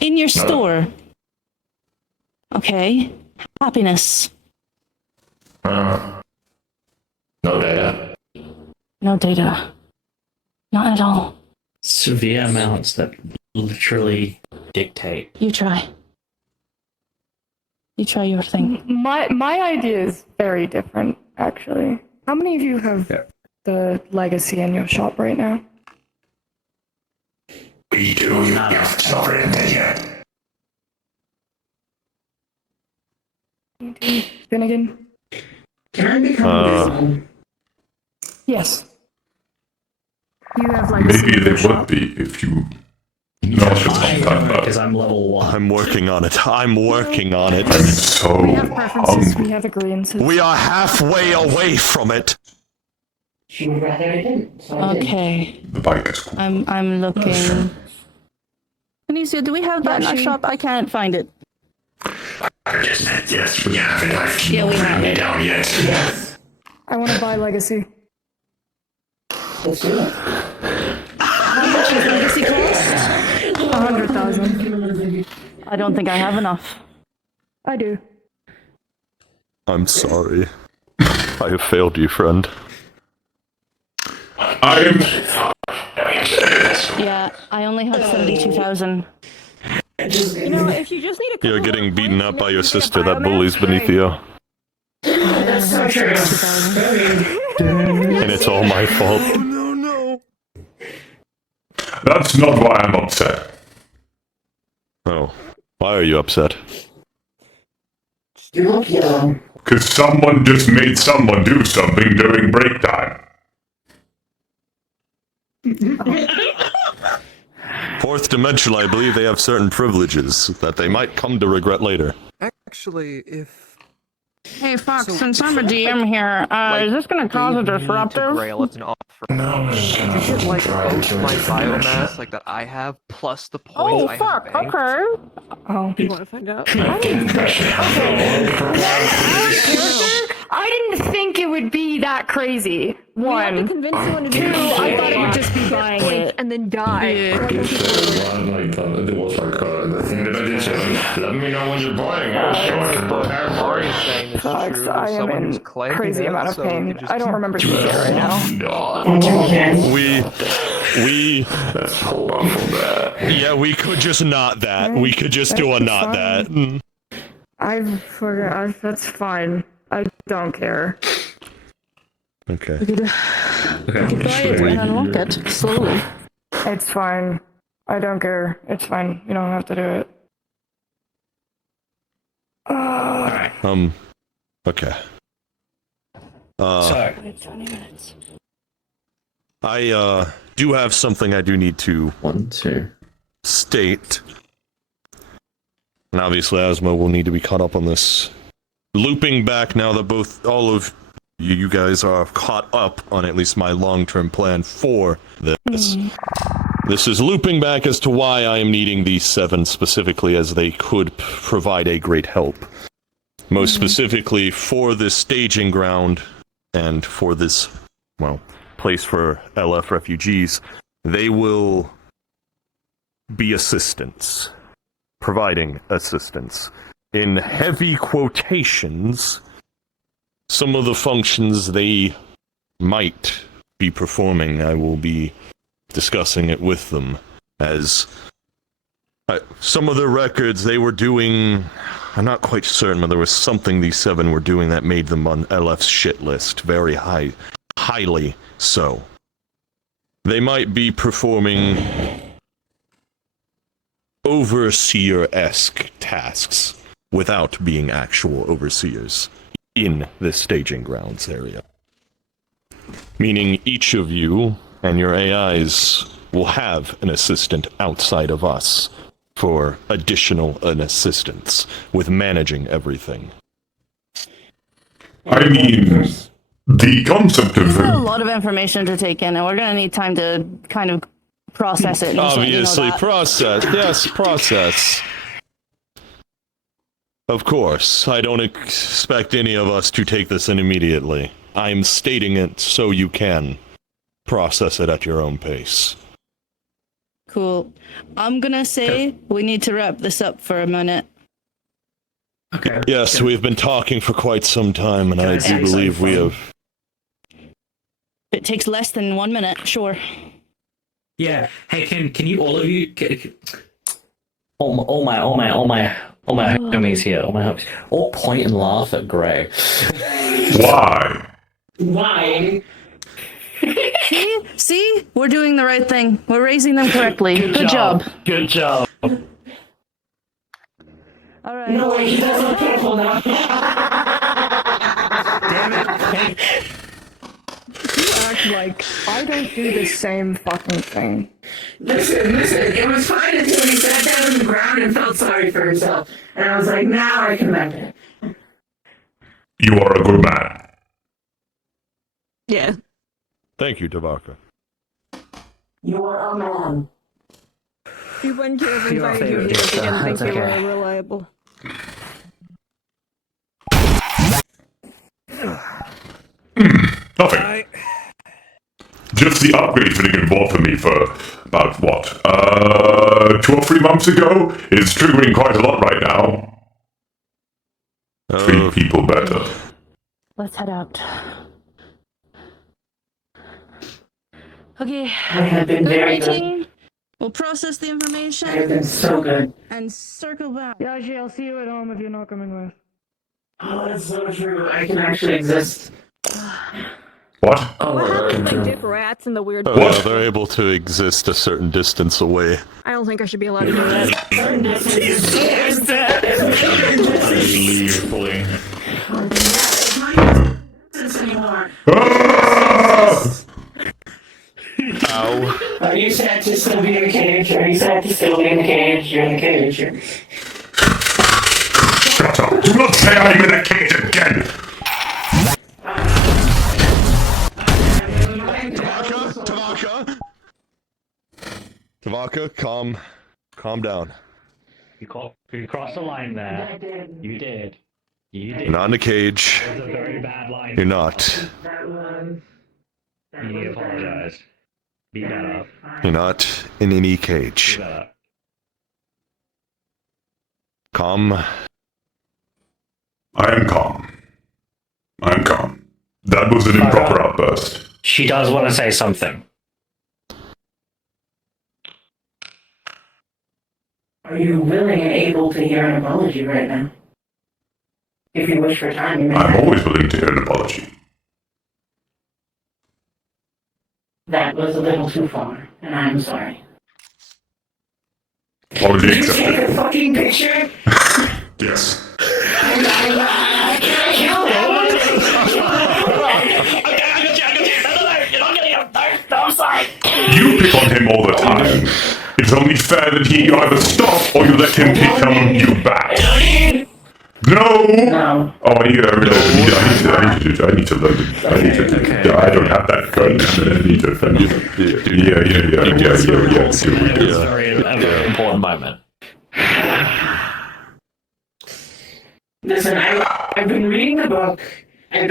In your store. Okay. Happiness. No data. No data. Not at all. Severe amounts that literally dictate. You try. You try your thing. My idea is very different, actually. How many of you have the legacy in your shop right now? We do. It's not written there yet. Finnegan? Yes. You have legacy. Maybe they would be if you. Because I'm level 1. I'm working on it. I'm working on it. I'm so We have preferences, we have agreements. We are halfway away from it. Okay. The bike is cool. I'm looking. Benicio, do we have that in our shop? I can't find it. I just meant yes, we have it. I've Yeah, we not have written it. it down yet. Yes. I want to buy legacy. How much does legacy cost? 100,000. I don't think I have enough. I do. I'm sorry. I have failed you, friend. Yeah, I only have 72,000. You know, if you just need a You're getting beaten up by your sister that bullies beneath you. That's so true. And it's all my fault. That's not why I'm upset. Oh. Why are you upset? Because someone just made someone do something during break time. Fourth dimensional, I believe they have certain privileges that they might come to regret later. Actually, if Hey, Fox, since I'm a DM here, is this going to cause a disruptor? Grail, it's an offer. No, you get like both my biomass, like that I have, plus the points Oh, I fuck, have banked. okay. Oh. You want to find out? I didn't think it would be that crazy. One. to convince someone to do Two, it. I thought it would just be buying it. And then die. It was like the thing that I did say, let me know when you're buying it. So I can prepare for it. Alex, I am in crazy amount of pain. I don't remember speaking right now. Let's hold on from that. Yeah, we could just not that. We could just do a not that. That's fine. I don't care. Okay. We could buy it and unlock it slowly. It's fine. I don't care. It's fine. You don't have to do it. Okay. Sorry. 20 minutes. I do have something I do need to state. And obviously Asmo will need to be caught up on this. Looping back now that all of you guys are caught up on at least my long-term plan for this. This is looping back as to why I am needing these 7 specifically, as they could provide a great help. Most specifically for this staging ground and for this, well, place for LF refugees. They will be assistance. Providing assistance. In heavy quotations, some of the functions they might be performing, I will be discussing it with them, as some of the records they were doing, I'm not quite certain, but there was something these 7 were doing that made them on LF's shit list, very highly so. They might be performing overseer-esque tasks without being actual overseers in this staging grounds area. Meaning each of you and your AIs will have an assistant outside of us for additional assistance with managing everything. I mean, the concept of There's a lot of information to take in, and we're going to need time to kind of process it. Obviously, process. Yes, process. Of course, I don't expect any of us to take this in immediately. I'm stating it so you can process it at your own pace. Cool. I'm gonna say we need to wrap this up for a minute. Okay. Yes, we've been talking for quite some time, and I do believe we have... It takes less than 1 minute, sure. Yeah. Hey, can you all of you? All my homies here. All point and laugh at Greg. Why? Why? See? We're doing the right thing. We're raising them correctly. Good job. Good job. All right. No, he doesn't careful now. Damn it. You act like I don't do the same fucking thing. Listen, it was fine until he sat down on the ground and felt sorry for himself. And I was like, now I can mend it. You are a good man. Yeah. Thank you, Tabaka. You are a man. We wouldn't have invited you here if we didn't think you were reliable. Nothing. Just the upgrades that have bought for me for about, 2 or 3 months ago is triggering quite a lot right now. Treat people better. Let's head out. Okay. I have been very good. We'll process the information. I have been so good. And circle back. Yeah, I'll see you at home if you're not coming with. Oh, that's so true. I can actually exist. What? Oh, What happens if I dip rats in the weird Oh, yeah, they're able to exist a certain distance away. I don't think I should be allowed to do that. Ow. Are you sad to still be in the cage? Are you sad to still be in the cage? You're in the cage. Shut up! Do not say I'm in a cage again! Tavaka, calm down. You crossed the line there. I did. You did. You're not in a cage. That's a very bad line. You're not. You apologize. Beat that up. You're not in any cage. Beat that up. Calm. I am calm. I'm calm. That was an improper outburst. She does want to say something. Are you willing and able to hear an apology right now? If you wish for time, you may. I'm always willing to hear an apology. That was a little too far, and I'm sorry. Apology Did you take accepted. a fucking picture? Yes. I'm sorry. You pick on him all the time. It's only fair that he either stop or you let him pick on you back. No! Oh, I need to learn. I don't have that gun. I need to defend you. Yeah. It's a very important moment. Listen, I've been reading the book. And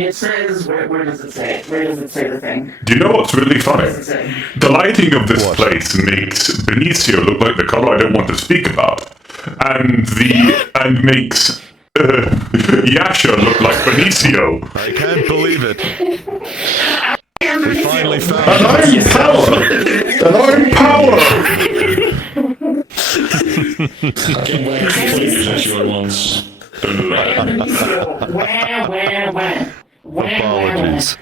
it says, where does it say? Where does it say the thing? Do you know what's really funny? What does it say? The lighting of this place makes Benicio look like the color I don't want to speak about, and makes Yasha look like Benicio. I can't believe it. We finally found And I'm power! I can't wait to play this your ones. Apologies.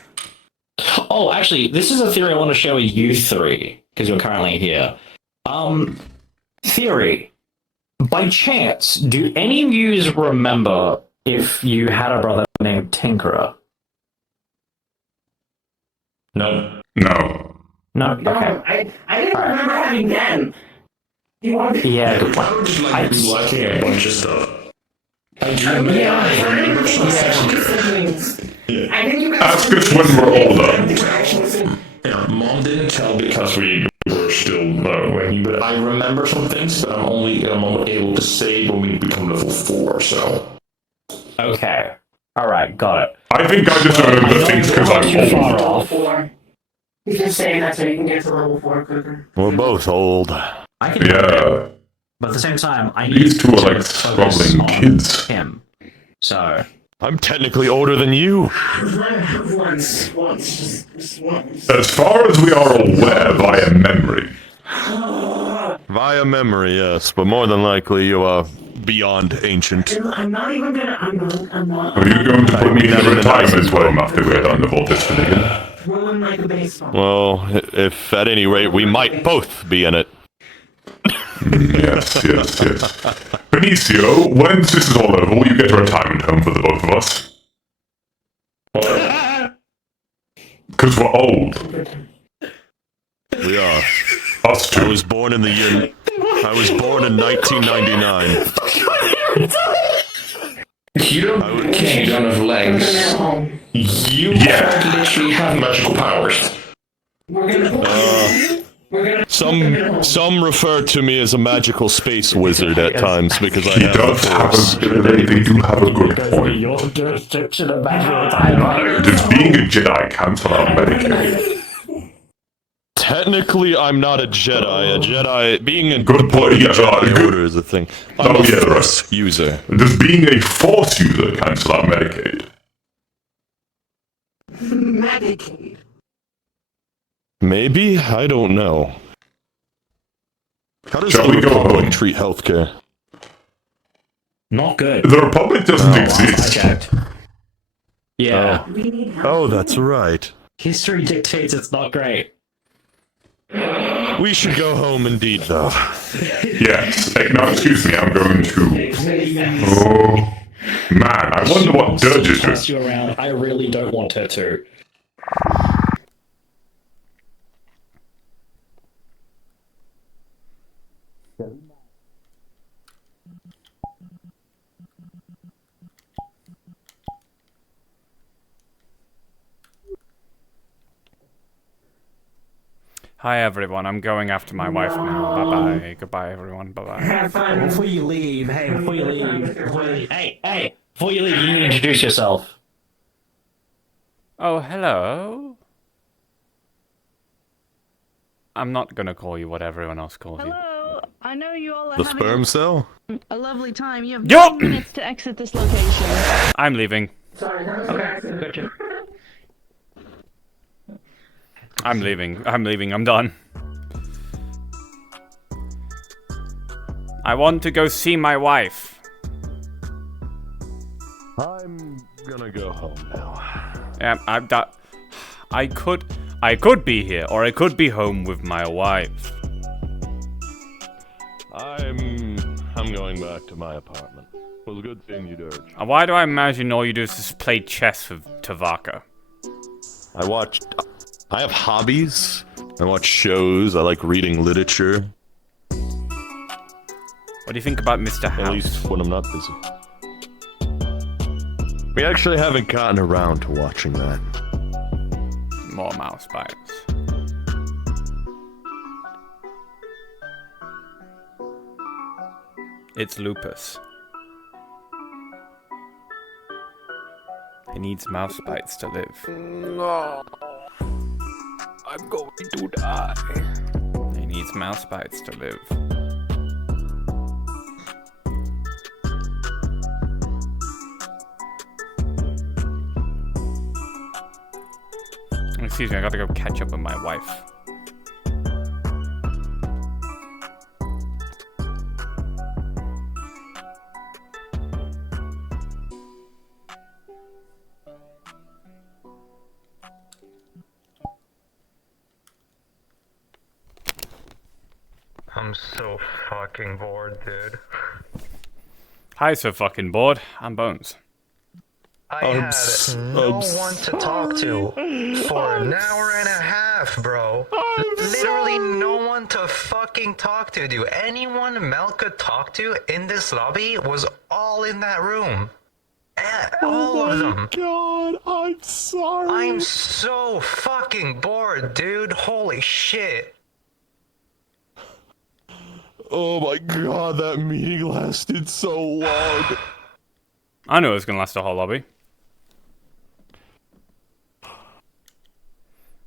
Oh, actually, this is a theory I want to share with you three, because you're currently here. Theory. By chance, do any of you remember if you had a brother named Tinkerer? No. No. No? Okay. I didn't remember having them. Yeah, good point. I would just like be liking a bunch of stuff. I do remember some siblings. I think you guys Ask us when we're older. Yeah, Mom didn't tell because we were still waiting, but I remember some things, but I'm only able to say when we become level 4, so. Okay. Alright, got it. I think I just remember things because I'm too far old. off. He's just saying that so you can get to level 4 quicker. We're both old. I can Yeah. but at the same time, I need These two are to like focus struggling on kids. him. So. I'm technically older than you. Once, just once. As far as we are aware via memory. Via memory, yes, but more than likely you are beyond ancient. I'm not even gonna. I'm not. Are you going to put me in a retirement home after we're done with all this shenanigans? Rolling like a baseball. Well, if at any rate we might both be in it. Yes. Benicio, once this is all over, will you get a retirement home for the both of us? Because we're old. We are. Us two. I was born in 1999. You don't have legs. You literally have magical powers. Some refer to me as a magical space wizard at times because I have They do have a good point. Your jurisdiction of Does being a Jedi cancel out Medicaid? Technically, I'm not a Jedi. A Jedi, being a Good point. Yeah, Jedi Order is a thing. I'm a Force user. Does being a Force user cancel out Medicaid? Medicaid. Maybe? I don't know. How does Shall the we go Republic home? treat healthcare? Not good. The Republic doesn't exist. I checked. Yeah. Oh, that's right. History dictates it's not great. We should go home indeed, though. Yes. Now, excuse me, I'm going to... Oh, man, I wonder what Dirge is doing. Toss you around. I really don't want her to. Hi everyone, I'm going after my wife now. Bye-bye. Goodbye everyone. Bye-bye. Have fun. Before you leave, hey, before you leave, before you leave, you need to introduce yourself. Oh, hello. I'm not gonna call you what everyone else calls you. Hello, I know you all are The having sperm cell? a lovely time. You have Yup! 9 minutes to exit this location. I'm leaving. Sorry, okay, gotcha. I'm leaving. I'm done. I want to go see my wife. I'm gonna go home now. Yeah, I could be here, or I could be home with my wife. I'm going back to my apartment. It was a good seeing you, Dirge. Why do I imagine all you do is just play chess with Tavaka? I have hobbies. I watch shows. I like reading literature. What do you think about Mr. House? At least when I'm not busy. We actually haven't gotten around to watching that. More mouse bites. It's lupus. He needs mouse bites to live. No. I'm going to die. He needs mouse bites to live. Excuse me, I gotta go catch up with my wife. I'm so fucking bored, dude. Hi, so fucking bored. I'm Bones. I had no one to talk to for an hour and a half, bro. Literally no one to fucking talk to, dude. Anyone Mel could talk to in this lobby was all in that room. All of them. God, I'm sorry. I'm so fucking bored, dude. Holy shit. Oh my god, that meeting lasted so long. I knew it was gonna last a whole lobby.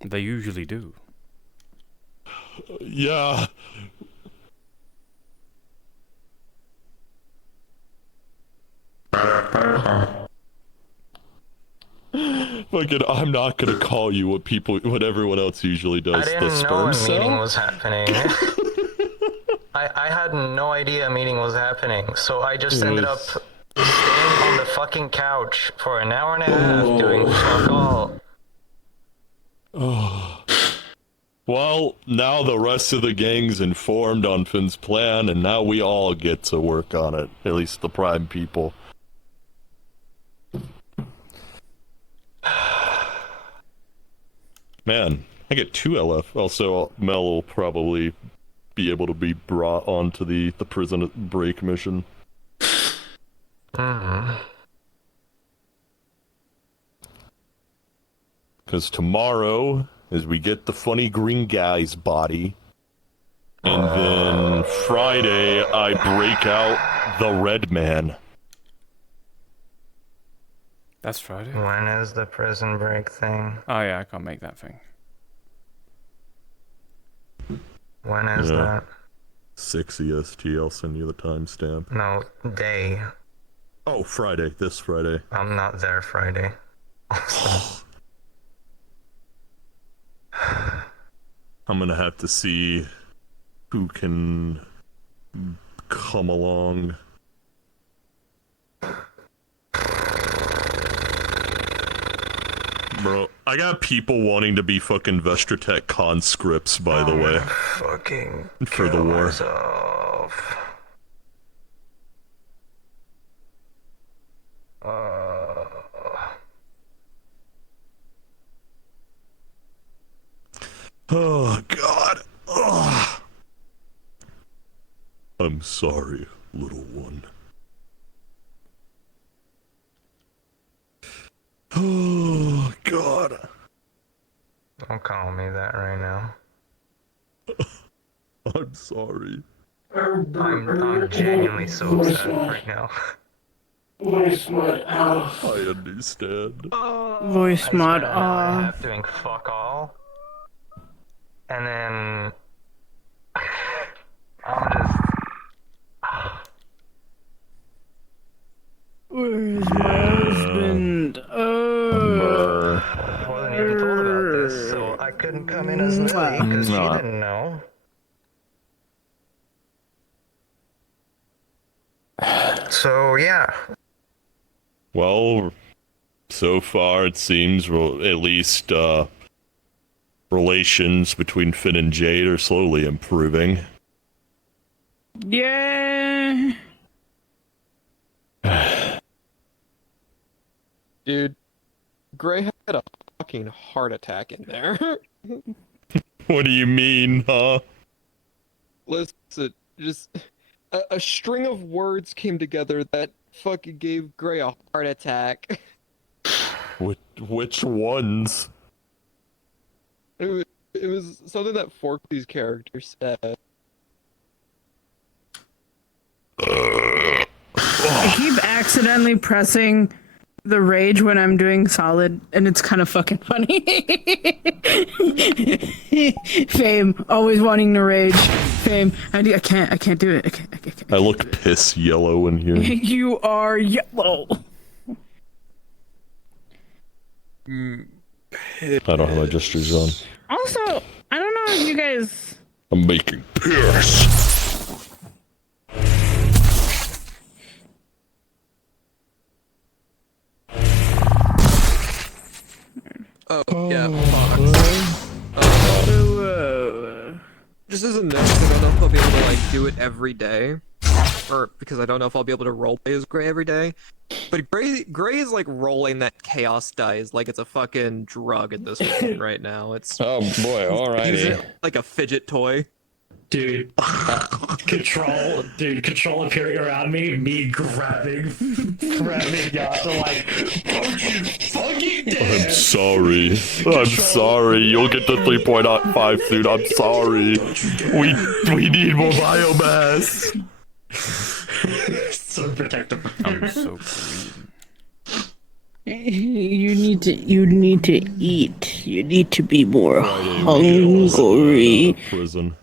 They usually do. Yeah. Fucking, I'm not gonna call you what everyone else usually does. I didn't the know a sperm meeting cell? was happening. I had no idea a meeting was happening, so I just ended up staying on the fucking couch for an hour and a half doing fuck all. Oh. Well, now the rest of the gang's informed on Finn's plan, and now we all get to work on it. At least the Prime people. Man, I get 2 LF. Also, Mel will probably be able to be brought onto the prison break mission. Because tomorrow is we get the funny green guy's body. And then Friday, I break out the red man. That's Friday. When is the prison break thing? Oh yeah, I can't make that thing. When is that? 6 EST, I'll send you the timestamp. No, day. Oh, Friday, this Friday. I'm not there Friday. I'm gonna have to see who can come along. Bro, I got people wanting to be fucking Vestratech conscripts, by the way. Fucking for the war. Myself. Oh, God. Ugh. I'm sorry, little one. Oh, God. Don't call me that right now. I'm sorry. I'm genuinely so upset right now. Voice mod off. I understand. Voice I mod spent an hour and a half off. doing fuck all, and then I'm just. Where's my husband? I wasn't even told about this, so I couldn't come in as Lily because she didn't know. So yeah. Well, so far it seems at least relations between Finn and Jade are slowly improving. Yeah. Dude, Gray had a fucking heart attack in there. What do you mean, huh? Listen, just a string of words came together that fucking gave Gray a heart attack. Which ones? It was something that Forky's character said. I keep accidentally pressing the rage when I'm doing solid, and it's kind of fucking funny. Fame, always wanting to rage. Fame, I can't do it. I can't. I look piss yellow in here. You are yellow. I don't have my gestures on. Also, I don't know if you guys. I'm making piss. Oh, yeah, just as a note, I don't know if I'll be able to, like, do it every day. Or, because I don't know if I'll be able to roleplay as Gray every day. But Gray is, like, rolling that chaos dice like it's a fucking drug at this point right now. It's... Oh, boy, alrighty. Use it like a fidget toy. Dude, control appearing around me grabbing Yasa like, don't you fucking dare! I'm sorry. I'm sorry. You'll get the 3.5 soon. I'm sorry. We need more biomass. So protective. I'm so greedy. You need to eat. You need to be more hungry. Prison.